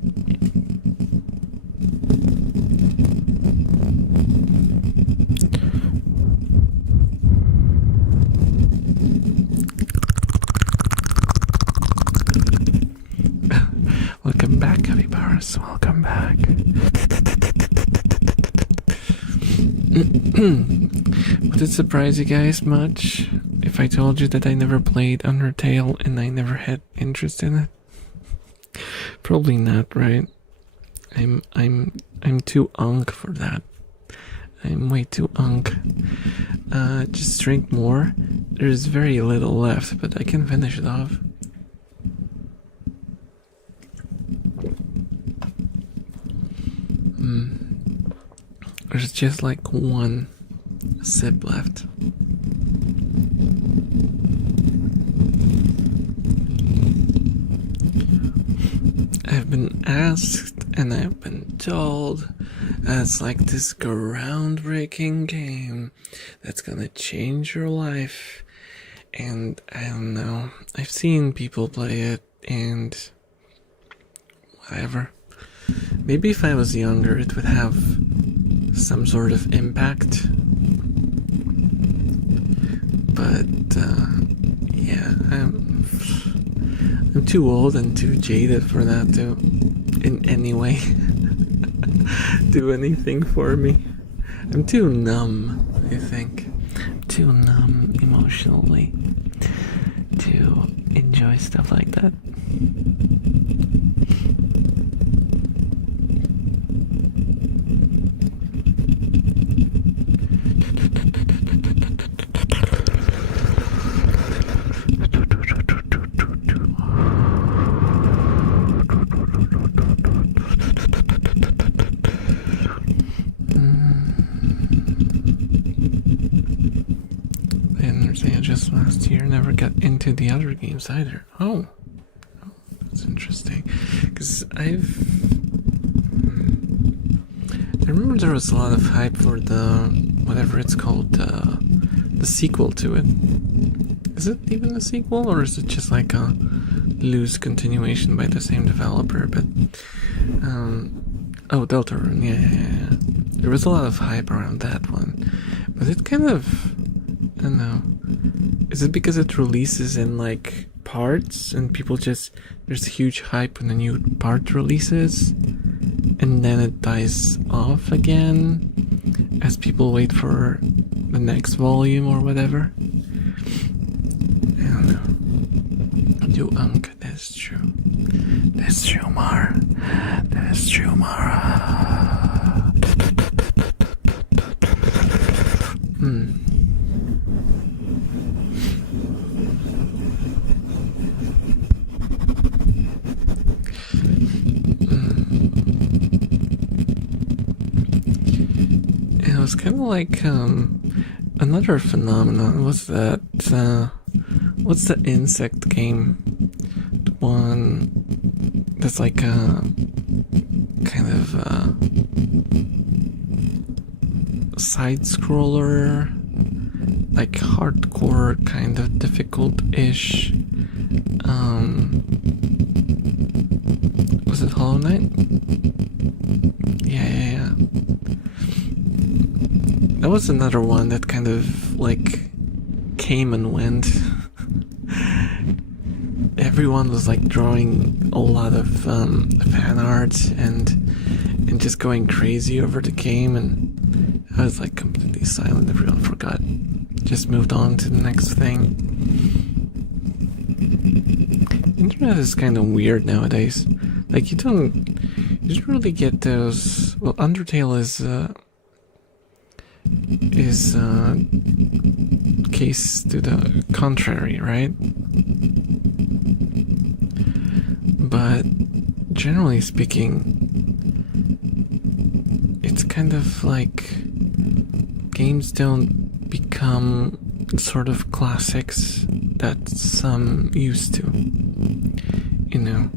Welcome back, capybaras. Welcome back. Would it surprise you guys much if I told you that I never played Undertale and I never had interest in it? Probably not, right? I'm too unk for that. I'm way too unk. Just drink more. There's very little left, but I can finish it off. There's just like one sip left. I've been asked and I've been told that's like this groundbreaking game that's gonna change your life. And I don't know. I've seen people play it and whatever. Maybe if I was younger it would have some sort of impact. But yeah, I'm too old and too jaded for that to in any way do anything for me. I'm too numb, I think. I'm too numb emotionally to enjoy stuff like that. Just last year never got into the other games either. Oh, that's interesting. Because I remember there was a lot of hype for the whatever it's called, the sequel to it. Is it even a sequel, or is it just like a loose continuation by the same developer? But oh, Deltarune, yeah. There was a lot of hype around that one, but it kind of, I don't know. Is it because it releases in like parts and people just, there's huge hype when a new part releases and then it dies off again as people wait for the next volume or whatever? I don't know. You unk, that's true. That's true, Mar. That's true, Mara. It was kind of like another phenomenon was that what's the insect game? The one that's like a kind of side scroller, like hardcore, kind of difficult-ish. Was it Hollow Knight? Yeah. That was another one that kind of like came and went. Everyone was like drawing a lot of fan art and just going crazy over the game, and I was like completely silent. Everyone forgot, just moved on to the next thing. Internet is kind of weird nowadays. Like you didn't really get those. Well, Undertale is case to the contrary, right? But generally speaking, it's kind of like games don't become sort of classics that some used to. You know,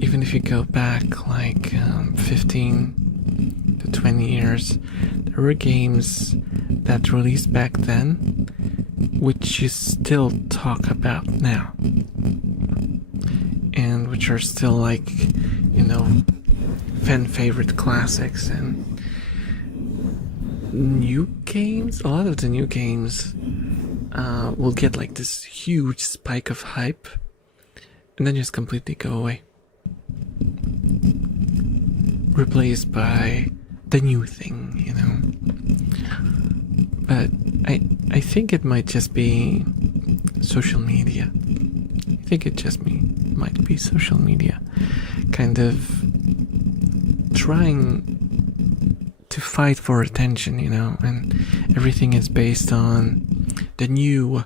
even if you go back like 15 to 20 years, there were games that released back then which you still talk about now, and which are still like, you know, fan favorite classics. And new games, a lot of the new games will get like this huge spike of hype and then just completely go away, replaced by the new thing, you know. But I think it might just be social media. I think it just might be social media kind of trying to fight for attention, you know, and everything is based on the new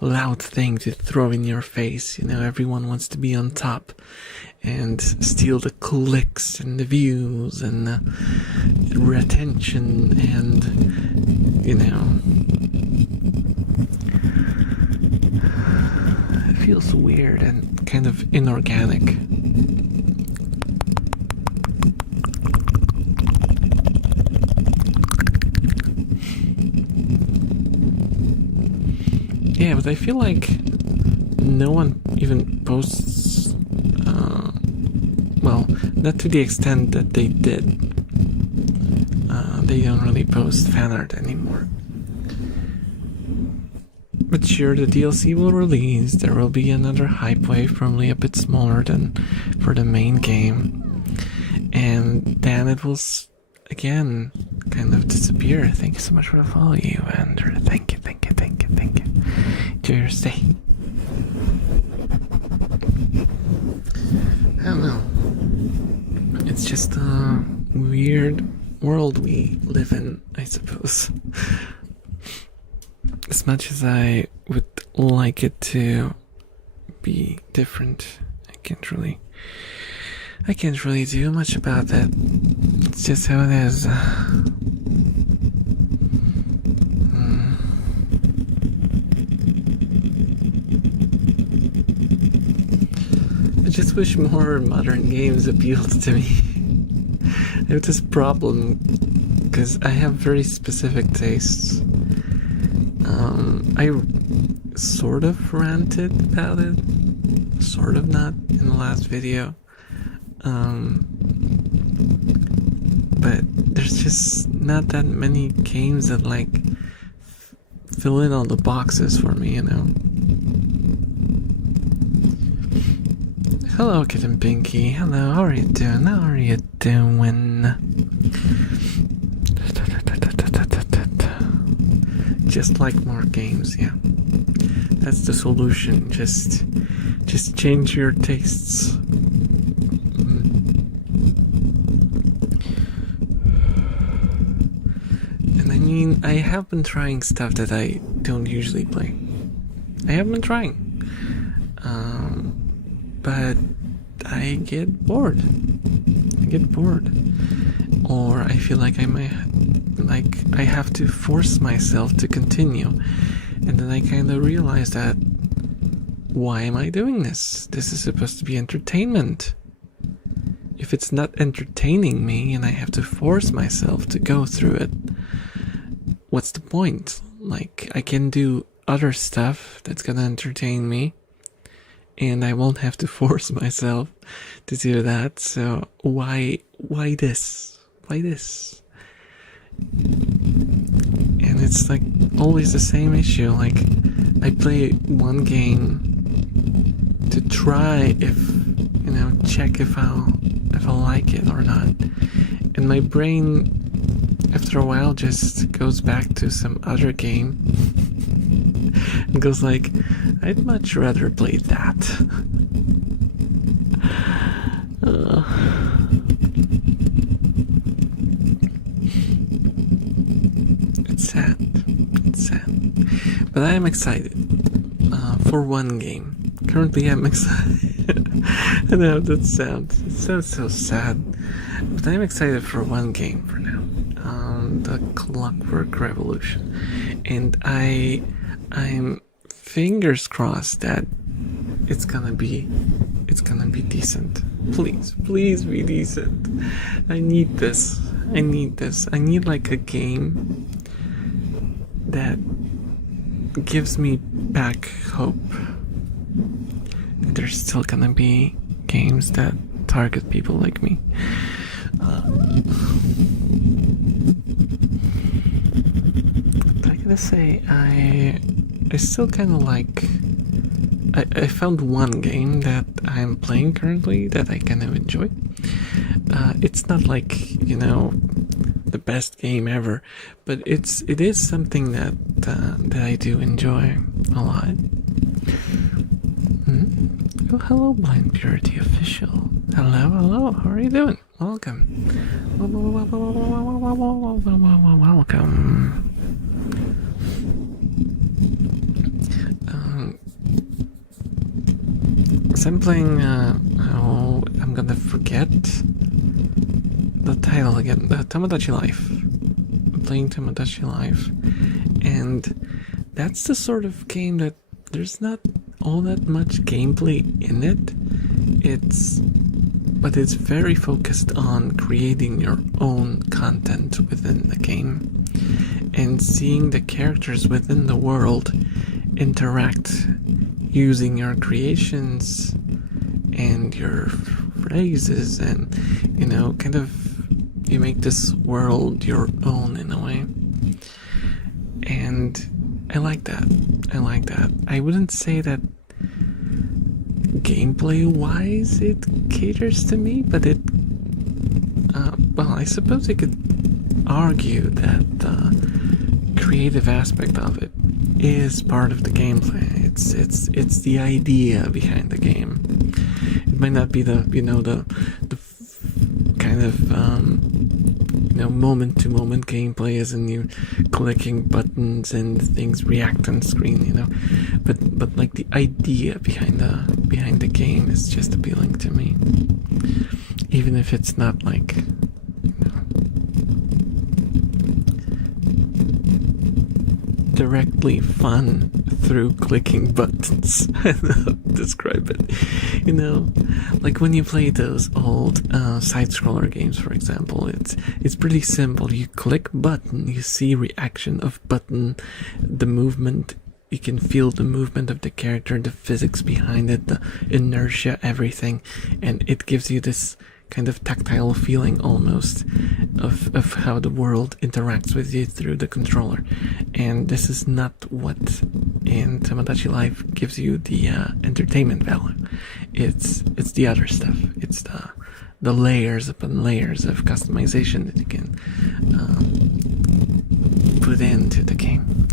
loud thing to throw in your face, you know. Everyone wants to be on top and steal the clicks and the views and the retention, and, you know, it feels weird and kind of inorganic. Yeah, but I feel like no one even posts, well, not to the extent that they did. They don't really post fan art anymore. But sure, the DLC will release, there will be another hype wave, probably a bit smaller than for the main game, and then it will again kind of disappear. Thank you so much for the follow, you, Andrew. Thank you. Enjoy your stay. I don't know. It's just a weird world we live in, I suppose. As much as I would like it to be different, I can't really do much about that. It's just how it is. I just wish more modern games appealed to me. I have this problem because I have very specific tastes. I sort of ranted about it, sort of not in the last video. But there's just not that many games that like fill in all the boxes for me, you know. Hello, Kitten Pinky. Hello, how are you doing? Just like more games, yeah. That's the solution. Just change your tastes. And I mean, I have been trying stuff that I don't usually play. I have been trying. But I get bored. Or I feel like I have to force myself to continue. And then I kind of realize that, why am I doing this? This is supposed to be entertainment. If it's not entertaining me and I have to force myself to go through it, what's the point? Like, I can do other stuff that's gonna entertain me, and I won't have to force myself to do that. So why this? Why this? And it's like always the same issue. Like, I play one game to try check if I'll like it or not. And my brain, after a while, just goes back to some other game and goes like, I'd much rather play that. It's sad. But I am excited for one game. Currently, I'm excited. I know that sounds. It sounds so sad. But I'm excited for one game for now. The Clockwork Revolution. And I'm fingers crossed that it's gonna be decent. Please be decent. I need this. I need like a game that gives me back hope that there's still gonna be games that target people like me. But I gotta say, I still kind of like. I found one game that I'm playing currently that I kind of enjoy. It's not like, you know, the best game ever, but it is something that I do enjoy a lot. Oh, hello, Blind Purity Official. Hello. How are you doing? Welcome. Welcome. So I'm playing, I'm gonna forget the title again, Tomodachi Life. I'm playing Tomodachi Life, and that's the sort of game that there's not all that much gameplay in it. But it's very focused on creating your own content within the game, and seeing the characters within the world interact using your creations and your phrases, and you know, kind of you make this world your own in a way. And I like that. I wouldn't say that gameplay wise it caters to me, but it well, I suppose I could argue that the creative aspect of it is part of the gameplay. It's the idea behind the game. It might not be the kind of moment to moment gameplay, as in you clicking buttons and things react on screen, but like the idea behind the game is just appealing to me, even if it's not like directly fun through clicking buttons. I don't know how to describe it. Like when you play those old side-scroller games, for example, it's pretty simple. You click button, you see reaction of button, the movement, you can feel the movement of the character, the physics behind it, the inertia, everything, and it gives you this kind of tactile feeling almost of how the world interacts with you through the controller. And this is not what in Tomodachi Life gives you the entertainment value. It's the other stuff. It's the layers upon layers of customization that you can put into the game.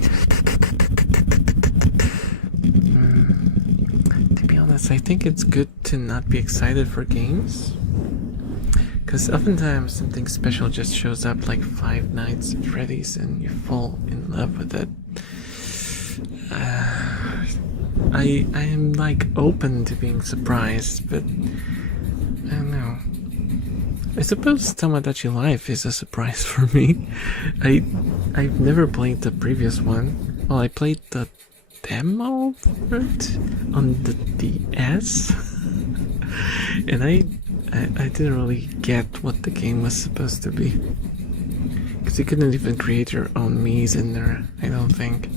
To be honest, I think it's good to not be excited for games, because oftentimes something special just shows up, like Five Nights at Freddy's, and you fall in love with it. I am like open to being surprised, but I don't know. I suppose Tomodachi Life is a surprise for me. I've never played the previous one. Well, I played the demo for it on the DS, and I didn't really get what the game was supposed to be, because you couldn't even create your own Miis in there, I don't think.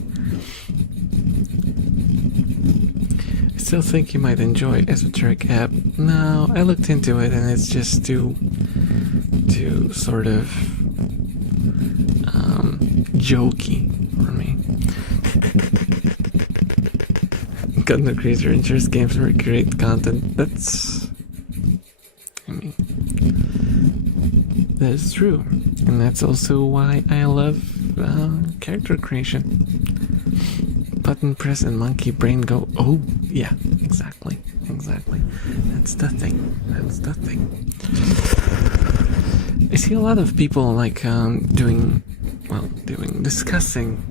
I still think you might enjoy Esoteric App. No, I looked into it and it's just too sort of jokey for me. Content creator ensures games recreate content. That is true, and that's also why I love character creation. Button press and monkey brain go. Oh yeah, exactly. That's the thing. I see a lot of people like discussing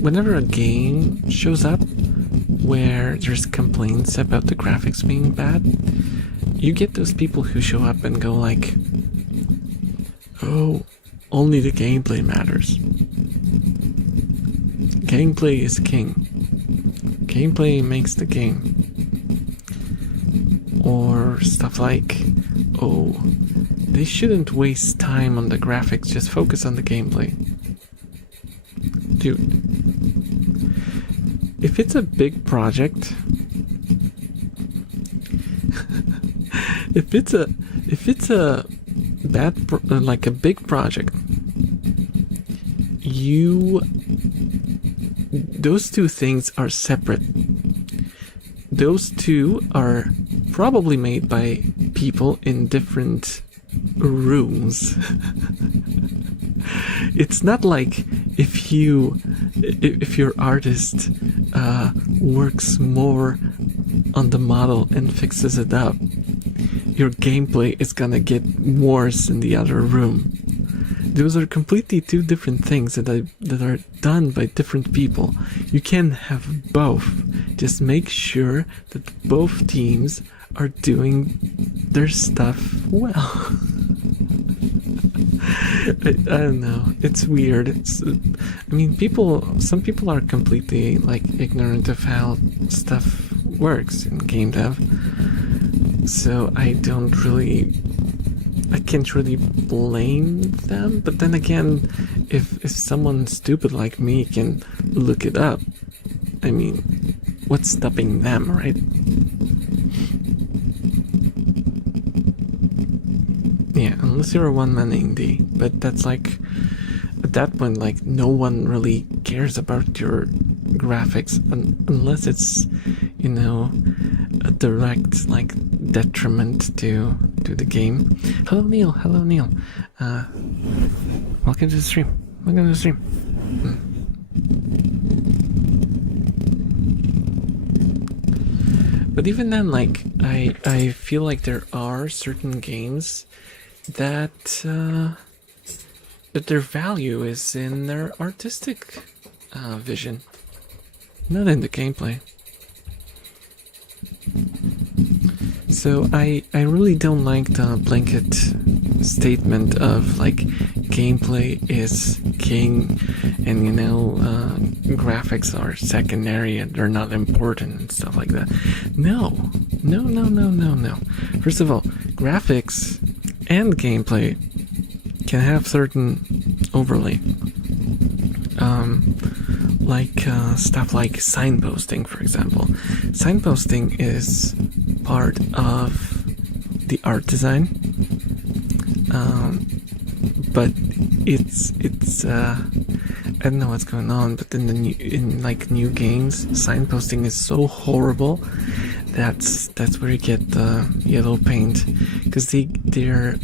whenever a game shows up where there's complaints about the graphics being bad, you get those people who show up and go like, oh, only the gameplay matters. Gameplay is king. Gameplay makes the game. Or stuff like, oh, they shouldn't waste time on the graphics, just focus on the gameplay. Dude, if it's a big project, if it's a like a big project, those two things are separate. Those two are probably made by people in different rooms. It's not like if your artist works more on the model and fixes it up, your gameplay is gonna get worse in the other room. Those are completely two different things that are done by different people. You can have both. Just make sure that both teams are doing their stuff well. I don't know. It's weird. Some people are completely like ignorant of how stuff works in game dev. So I can't really blame them. But then again, if someone stupid like me can look it up, I mean, what's stopping them, right? Yeah, unless you're a one-man indie, but that's like, at that point, like, no one really cares about your graphics unless it's, you know, a direct, like, detriment to the game. Hello, Neil. Hello, Neil. Welcome to the stream. Welcome to the stream. But even then, like, I feel like there are certain games that their value is in their artistic vision, not in the gameplay. So I really don't like the blanket statement of like gameplay is king and, you know, graphics are secondary and they're not important and stuff like that. No. First of all, graphics and gameplay can have certain overlay. Stuff like signposting, for example. Signposting is part of the art design, but it's I don't know what's going on, but in new games, signposting is so horrible. That's where you get the yellow paint, because they're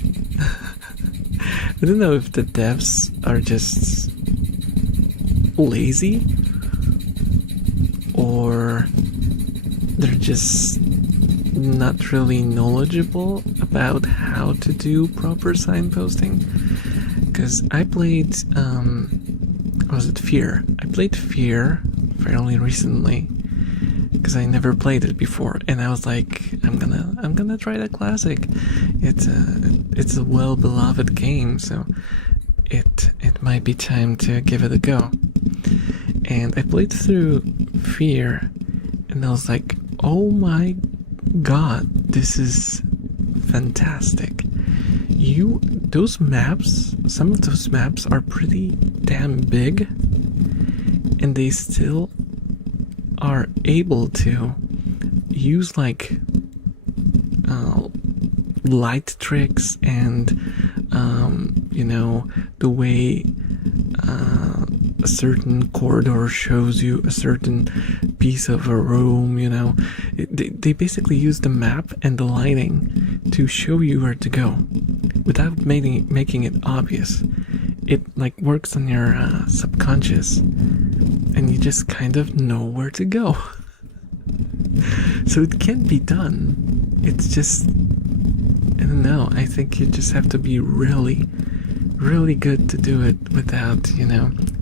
I don't know if the devs are just lazy or they're just not really knowledgeable about how to do proper signposting. Because I played was it Fear? I played Fear fairly recently because I never played it before, and I was like, I'm gonna try the classic. It's a well beloved game, so it might be time to give it a go. And I played through Fear, and I was like, oh my god, this is fantastic. Those maps, some of those maps are pretty damn big, and they still are able to use like light tricks and you know, the way a certain corridor shows you a certain piece of a room, you know. They basically use the map and the lighting to show you where to go without making it obvious. It like works on your subconscious, and you just kind of know where to go. So it can be done. It's just, I don't know, I think you just have to be really, really good to do it without,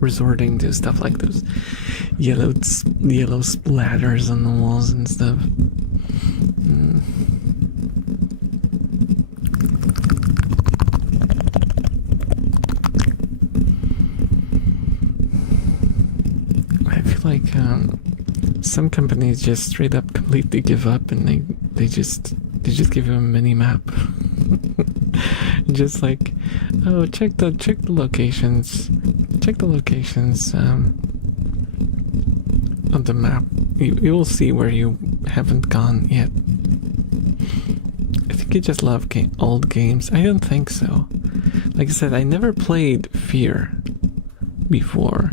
resorting to stuff like those yellow splatters on the walls and stuff. I feel like some companies just straight up completely give up and they just give you a mini map. Just like, oh, check the locations of the map. You will see where you haven't gone yet. I think you just love old games. I don't think so. Like I said, I never played Fear before,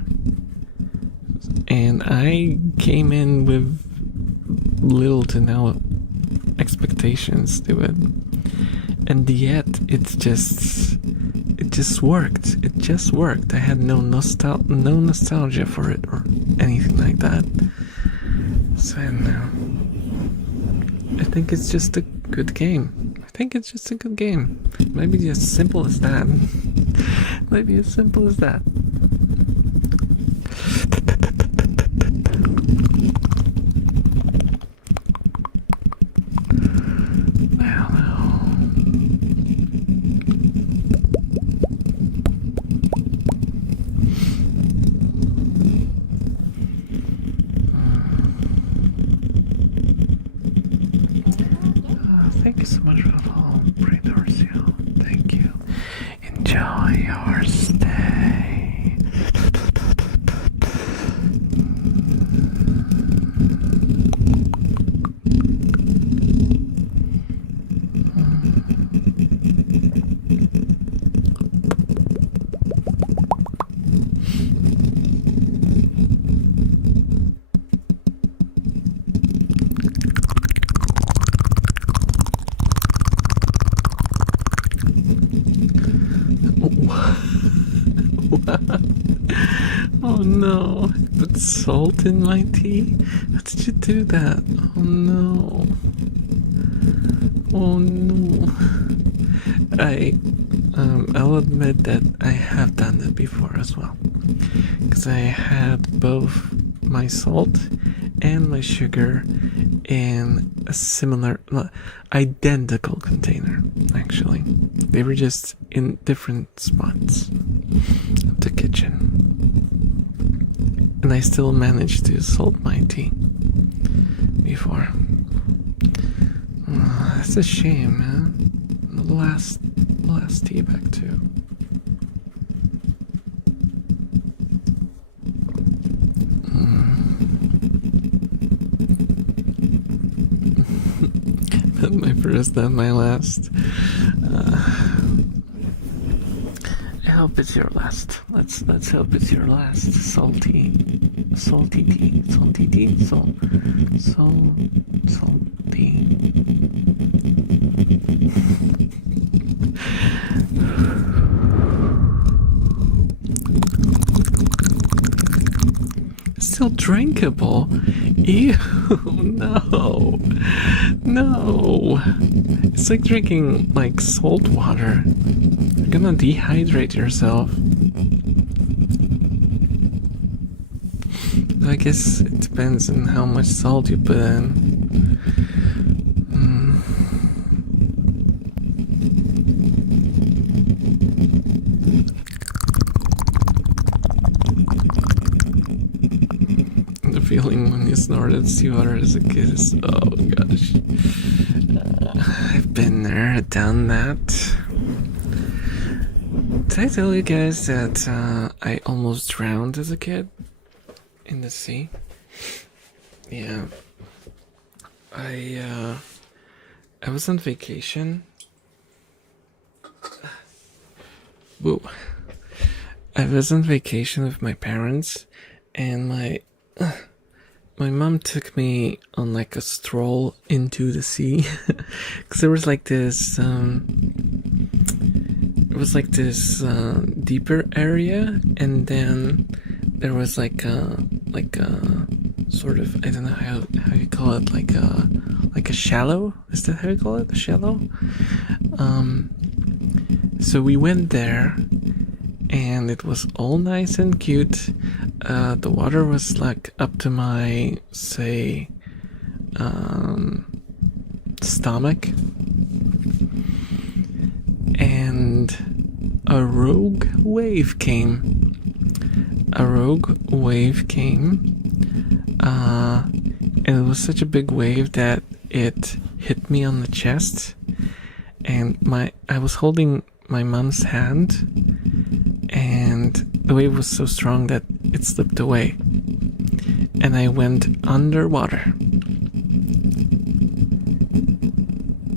and I came in with little to no expectations to it, and yet it just worked. It just worked. I had no nostalgia for it or anything like that. So I don't know. I think it's just a good game. Maybe as simple as that. Maybe as simple as that. Thank you so much for the follow, Predorsio. Thank you. Enjoy your stay. Oh no, put salt in my tea? How did you do that? Oh no. Oh no. I'll admit that I have done it before as well. Because I had both my salt and my sugar in a similar, identical container, actually. They were just in different spots of the kitchen. And I still managed to salt my tea before. Oh, that's a shame, man. The last tea bag too. Not my first, not my last. I hope it's your last. Let's hope it's your last salty tea, salty. Still drinkable? Ew, no. It's like drinking like salt water. You're gonna dehydrate yourself. I guess it depends on how much salt you put in. The feeling when you snorted seawater as a kid is, oh gosh. I've been there, done that. Did I tell you guys that I almost drowned as a kid in the sea? Yeah. I was on vacation. Whoa. I was on vacation with my parents, and my mom took me on like a stroll into the sea, because there was like this deeper area, and then there was like a sort of, I don't know how you call it, like a shallow. Is that how you call it? A shallow? So we went there, and it was all nice and cute. The water was like up to my, say, stomach, and a rogue wave came. And it was such a big wave that it hit me on the chest, and I was holding my mom's hand, and the wave was so strong that it slipped away, and I went underwater.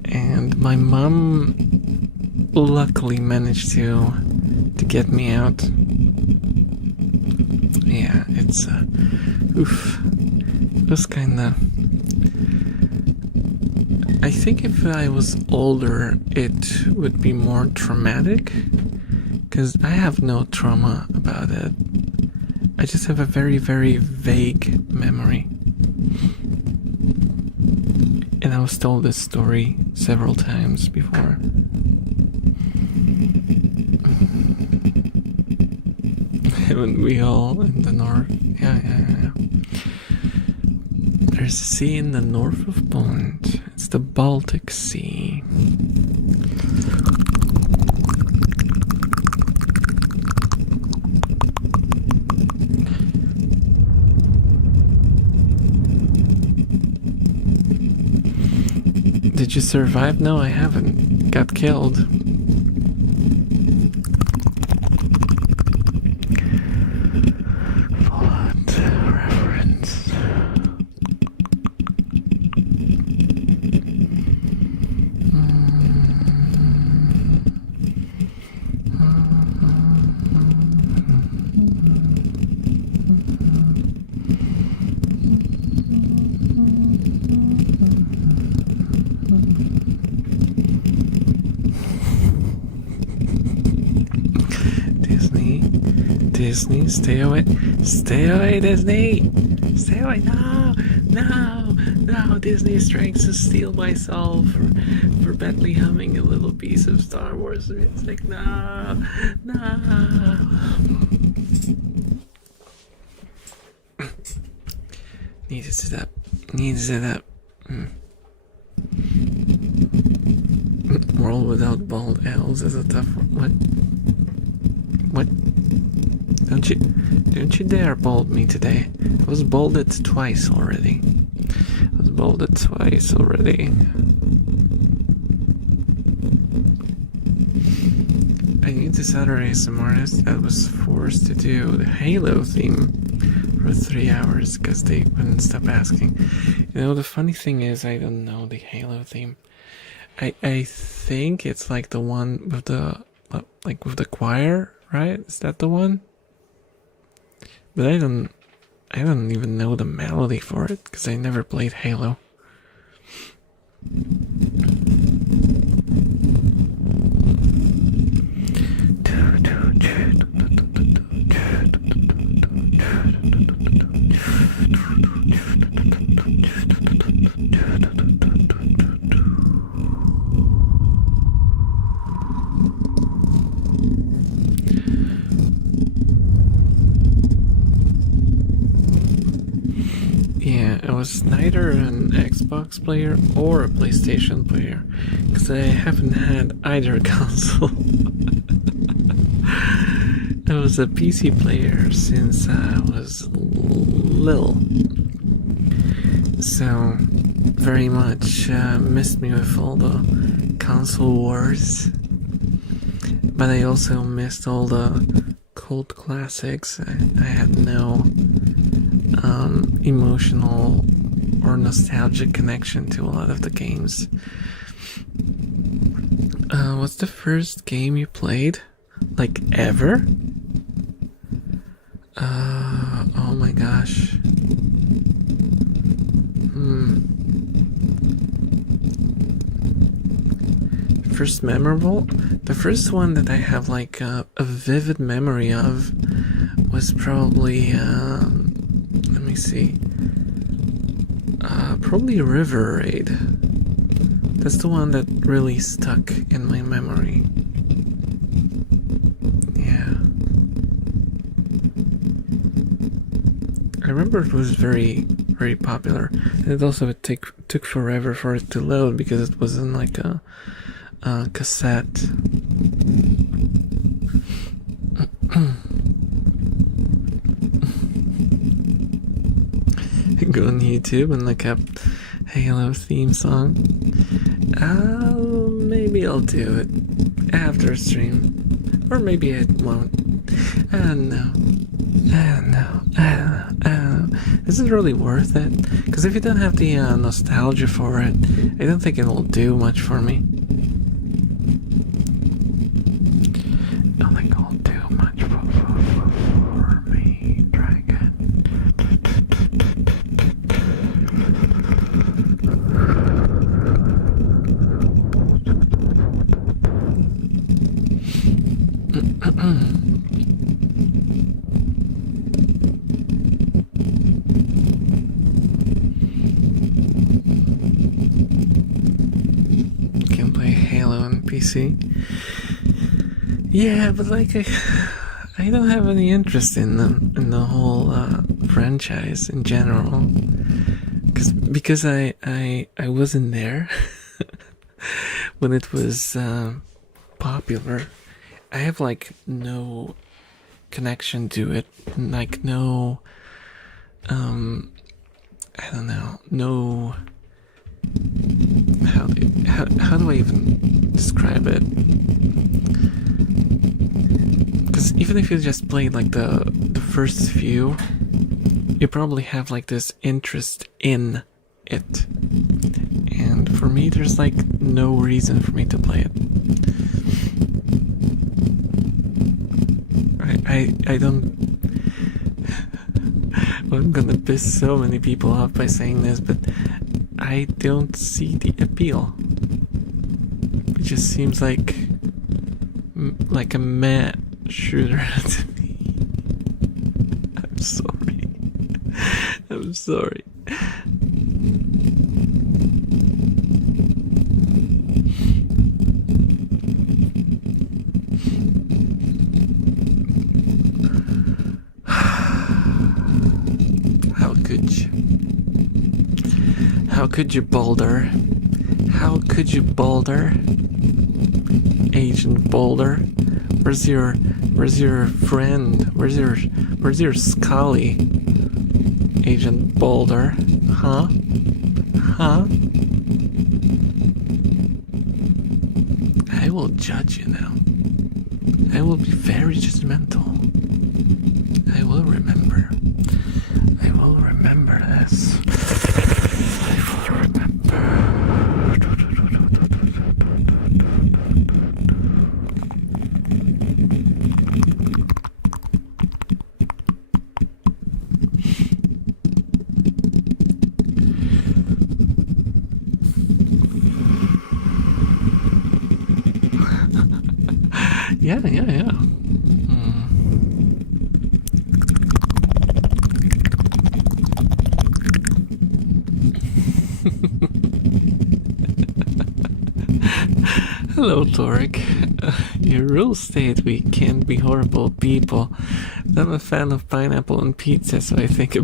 And my mom luckily managed to get me out. Yeah, it's oof. It was kinda. I think if I was older, it would be more traumatic, because I have no trauma about it. I just have a very, very vague memory. And I was told this story several times before. Haven't we all in the north? Yeah. There's a sea in the north of Poland. It's the Baltic Sea. Did you survive? No, I haven't. Got killed. Disney, stay away, Disney, stay away, no, Disney is trying to steal my soul for badly humming a little piece of Star Wars music, no. Need to sit up. World without bald elves is a tough one. What? Don't you dare bold me today. I was bolded twice already. I need this other ASMR artist that was forced to do the Halo theme for 3 hours because they wouldn't stop asking. You know, the funny thing is I don't know the Halo theme. I think it's like the one with the choir, right? Is that the one? But I don't even know the melody for it because I never played Halo. Yeah, I was neither an Xbox player or a PlayStation player, because I haven't had either console. I was a PC player since I was little, so very much missed me with all the console wars, but I also missed all the cult classics. I had no emotional or nostalgic connection to a lot of the games. What's the first game you played? Like, ever? Oh my gosh. First memorable? The first one that I have like a vivid memory of was probably, let me see, probably River Raid. That's the one that really stuck in my memory. Yeah. I remember it was very, very popular, and it also took forever for it to load because it was in like a cassette. Go on YouTube and look up Halo theme song. Maybe I'll do it after stream, or maybe I won't. I don't know. Is it really worth it? Because if you don't have the nostalgia for it, I don't think it'll do much for me. I don't think it'll do much for me. Try again. Can play Halo on PC. Yeah, but like I don't have any interest in the whole franchise in general, because I wasn't there when it was popular. I have like no connection to it, like no I don't know, no, how do I even describe it? Because even if you just played like the first few, you probably have like this interest in it, and for me there's like no reason for me to play it. I don't. I'm gonna piss so many people off by saying this, but I don't see the appeal. It just seems like a meh shooter to me. I'm sorry. I'm sorry. How could you, Boulder? How could you, Boulder? Agent Boulder? Where's your friend? Where's your Scully? Agent Boulder? Huh? I will judge you now. I will be very judgmental. I will remember. I will remember this. I will remember. Yeah. Hello, Torek. Your rules state we can't be horrible people. I'm a fan of pineapple on pizza, so I think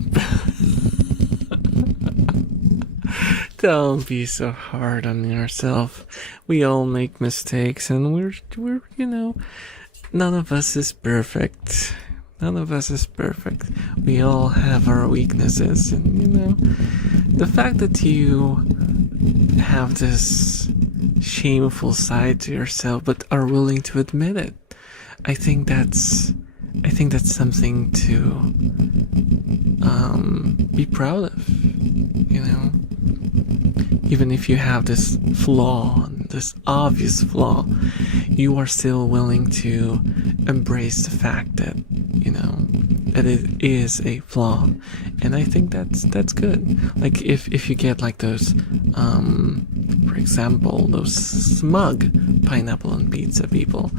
Don't be so hard on yourself. We all make mistakes, and we're none of us is perfect. None of us is perfect. We all have our weaknesses, and the fact that you have this shameful side to yourself but are willing to admit it, I think that's something to be proud of. Even if you have this flaw, this obvious flaw, you are still willing to embrace the fact that that it is a flaw, and I think that's good. Like if you get like those For example, those smug pineapple on pizza people.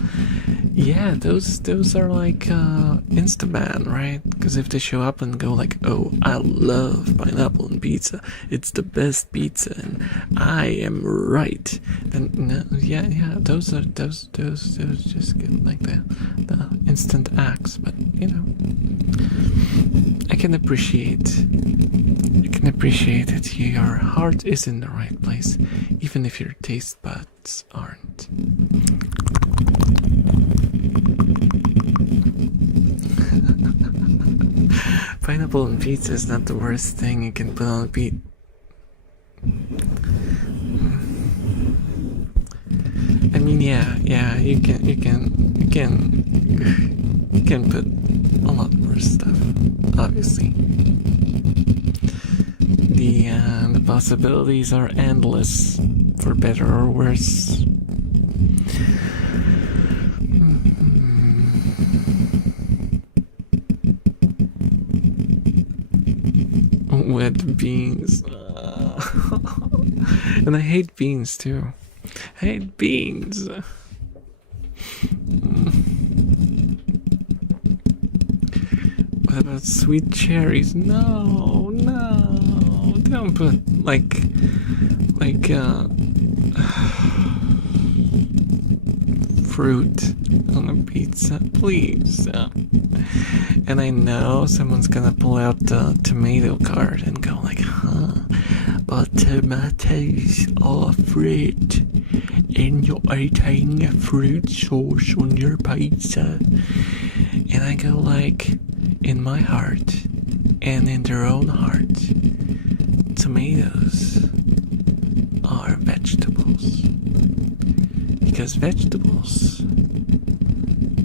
Yeah, those are like Instaban, right? Because if they show up and go like, "Oh, I love pineapple on pizza. It's the best pizza, and I am right," then no, yeah, those just get like the instant acts. But you know, I can appreciate that your heart is in the right place, even if your taste buds aren't. Pineapple on pizza is not the worst thing you can put on a pizza. I mean, yeah, you can put a lot more stuff, obviously. The possibilities are endless, for better or worse. Wet beans. And I hate beans too. I hate beans. What about sweet cherries? No, don't put like fruit on a pizza, please. And I know someone's gonna pull out the tomato card and go like, huh, but tomatoes are fruit, and you're eating a fruit sauce on your pizza. And I go like, in my heart, and in their own heart, tomatoes are vegetables. Because vegetables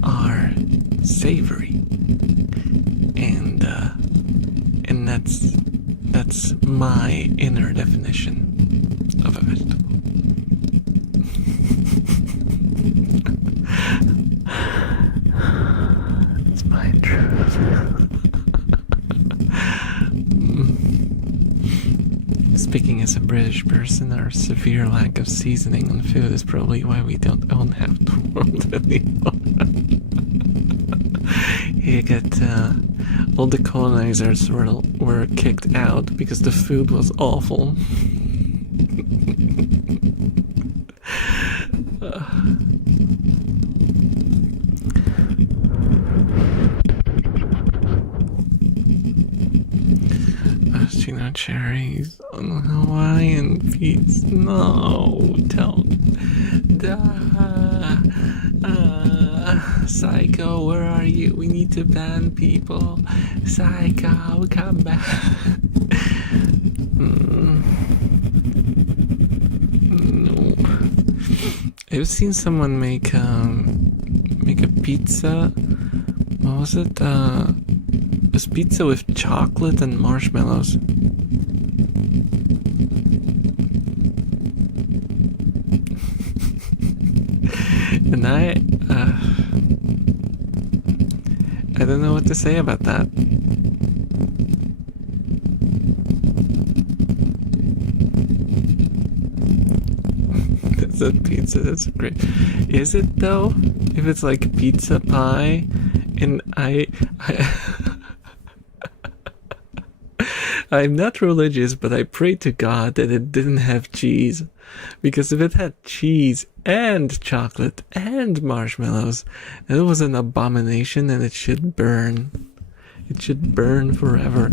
are savory, and that's my inner definition of a vegetable. It's my truth. Speaking as a British person, our severe lack of seasoning on food is probably why we don't own half the world anymore. You get all the colonizers were kicked out because the food was awful. Maraschino cherries on Hawaiian pizza. No, don't. Psycho, where are you? We need to ban people. Psycho, come back. No. I've seen someone make a pizza. What was it? It was pizza with chocolate and marshmallows. And I don't know what to say about that. That's a pizza, that's great. Is it though? If it's like pizza pie, and I'm not religious, but I pray to God that it didn't have cheese. Because if it had cheese and chocolate and marshmallows, it was an abomination, and it should burn. It should burn forever.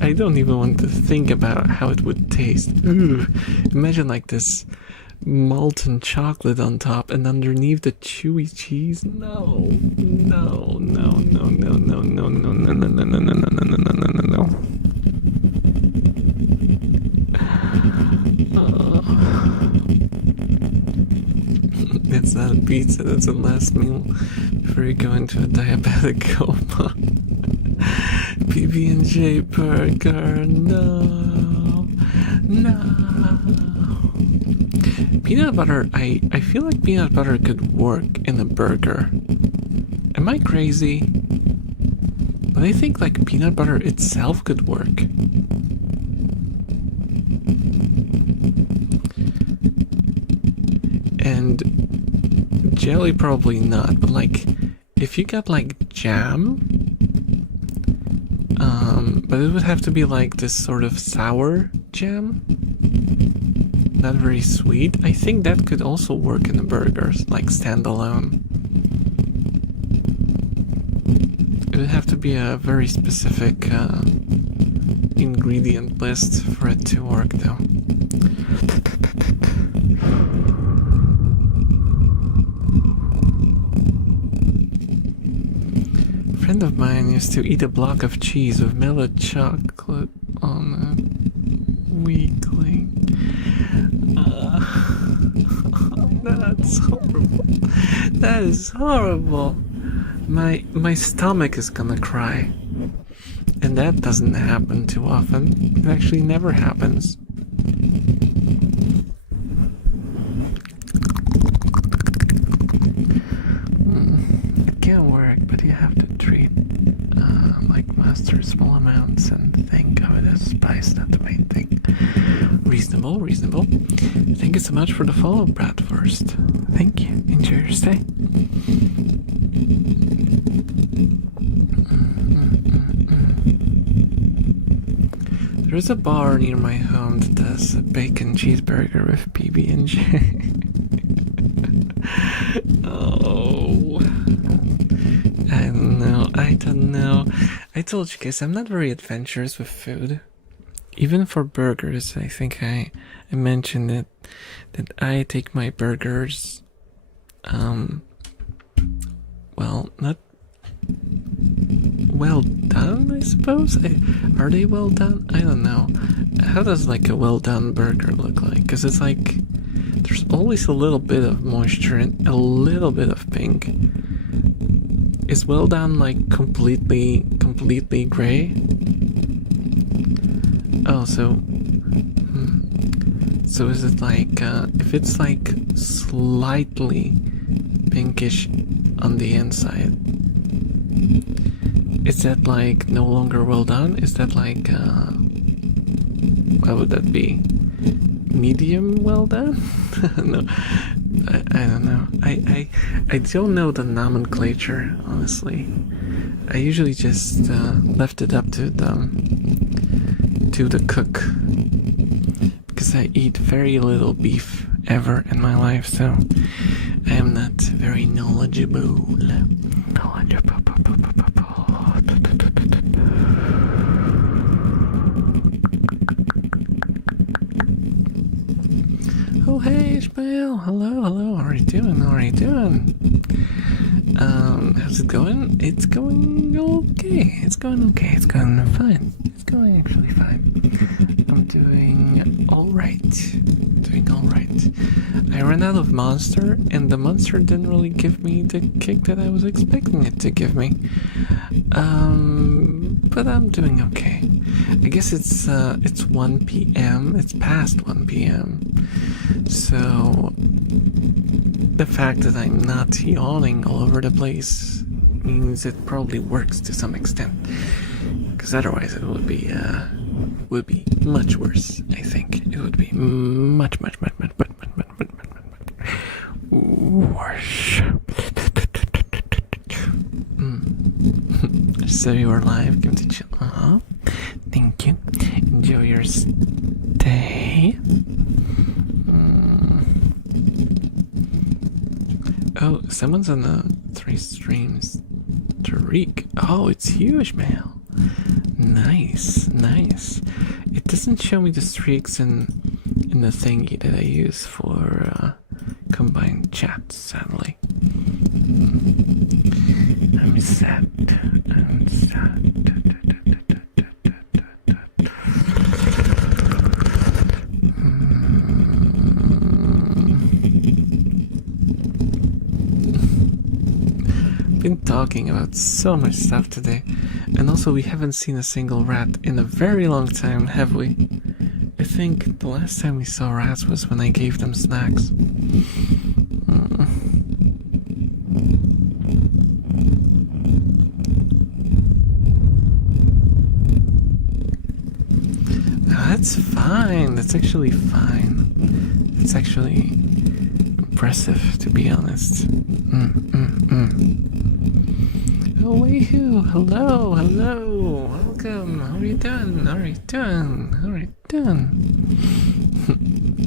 I don't even want to think about how it would taste. Ooh, imagine like this molten chocolate on top, and underneath the chewy cheese. No. It's not a pizza, that's a last meal before you go into a diabetic coma. PB&J burger, no. Peanut butter, I feel like peanut butter could work in a burger. Am I crazy? But I think like peanut butter itself could work. And jelly probably not, but like if you got like jam, but it would have to be like this sort of sour jam, not very sweet. I think that could also work in the burgers, like standalone. It would have to be a very specific ingredient list for it to work though. A friend of mine used to eat a block of cheese with melted chocolate on a weekly. That's horrible. That is horrible. My stomach is gonna cry. And that doesn't happen too often. It actually never happens. It can work, but you have to treat like mustard small amounts and think of it as spice, not the main thing. Reasonable, reasonable. Thank you so much for the follow, Bradfirst. Thank you. Enjoy your stay. There's a bar near my home that does a bacon cheeseburger with PB&J. Oh, I don't know. I told you guys I'm not very adventurous with food. Even for burgers, I think I mentioned it, that I take my burgers, well, not well done, I suppose. Are they well done? I don't know. How does like a well done burger look like? Because it's like there's always a little bit of moisture and a little bit of pink. Is well done like completely gray? Oh, so is it like if it's like slightly pinkish on the inside, is that like no longer well done? Is that like what would that be? Medium well done? No, I don't know. I don't know the nomenclature, honestly. I usually just left it up to the cook, because I eat very little beef ever in my life, so I am not very knowledgeable. Oh hey Ishmael, hello, how are you doing? How's it going? It's going okay. It's going fine. It's going actually fine. I'm doing alright. I ran out of Monster, and the Monster didn't really give me the kick that I was expecting it to give me. But I'm doing okay. I guess it's 1 p.m. It's past 1 p.m. So the fact that I'm not yawning all over the place means it probably works to some extent. Because otherwise it would be much worse, I think. It would be much worse. So you are live, give to chill. Thank you. Enjoy your stay. Oh, someone's on the 3 streams. Tariq. Oh, it's you, Ishmael. Nice. It doesn't show me the streaks in the thingy that I use for combined chat, sadly. I'm sad. Been talking about so much stuff today, and also we haven't seen a single rat in a very long time, have we? I think the last time we saw rats was when I gave them snacks. fine. That's actually fine. It's actually impressive, to be honest. Oh, woohoo! Hello, hello, welcome. How are you doing? How are you doing? How are you doing?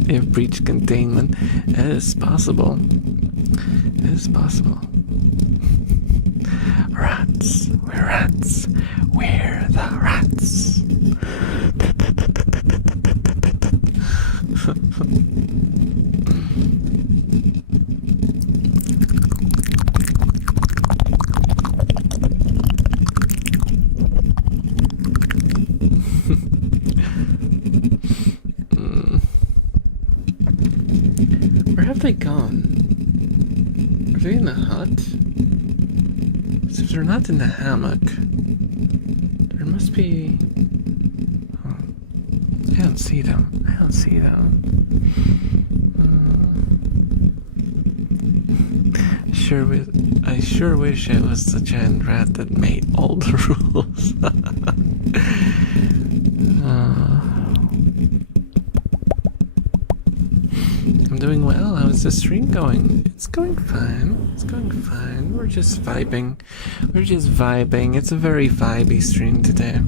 If breach containment, it is possible. It is possible. Rats, we're rats. We're the rats. Where have they gone? Are they in the hut? So if they're not in the hammock, there must be... Oh, I don't see them. I don't see them. I sure wish I was the giant rat that made all the rules. I'm doing well. How's the stream going? It's going fine. It's going fine. We're just vibing. We're just vibing. It's a very vibey stream today.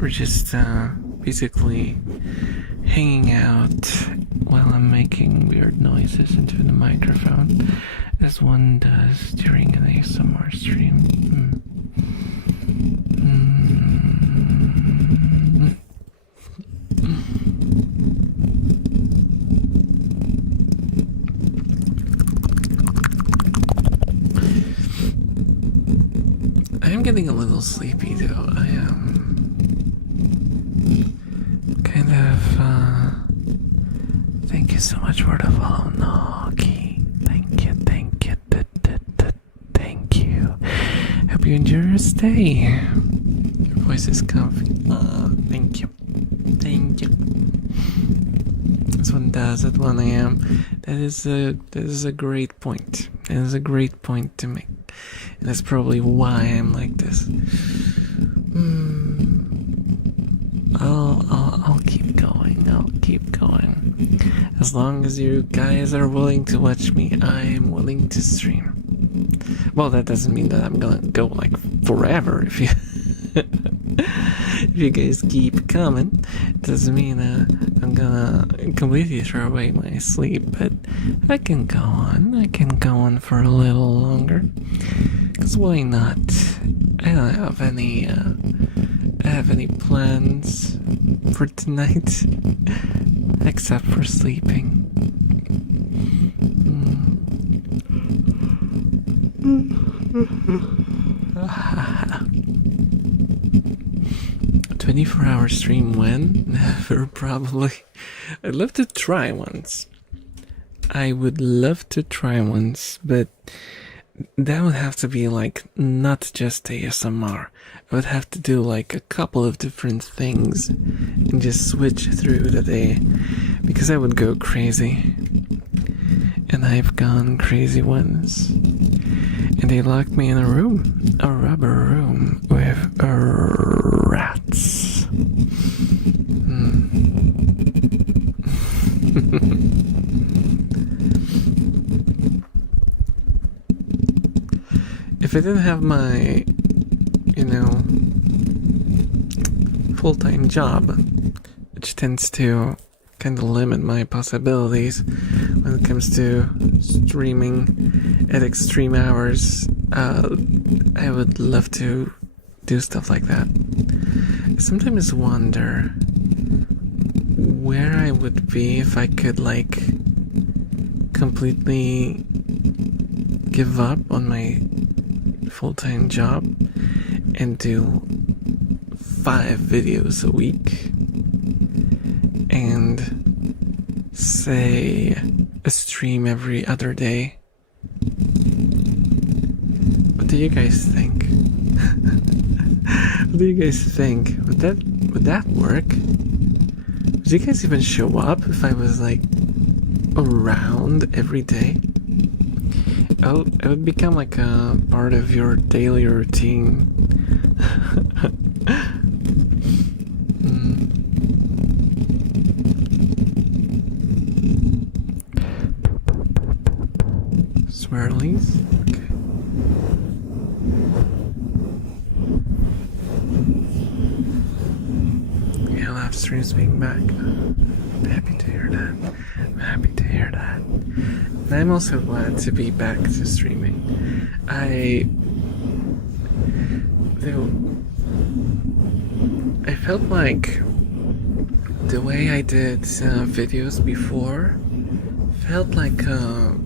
We're just basically hanging out while I'm making weird noises into the microphone, as one does during an ASMR stream. I am getting a little sleepy though. I am kind of thank you so much for the follow, Noki. Thank you, thank you, thank you. Hope you enjoy your stay. Your voice is comfy. Thank you. Thank you. This one does at 1 a.m. That is a great point. That is a great point to make. And that's probably why I'm like this. I'll keep going. I'll keep going. As long as you guys are willing to watch me, I am willing to stream. Well, that doesn't mean that I'm gonna go like forever. If you if you guys keep coming, it doesn't mean I'm gonna completely throw away my sleep. But I can go on. I can go on for a little longer. 'Cause why not? I don't have any plans for tonight except for sleeping. 24-hour stream when? Never, probably. I'd love to try once. I would love to try once, but that would have to be like not just ASMR. I would have to do like a couple of different things and just switch through the day, because I would go crazy. And I've gone crazy once. And they locked me in a room, a rubber room with rats. If I didn't have my, full-time job, which tends to kind of limit my possibilities when it comes to streaming at extreme hours, I would love to do stuff like that. I sometimes wonder where I would be if I could like completely give up on my full-time job and do 5 videos a week and say a stream every other day. What do you guys think? What do you guys think? Would that work? Would you guys even show up if I was like around every day? It would become like a part of your daily routine. swirlies. Okay. Yeah, live streams being back. I'm happy to hear that. I'm happy to hear that. And I'm also glad to be back to streaming. I felt like the way I did videos before felt like a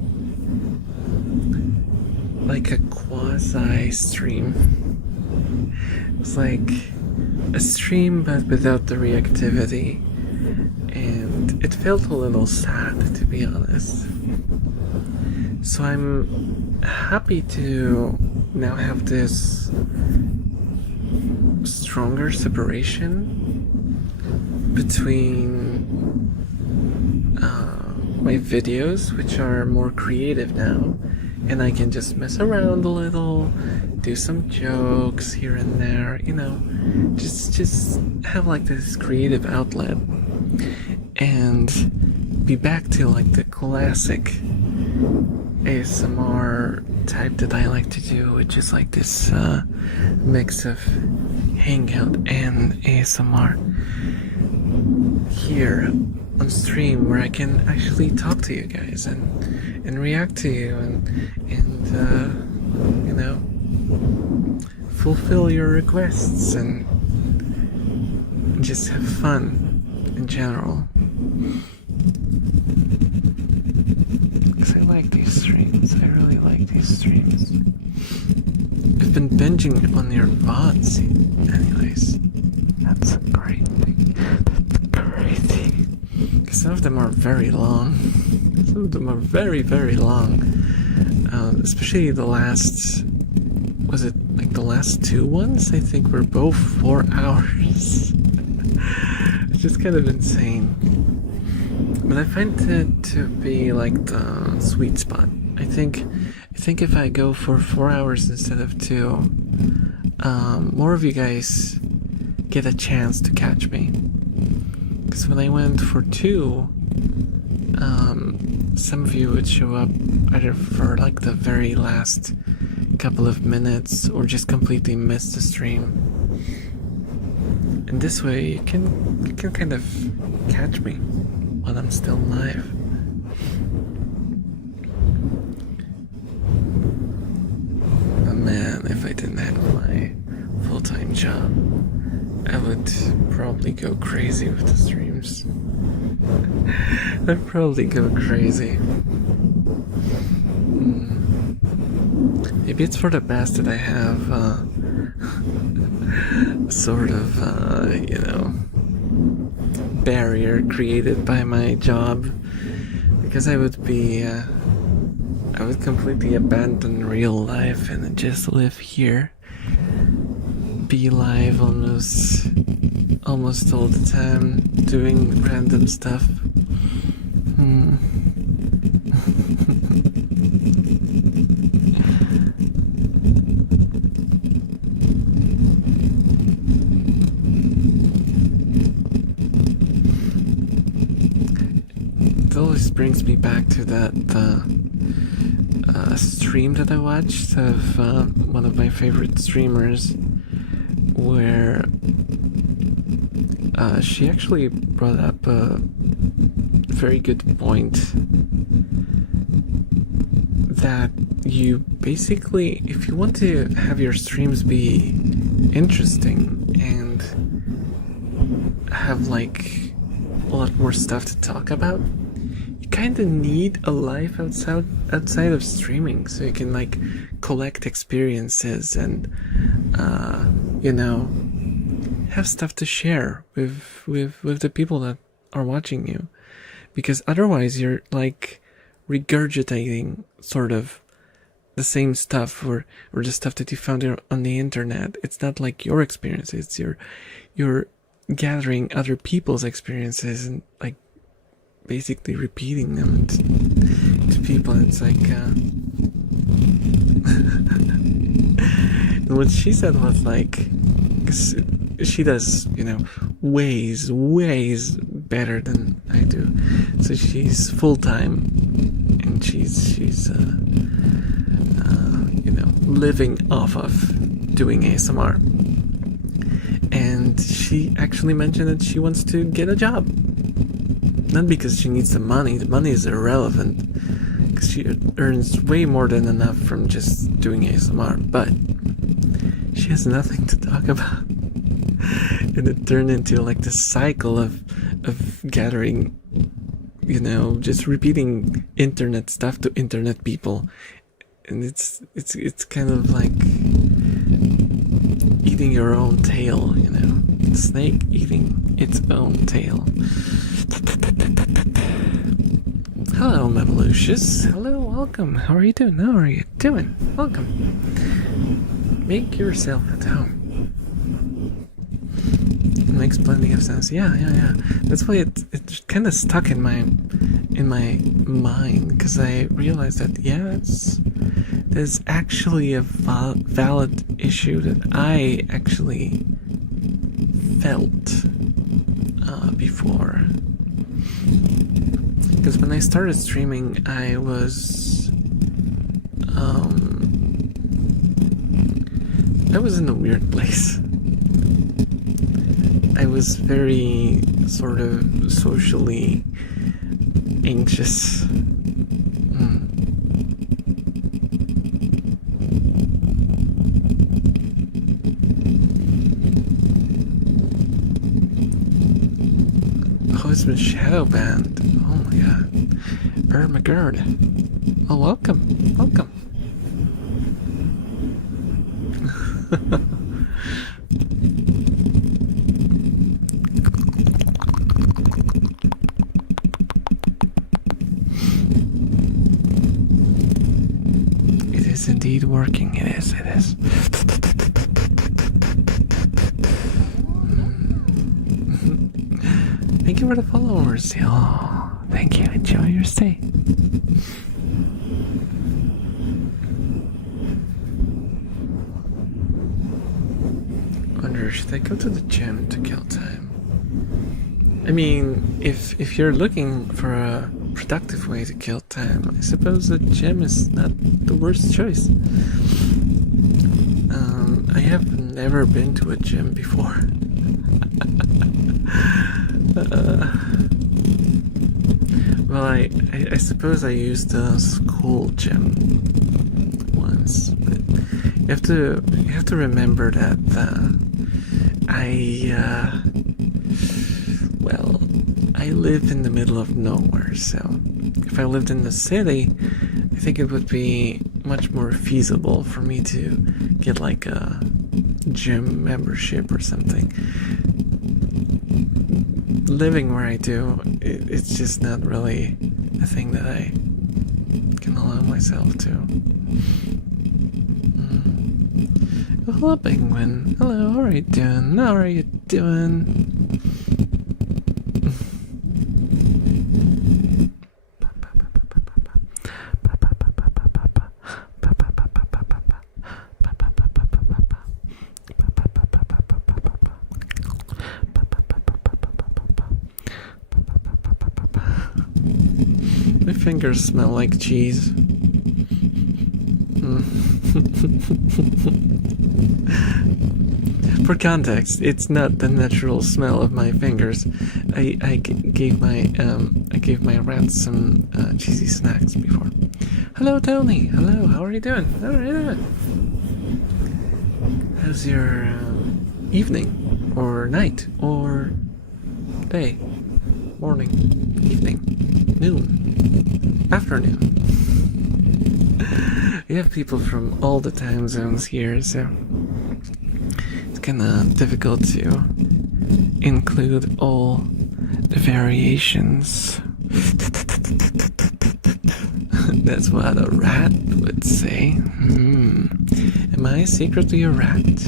quasi stream. It's like a stream but without the reactivity, and it felt a little sad, to be honest. So I'm happy to now have this stronger separation between my videos, which are more creative now, and I can just mess around a little, do some jokes here and there, you know, just have like this creative outlet, and be back to like the classic ASMR type that I like to do, which is like this mix of hangout and ASMR here on stream, where I can actually talk to you guys and react to you and you know, fulfill your requests and just have fun in general. Because I like these streams. I really like these streams. I've been binging on your VODs anyways. That's a great thing. That's crazy. Some of them are very long. Some of them are very, very long. Especially the last... Was it like the last two ones? I think were both 4 hours. It's just kind of insane. But I find it to be like the sweet spot. I think if I go for 4 hours instead of 2, more of you guys get a chance to catch me. Because when I went for 2, some of you would show up either for like the very last couple of minutes or just completely miss the stream. And this way you can kind of catch me while I'm still live. Oh man, if I didn't have my full-time job, I would probably go crazy with the streams. I'd probably go crazy. Maybe it's for the best that I have sort of, you know, barrier created by my job, because I would completely abandon real life and just live here, be live almost all the time, doing random stuff. It always brings me back to that stream that I watched of one of my favorite streamers, where she actually brought up a very good point, that you basically, if you want to have your streams be interesting and have like a lot more stuff to talk about, you kind of need a life outside of streaming, so you can like collect experiences and you know, have stuff to share with the people that are watching you, because otherwise you're like regurgitating sort of the same stuff or the stuff that you found on the internet. It's not like your experience, it's you're gathering other people's experiences and like basically repeating them to people. And it's like and what she said was like, she does, you know, ways better than I do. So she's full-time, and she's living off of doing ASMR. And she actually mentioned that she wants to get a job. Not because she needs the money is irrelevant, because she earns way more than enough from just doing ASMR, but she has nothing to talk about. And it turned into like this cycle of gathering, you know, just repeating internet stuff to internet people. And it's kind of like eating your own tail, you know. Snake eating its own tail. Hello, Mevolucious. Hello, welcome. How are you doing? How are you doing? Welcome. Make yourself at home. Makes plenty of sense. Yeah. That's why it kind of stuck in my mind, because I realized that there's actually a valid issue that I actually felt before. Because when I started streaming, I was in a weird place. I was very sort of socially anxious. Oh, it's been shadow banned. Oh my god. Ermagerd. Oh, welcome. It is indeed working. It is. Thank you for the followers. Oh, thank you. Enjoy your stay. Wonder, should I go to the gym to kill time? I mean, if you're looking for a productive way to kill time, I suppose the gym is not the worst choice. I have never been to a gym before. Well, I suppose I used a school gym once, but you have to remember that I live in the middle of nowhere, so if I lived in the city, I think it would be much more feasible for me to get like a gym membership or something. Living where I do, it's just not really a thing that I can allow myself to. Oh, hello, Penguin. Hello, how are you doing? How are you doing? My fingers smell like cheese. For context, it's not the natural smell of my fingers. I gave my rats some cheesy snacks before. Hello, Tony. Hello. How are you doing? How's your evening, or night, or day, morning, evening, noon, afternoon? We have people from all the time zones here, so it's kind of difficult to include all the variations. That's what a rat would say. Am I secretly a rat?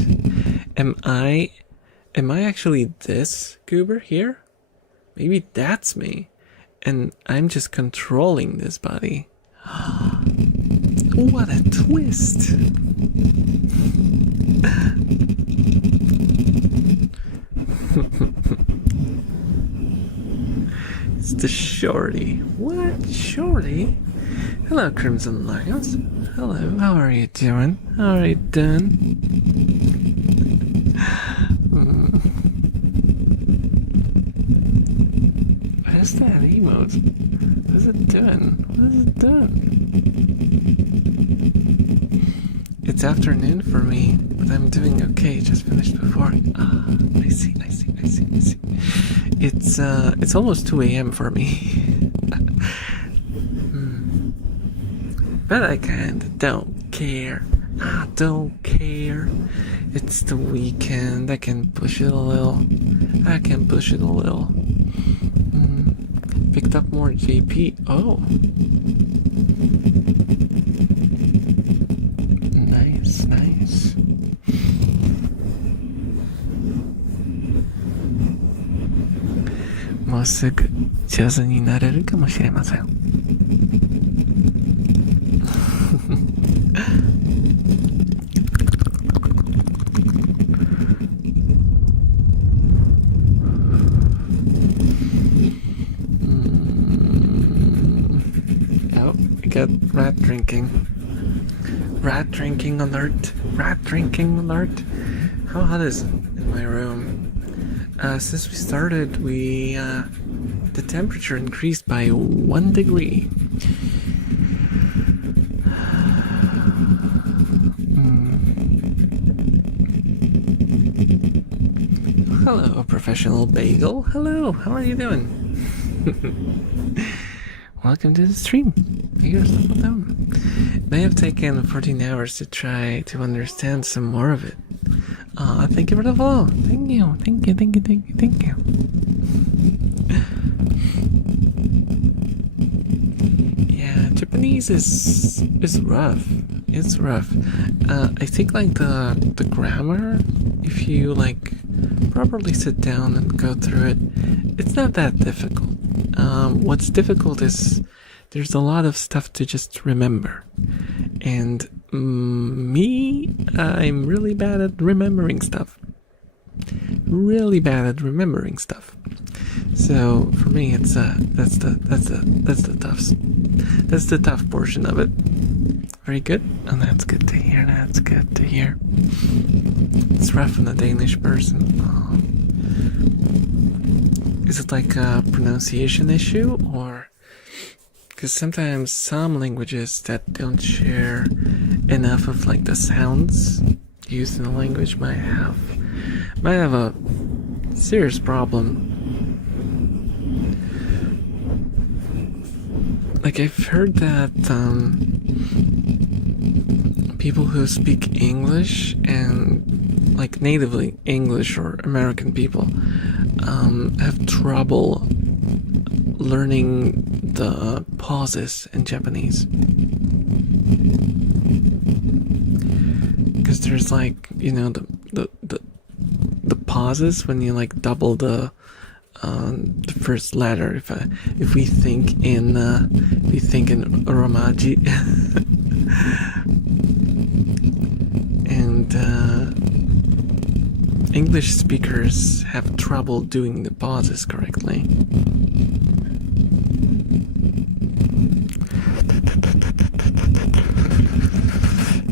Am I actually this goober here? Maybe that's me, and I'm just controlling this body. What a twist! It's the shorty. What? Shorty? Hello, Crimson Lions. Hello, how are you doing? How are you doing? What is that emote? What is it doing? What is it doing? It's afternoon for me, but I'm doing okay. Just finished before. Ah, I see. It's almost 2 a.m. for me. But I kinda don't care. I don't care. It's the weekend. I can push it a little. Picked up more JP. Oh. Nice. もうすぐ上手になれるかもしれません。Oh, we got rat drinking. Rat drinking alert. How hot is it in my room? Since we started, the temperature increased by 1 degree. Hello, professional bagel. Hello, how are you doing? Welcome to the stream. Make yourself at home. It may have taken 14 hours to try to understand some more of it. Thank you for the follow. Thank you. Yeah, Japanese is rough. It's rough. I think like the grammar, if you like properly sit down and go through it, it's not that difficult. What's difficult is there's a lot of stuff to just remember. And I'm really bad at remembering stuff. So for me, it's that's the tough portion of it. Very good, and that's good to hear. It's rough on the Danish person. Oh. Is it like a pronunciation issue, or? Because sometimes some languages that don't share enough of like the sounds used in the language might have a serious problem. Like I've heard that people who speak English and like natively English or American people have trouble learning the pauses in Japanese, because there's like, you know, the pauses when you like double the first letter. If we think in Romaji, and English speakers have trouble doing the pauses correctly.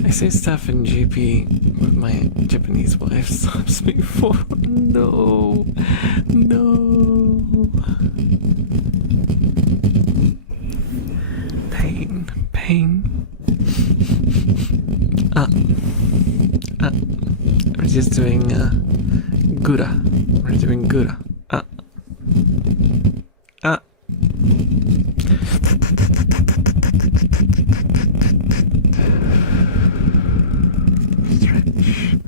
I say stuff in GP with my Japanese wife stops me for no. Pain. We're just doing gura. Stretch.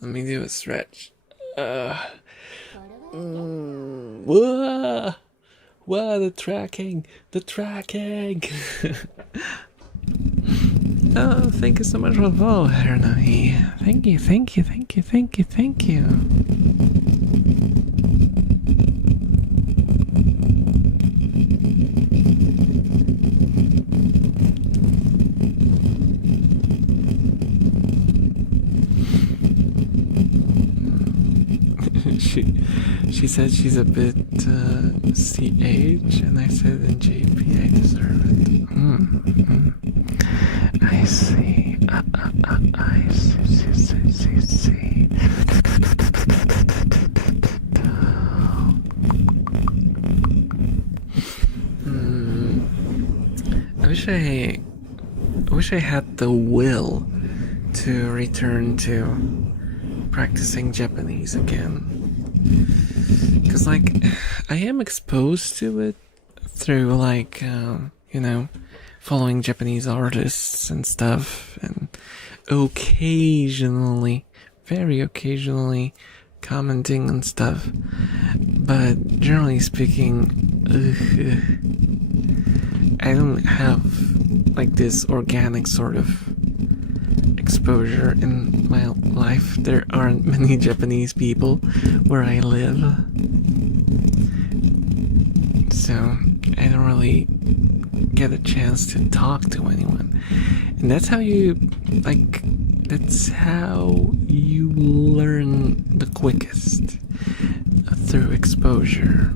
Let me do a stretch. Whoa, the tracking. Oh, thank you so much for the follow, Hernahi. Thank you. she said she's a bit CH, and I said in JP I deserve it. I see. I see. I wish I had the will to return to practicing Japanese again. Because, like, I am exposed to it through, like, following Japanese artists and stuff, and occasionally, very occasionally, commenting and stuff. But generally speaking, I don't have like this organic sort of exposure in my life. There aren't many Japanese people where I live, so I don't really get a chance to talk to anyone. And that's how you learn the quickest, through exposure.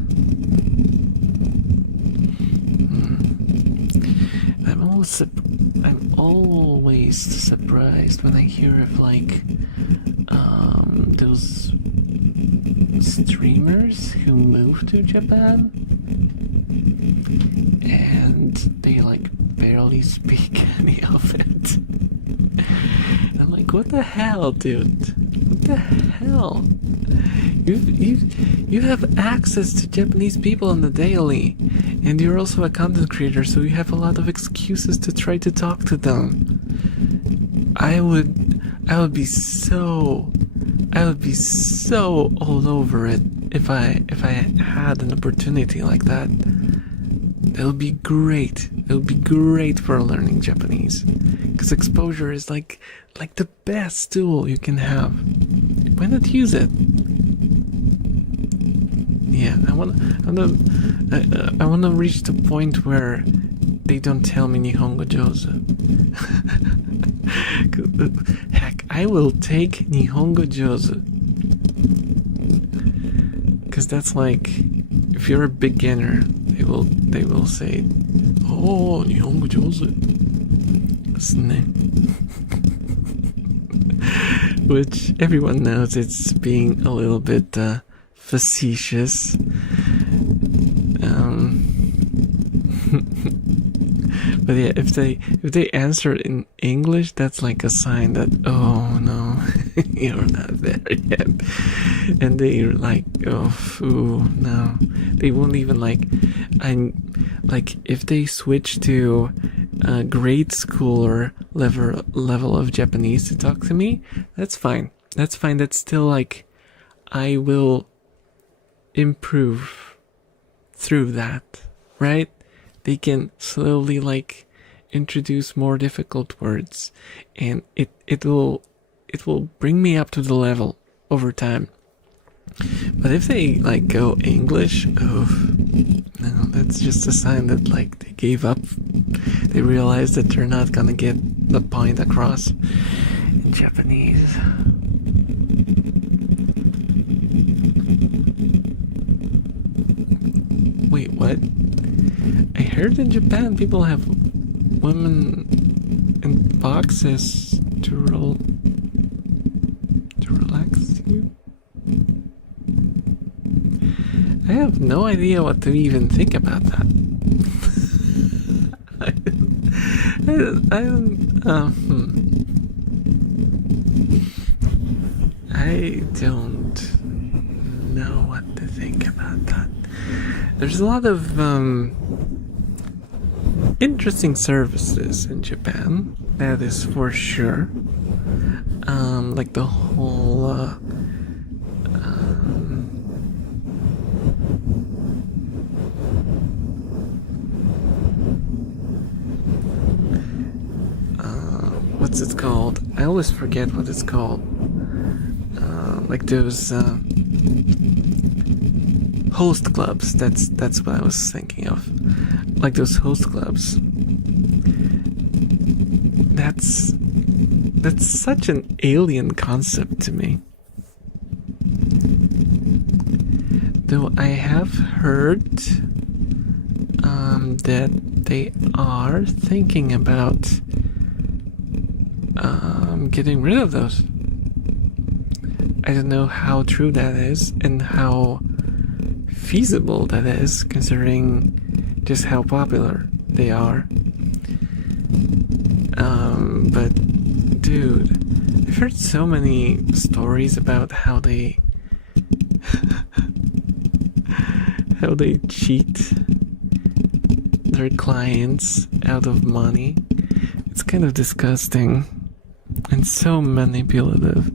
I'm always surprised when I hear of like those streamers who move to Japan and they like barely speak any of it. And I'm like, what the hell, dude? What the hell? You have access to Japanese people on the daily, and you're also a content creator, so you have a lot of excuses to try to talk to them. I would be so all over it if I had an opportunity like that. It would be great. It would be great for learning Japanese, because exposure is like the best tool you can have. Why not use it? Yeah, I wanna reach the point where they don't tell me Nihongo Jozu. Heck, I will take Nihongo Jozu, because that's like, if you're a beginner, they will say, "Oh, Nihongo Jozu," which everyone knows it's being a little bit facetious. But yeah, if they answer it in English, that's like a sign that, oh no, you're not there yet. And they're like, oh, no, they won't even if they switch to grade school or level of Japanese to talk to me, that's fine. That's fine. That's still like, I will improve through that, right? They can slowly introduce more difficult words, and it will bring me up to the level over time. But if they go English, oh no, that's just a sign that they gave up. They realized that they're not gonna get the point across in Japanese. Wait, what? I heard in Japan people have women in boxes to relax you. I have no idea what to even think about that. I don't know what to think about that. There's a lot of interesting services in Japan, that is for sure. Like the whole what's it called? I always forget what it's called. Like those host clubs. That's what I was thinking of. Like those host clubs. That's such an alien concept to me. Though I have heard that they are thinking about getting rid of those. I don't know how true that is and how feasible that is, considering just how popular they are. But dude, I've heard so many stories about how they how they cheat their clients out of money. It's kind of disgusting and so manipulative.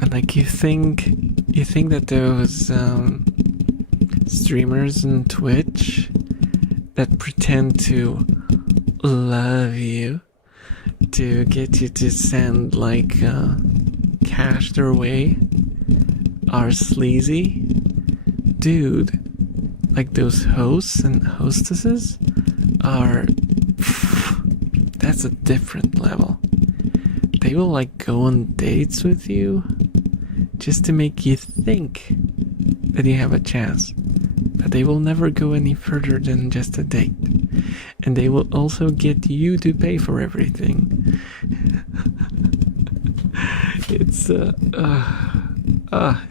And like you think that those streamers on Twitch that pretend to love you to get you to send like cash their way are sleazy? Dude, like those hosts and hostesses are, that's a different level. They will like go on dates with you just to make you think that you have a chance, but they will never go any further than just a date. And they will also get you to pay for everything. It's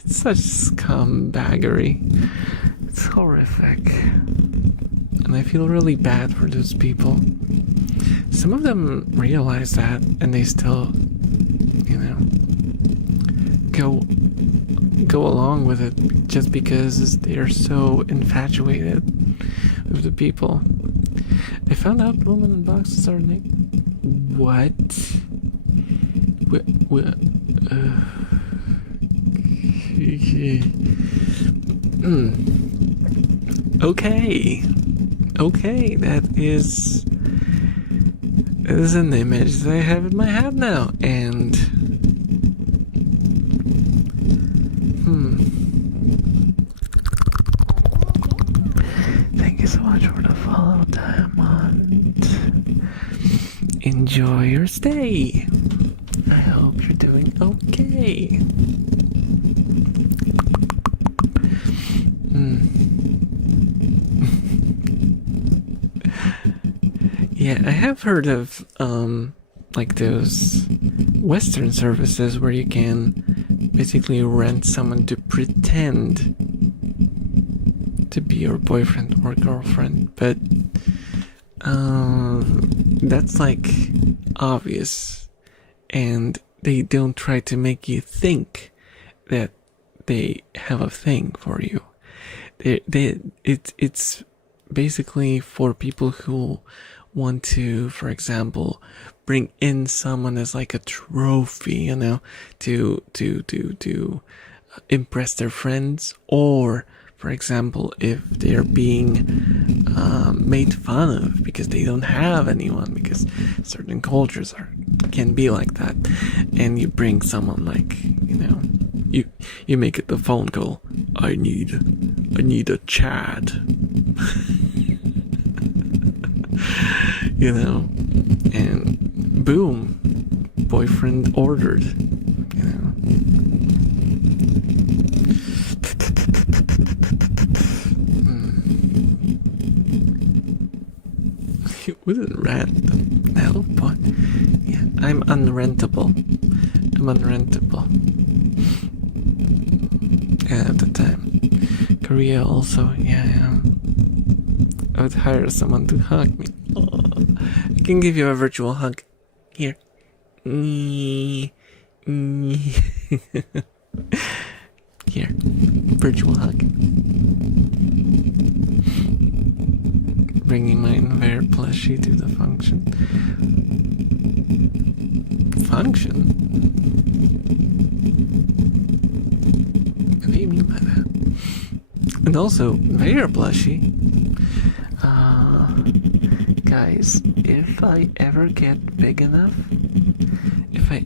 it's such scumbaggery. It's horrific. And I feel really bad for those people. Some of them realize that and they still, you know, go along with it just because they're so infatuated with the people. I found out women in boxes are naked. What? Okay, that is an image that I have in my head now, and thank you so much for the follow, Diamond. Enjoy your stay. I hope you're doing okay. Yeah, I have heard of like those Western services where you can basically rent someone to pretend to be your boyfriend or girlfriend, but that's like obvious, and they don't try to make you think that they have a thing for you. It's basically for people who want to, for example, bring in someone as like a trophy, you know, to impress their friends, or for example, if they're being made fun of because they don't have anyone, because certain cultures can be like that, and you bring someone like, you know, you make it the phone call. I need a Chad. You know, and boom, boyfriend ordered, you know. You wouldn't rent them. No, but yeah, I'm unrentable. At the time. Korea also, yeah. I would hire someone to hug me. I can give you a virtual hug. Here. Here. Virtual hug. Bringing my Invader plushie to the function. Function? What do you mean by that? And also, Invader plushie. Guys, if I ever get big enough, if I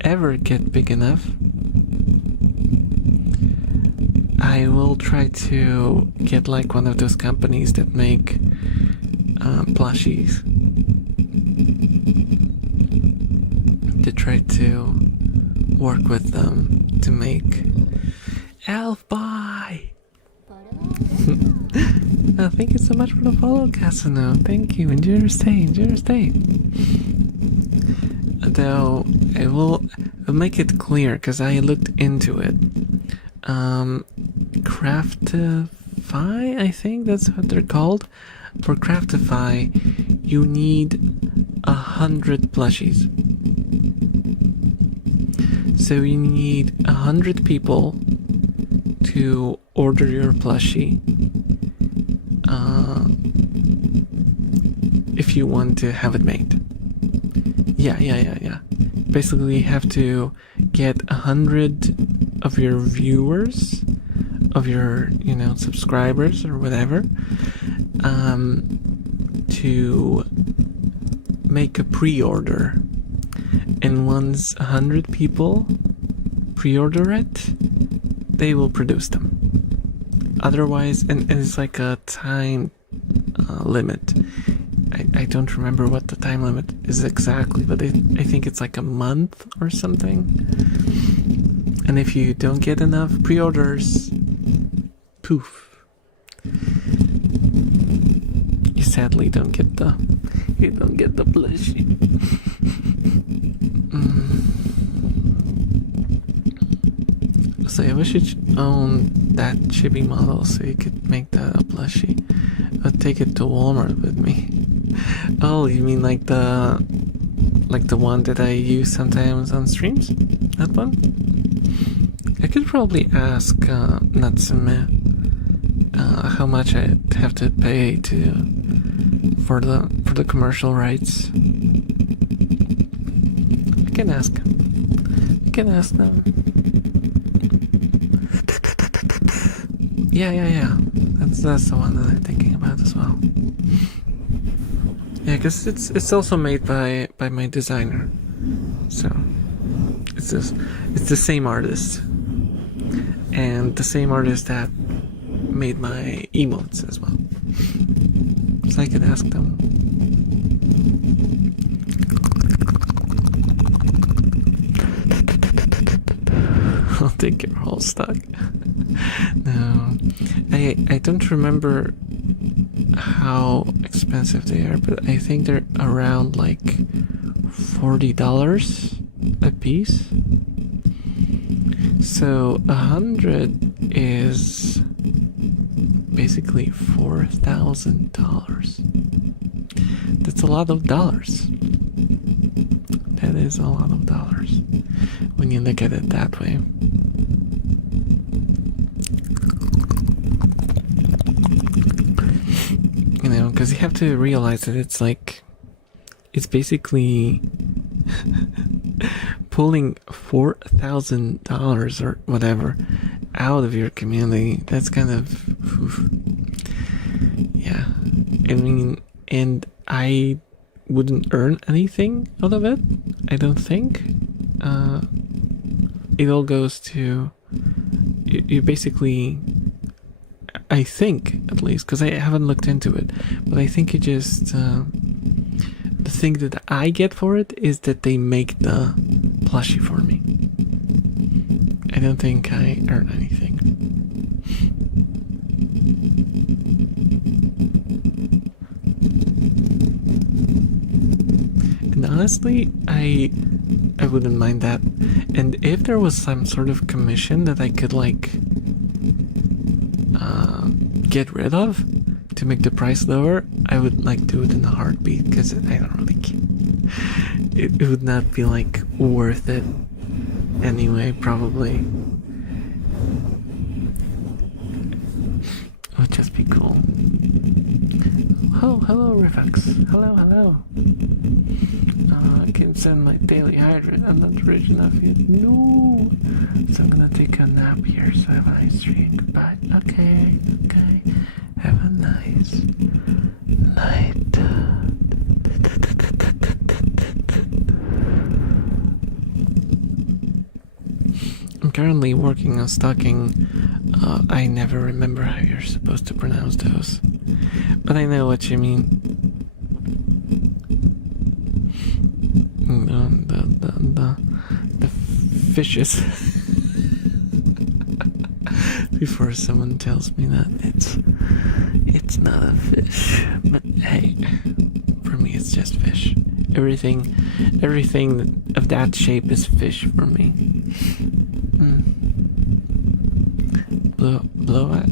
ever get big enough, I will try to get like one of those companies that make plushies, to try to work with them to make Elf, bye! Thank you so much for the follow, Casino. Thank you. Enjoy your stay. Enjoy your stay. Though, I'll make it clear, because I looked into it. Craftify, I think that's what they're called. For Craftify, you need 100 plushies. So you need 100 people to order your plushie. If you want to have it made. Yeah. Basically, you have to get 100 of your viewers, of your, subscribers or whatever, to make a pre-order. And once 100 people pre-order it, they will produce them. Otherwise, and it's like a time limit. I don't remember what the time limit is exactly, but I think it's like a month or something. And if you don't get enough pre-orders, poof. You sadly don't get the plushie. So I wish you own that chibi model so you could make that a plushie. I'll take it to Walmart with me. Oh, you mean like the one that I use sometimes on streams? That one? I could probably ask Natsume how much I have to pay for the commercial rights. I can ask them. Yeah. That's the one that I'm thinking about as well. Yeah, because it's also made by my designer, so it's the same artist, and the same artist that made my emotes as well. So I could ask them. I'll take your whole stock. No, I don't remember how expensive they are, but I think they're around like $40 a piece. So 100 is basically $4,000. That's a lot of dollars. That is a lot of dollars when you look at it that way. Because you have to realize that it's basically pulling $4,000 or whatever out of your community. That's kind of, yeah. I mean, and I wouldn't earn anything out of it. I don't think. It all goes to you basically. I think, at least, because I haven't looked into it, but I think it just, the thing that I get for it is that they make the plushie for me. I don't think I earn anything. And honestly, I wouldn't mind that. And if there was some sort of commission that I could, get rid of to make the price lower, I would do it in a heartbeat, because I don't really care. It would not be worth it anyway, probably. It would just be cool. Oh, hello Rifx. Hello. I can send my daily hydrate. I'm not rich enough yet. No. So I'm gonna take a nap here so I have a nice drink. Goodbye. Okay. Have a nice night. I'm currently working on stocking. I never remember how you're supposed to pronounce those, but I know what you mean. The fishes. before someone tells me that it's not a fish. But hey, for me it's just fish. Everything of that shape is fish for me. Blow eye?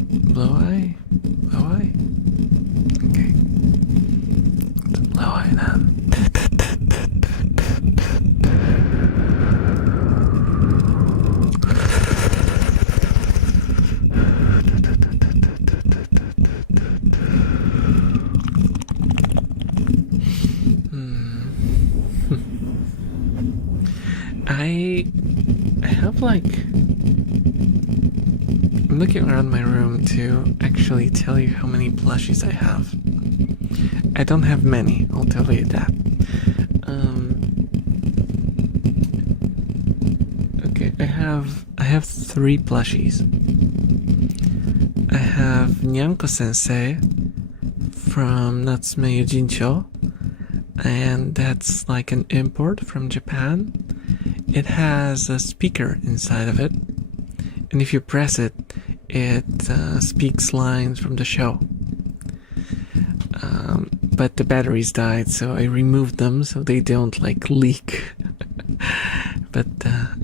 Okay. The blow eye then. I have like, I'm looking around my room to actually tell you how many plushies I have. I don't have many, I'll tell you that. Okay, I have 3 plushies. I have Nyanko Sensei from Natsume Yujincho, and that's like an import from Japan. It has a speaker inside of it, and if you press it, it speaks lines from the show. But the batteries died, so I removed them so they don't like leak. But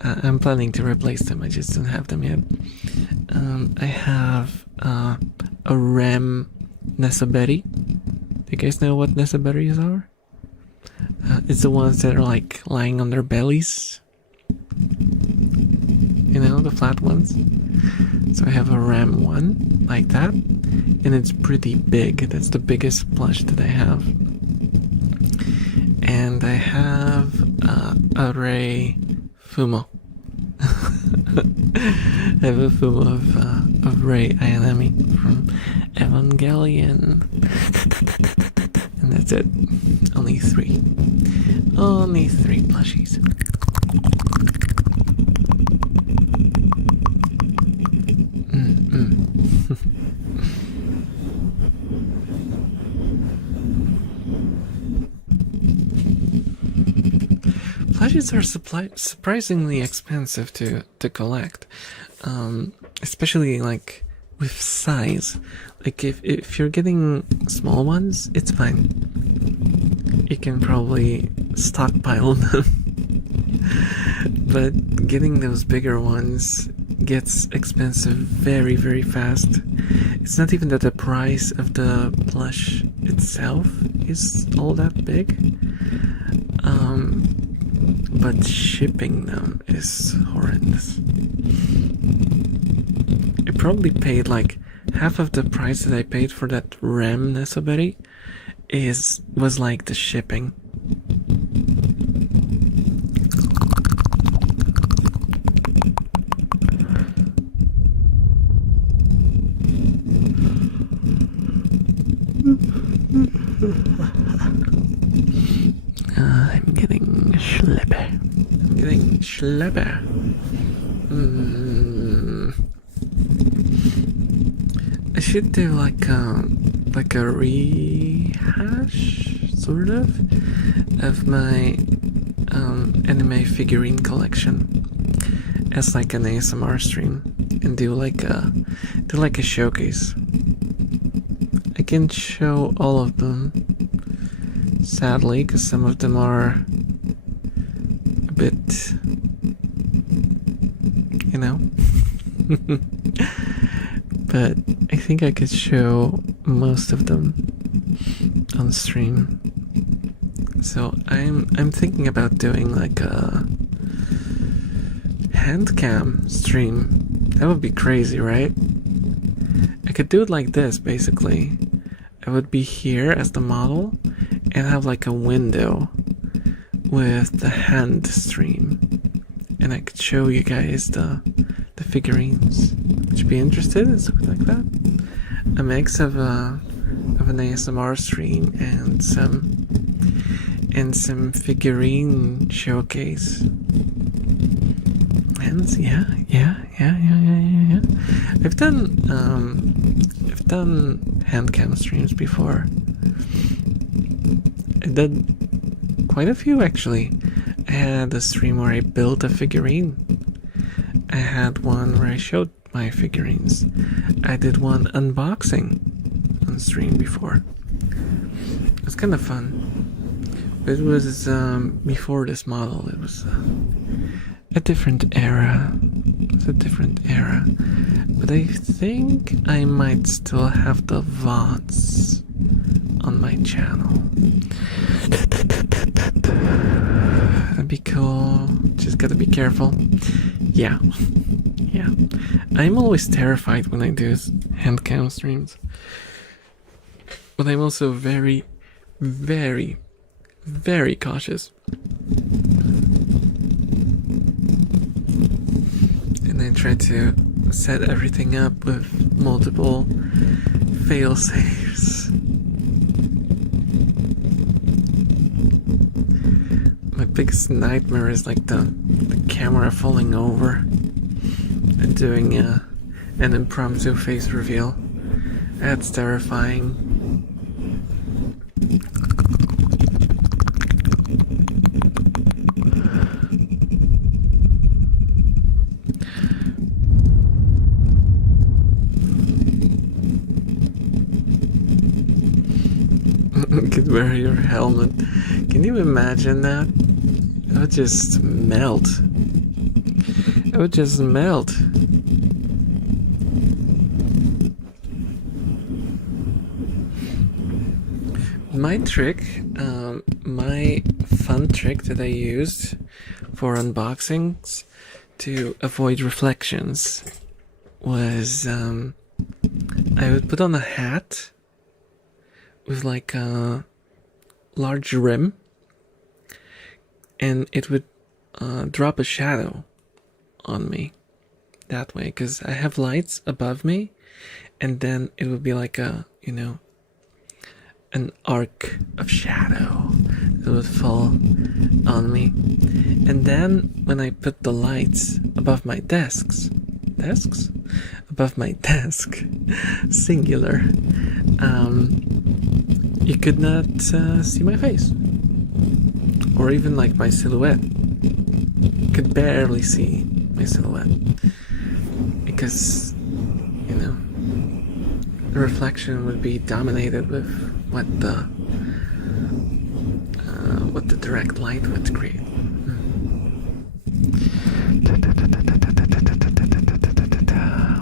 I'm planning to replace them, I just don't have them yet. I have a RAM Nesoberi. Do you guys know what Nesoberis are? It's the ones that are like lying on their bellies. You know, the flat ones. So I have a RAM one like that, and it's pretty big. That's the biggest plush that I have. And I have a Ray Fumo. I have a Fumo of Ray Ayanami from Evangelion. And that's it. Only 3. Only 3 plushies. Plushies are surprisingly expensive to collect, especially like with size. Like if you're getting small ones, it's fine. You can probably stockpile them. But getting those bigger ones gets expensive very, very fast. It's not even that the price of the plush itself is all that big. But shipping them is horrendous. I probably paid like half of the price that I paid for that RAM Nesoberi was like the shipping. I'm getting schlepper. I should do like a rehash, sort of my anime figurine collection as like an ASMR stream, and do like a showcase. I can show all of them, sadly, because some of them are a bit, you know. But I think I could show most of them on stream. So I'm thinking about doing like a hand cam stream. That would be crazy, right? I could do it like this, basically. I would be here as the model and have like a window with the hand stream, and I could show you guys the figurines. Would you be interested in something like that? A mix of an ASMR stream and some figurine showcase. And yeah. I've done hand cam streams before. I did quite a few actually. I had a stream where I built a figurine. I had one where I showed my figurines. I did one unboxing on stream before. It was kind of fun. It was before this model. It was a different era. It's a different era. But I think I might still have the VODs on my channel. That'd be cool. Just gotta be careful. Yeah. Yeah. I'm always terrified when I do hand cam streams. But I'm also very, very, very cautious. And I try to set everything up with multiple fail-safes. My biggest nightmare is like the camera falling over and doing an impromptu face reveal. That's terrifying. You could wear your helmet. Can you imagine that? It would just melt. It would just melt. My trick, my fun trick that I used for unboxings to avoid reflections was I would put on a hat with like a large rim, and it would drop a shadow on me that way, because I have lights above me, and then it would be like a, you know, an arc of shadow that would fall on me. And then when I put the lights above my desks above my desk, singular, you could not see my face, or even like my silhouette. You could barely see my silhouette, because, you know, the reflection would be dominated with what the direct light would create.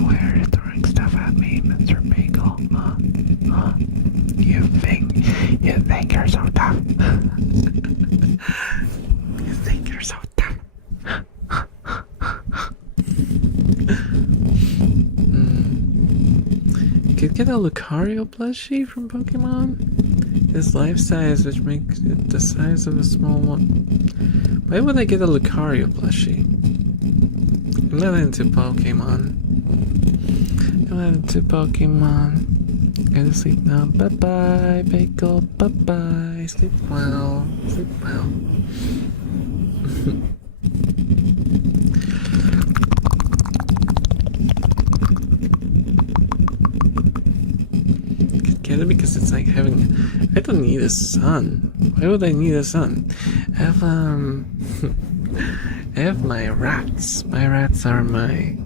Why are you throwing stuff at me, Mr. Bagel? Huh? You think you're so tough. You think you're so tough. You could get a Lucario plushie from Pokemon. It's life size, which makes it the size of a small one. Why would I get a Lucario plushie? I'm not into Pokemon. I'm not into Pokemon. Go to sleep now. Bye-bye, Bagel. Bye-bye. Sleep well. Sleep well. Get it, because it's like having... I don't need a son. Why would I need a son? I have I have my rats. My rats are my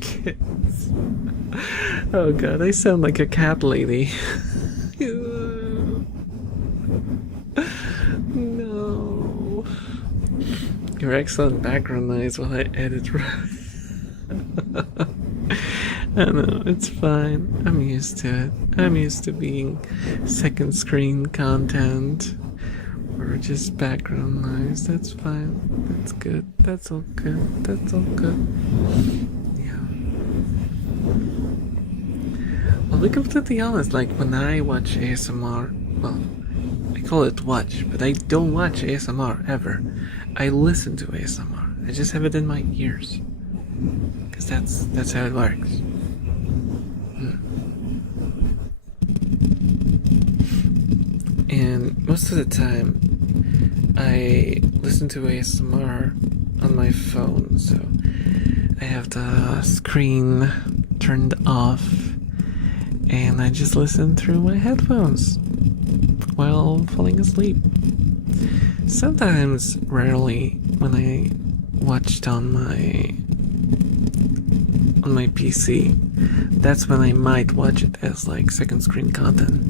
kids. Oh god, I sound like a cat lady. No. Your excellent background noise while I edit. I know, it's fine. I'm used to it. I'm used to being second screen content or just background noise. That's fine. That's good. That's all good. That's all good. Yeah. Well, be completely honest, like when I watch ASMR, well, I call it watch, but I don't watch ASMR ever. I listen to ASMR. I just have it in my ears. Because that's how it works. And most of the time, I listen to ASMR on my phone, so I have the screen turned off, and I just listen through my headphones while falling asleep. Sometimes, rarely, when I watched on my on my PC, that's when I might watch it as like second screen content.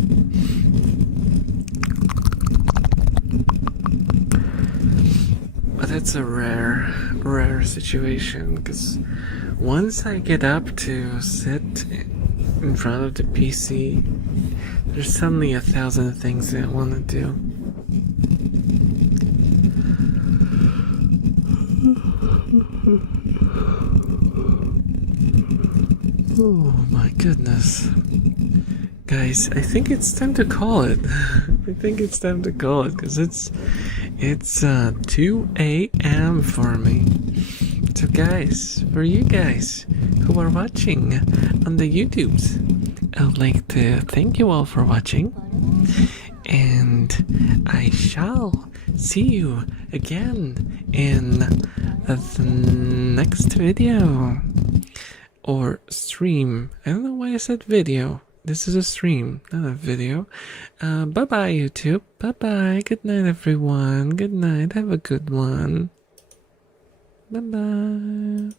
But that's a rare situation, because once I get up to sit in front of the PC, there's suddenly 1,000 things I want to do. Oh my goodness. Guys, I think it's time to call it. I think it's time to call it, because it's 2 a.m. for me. So guys, for you guys who are watching on the YouTubes, I'd like to thank you all for watching, and I shall see you again in the next video or stream. I don't know why I said video. This is a stream, not a video. Bye bye, YouTube. Bye bye. Good night, everyone. Good night. Have a good one. Bye bye.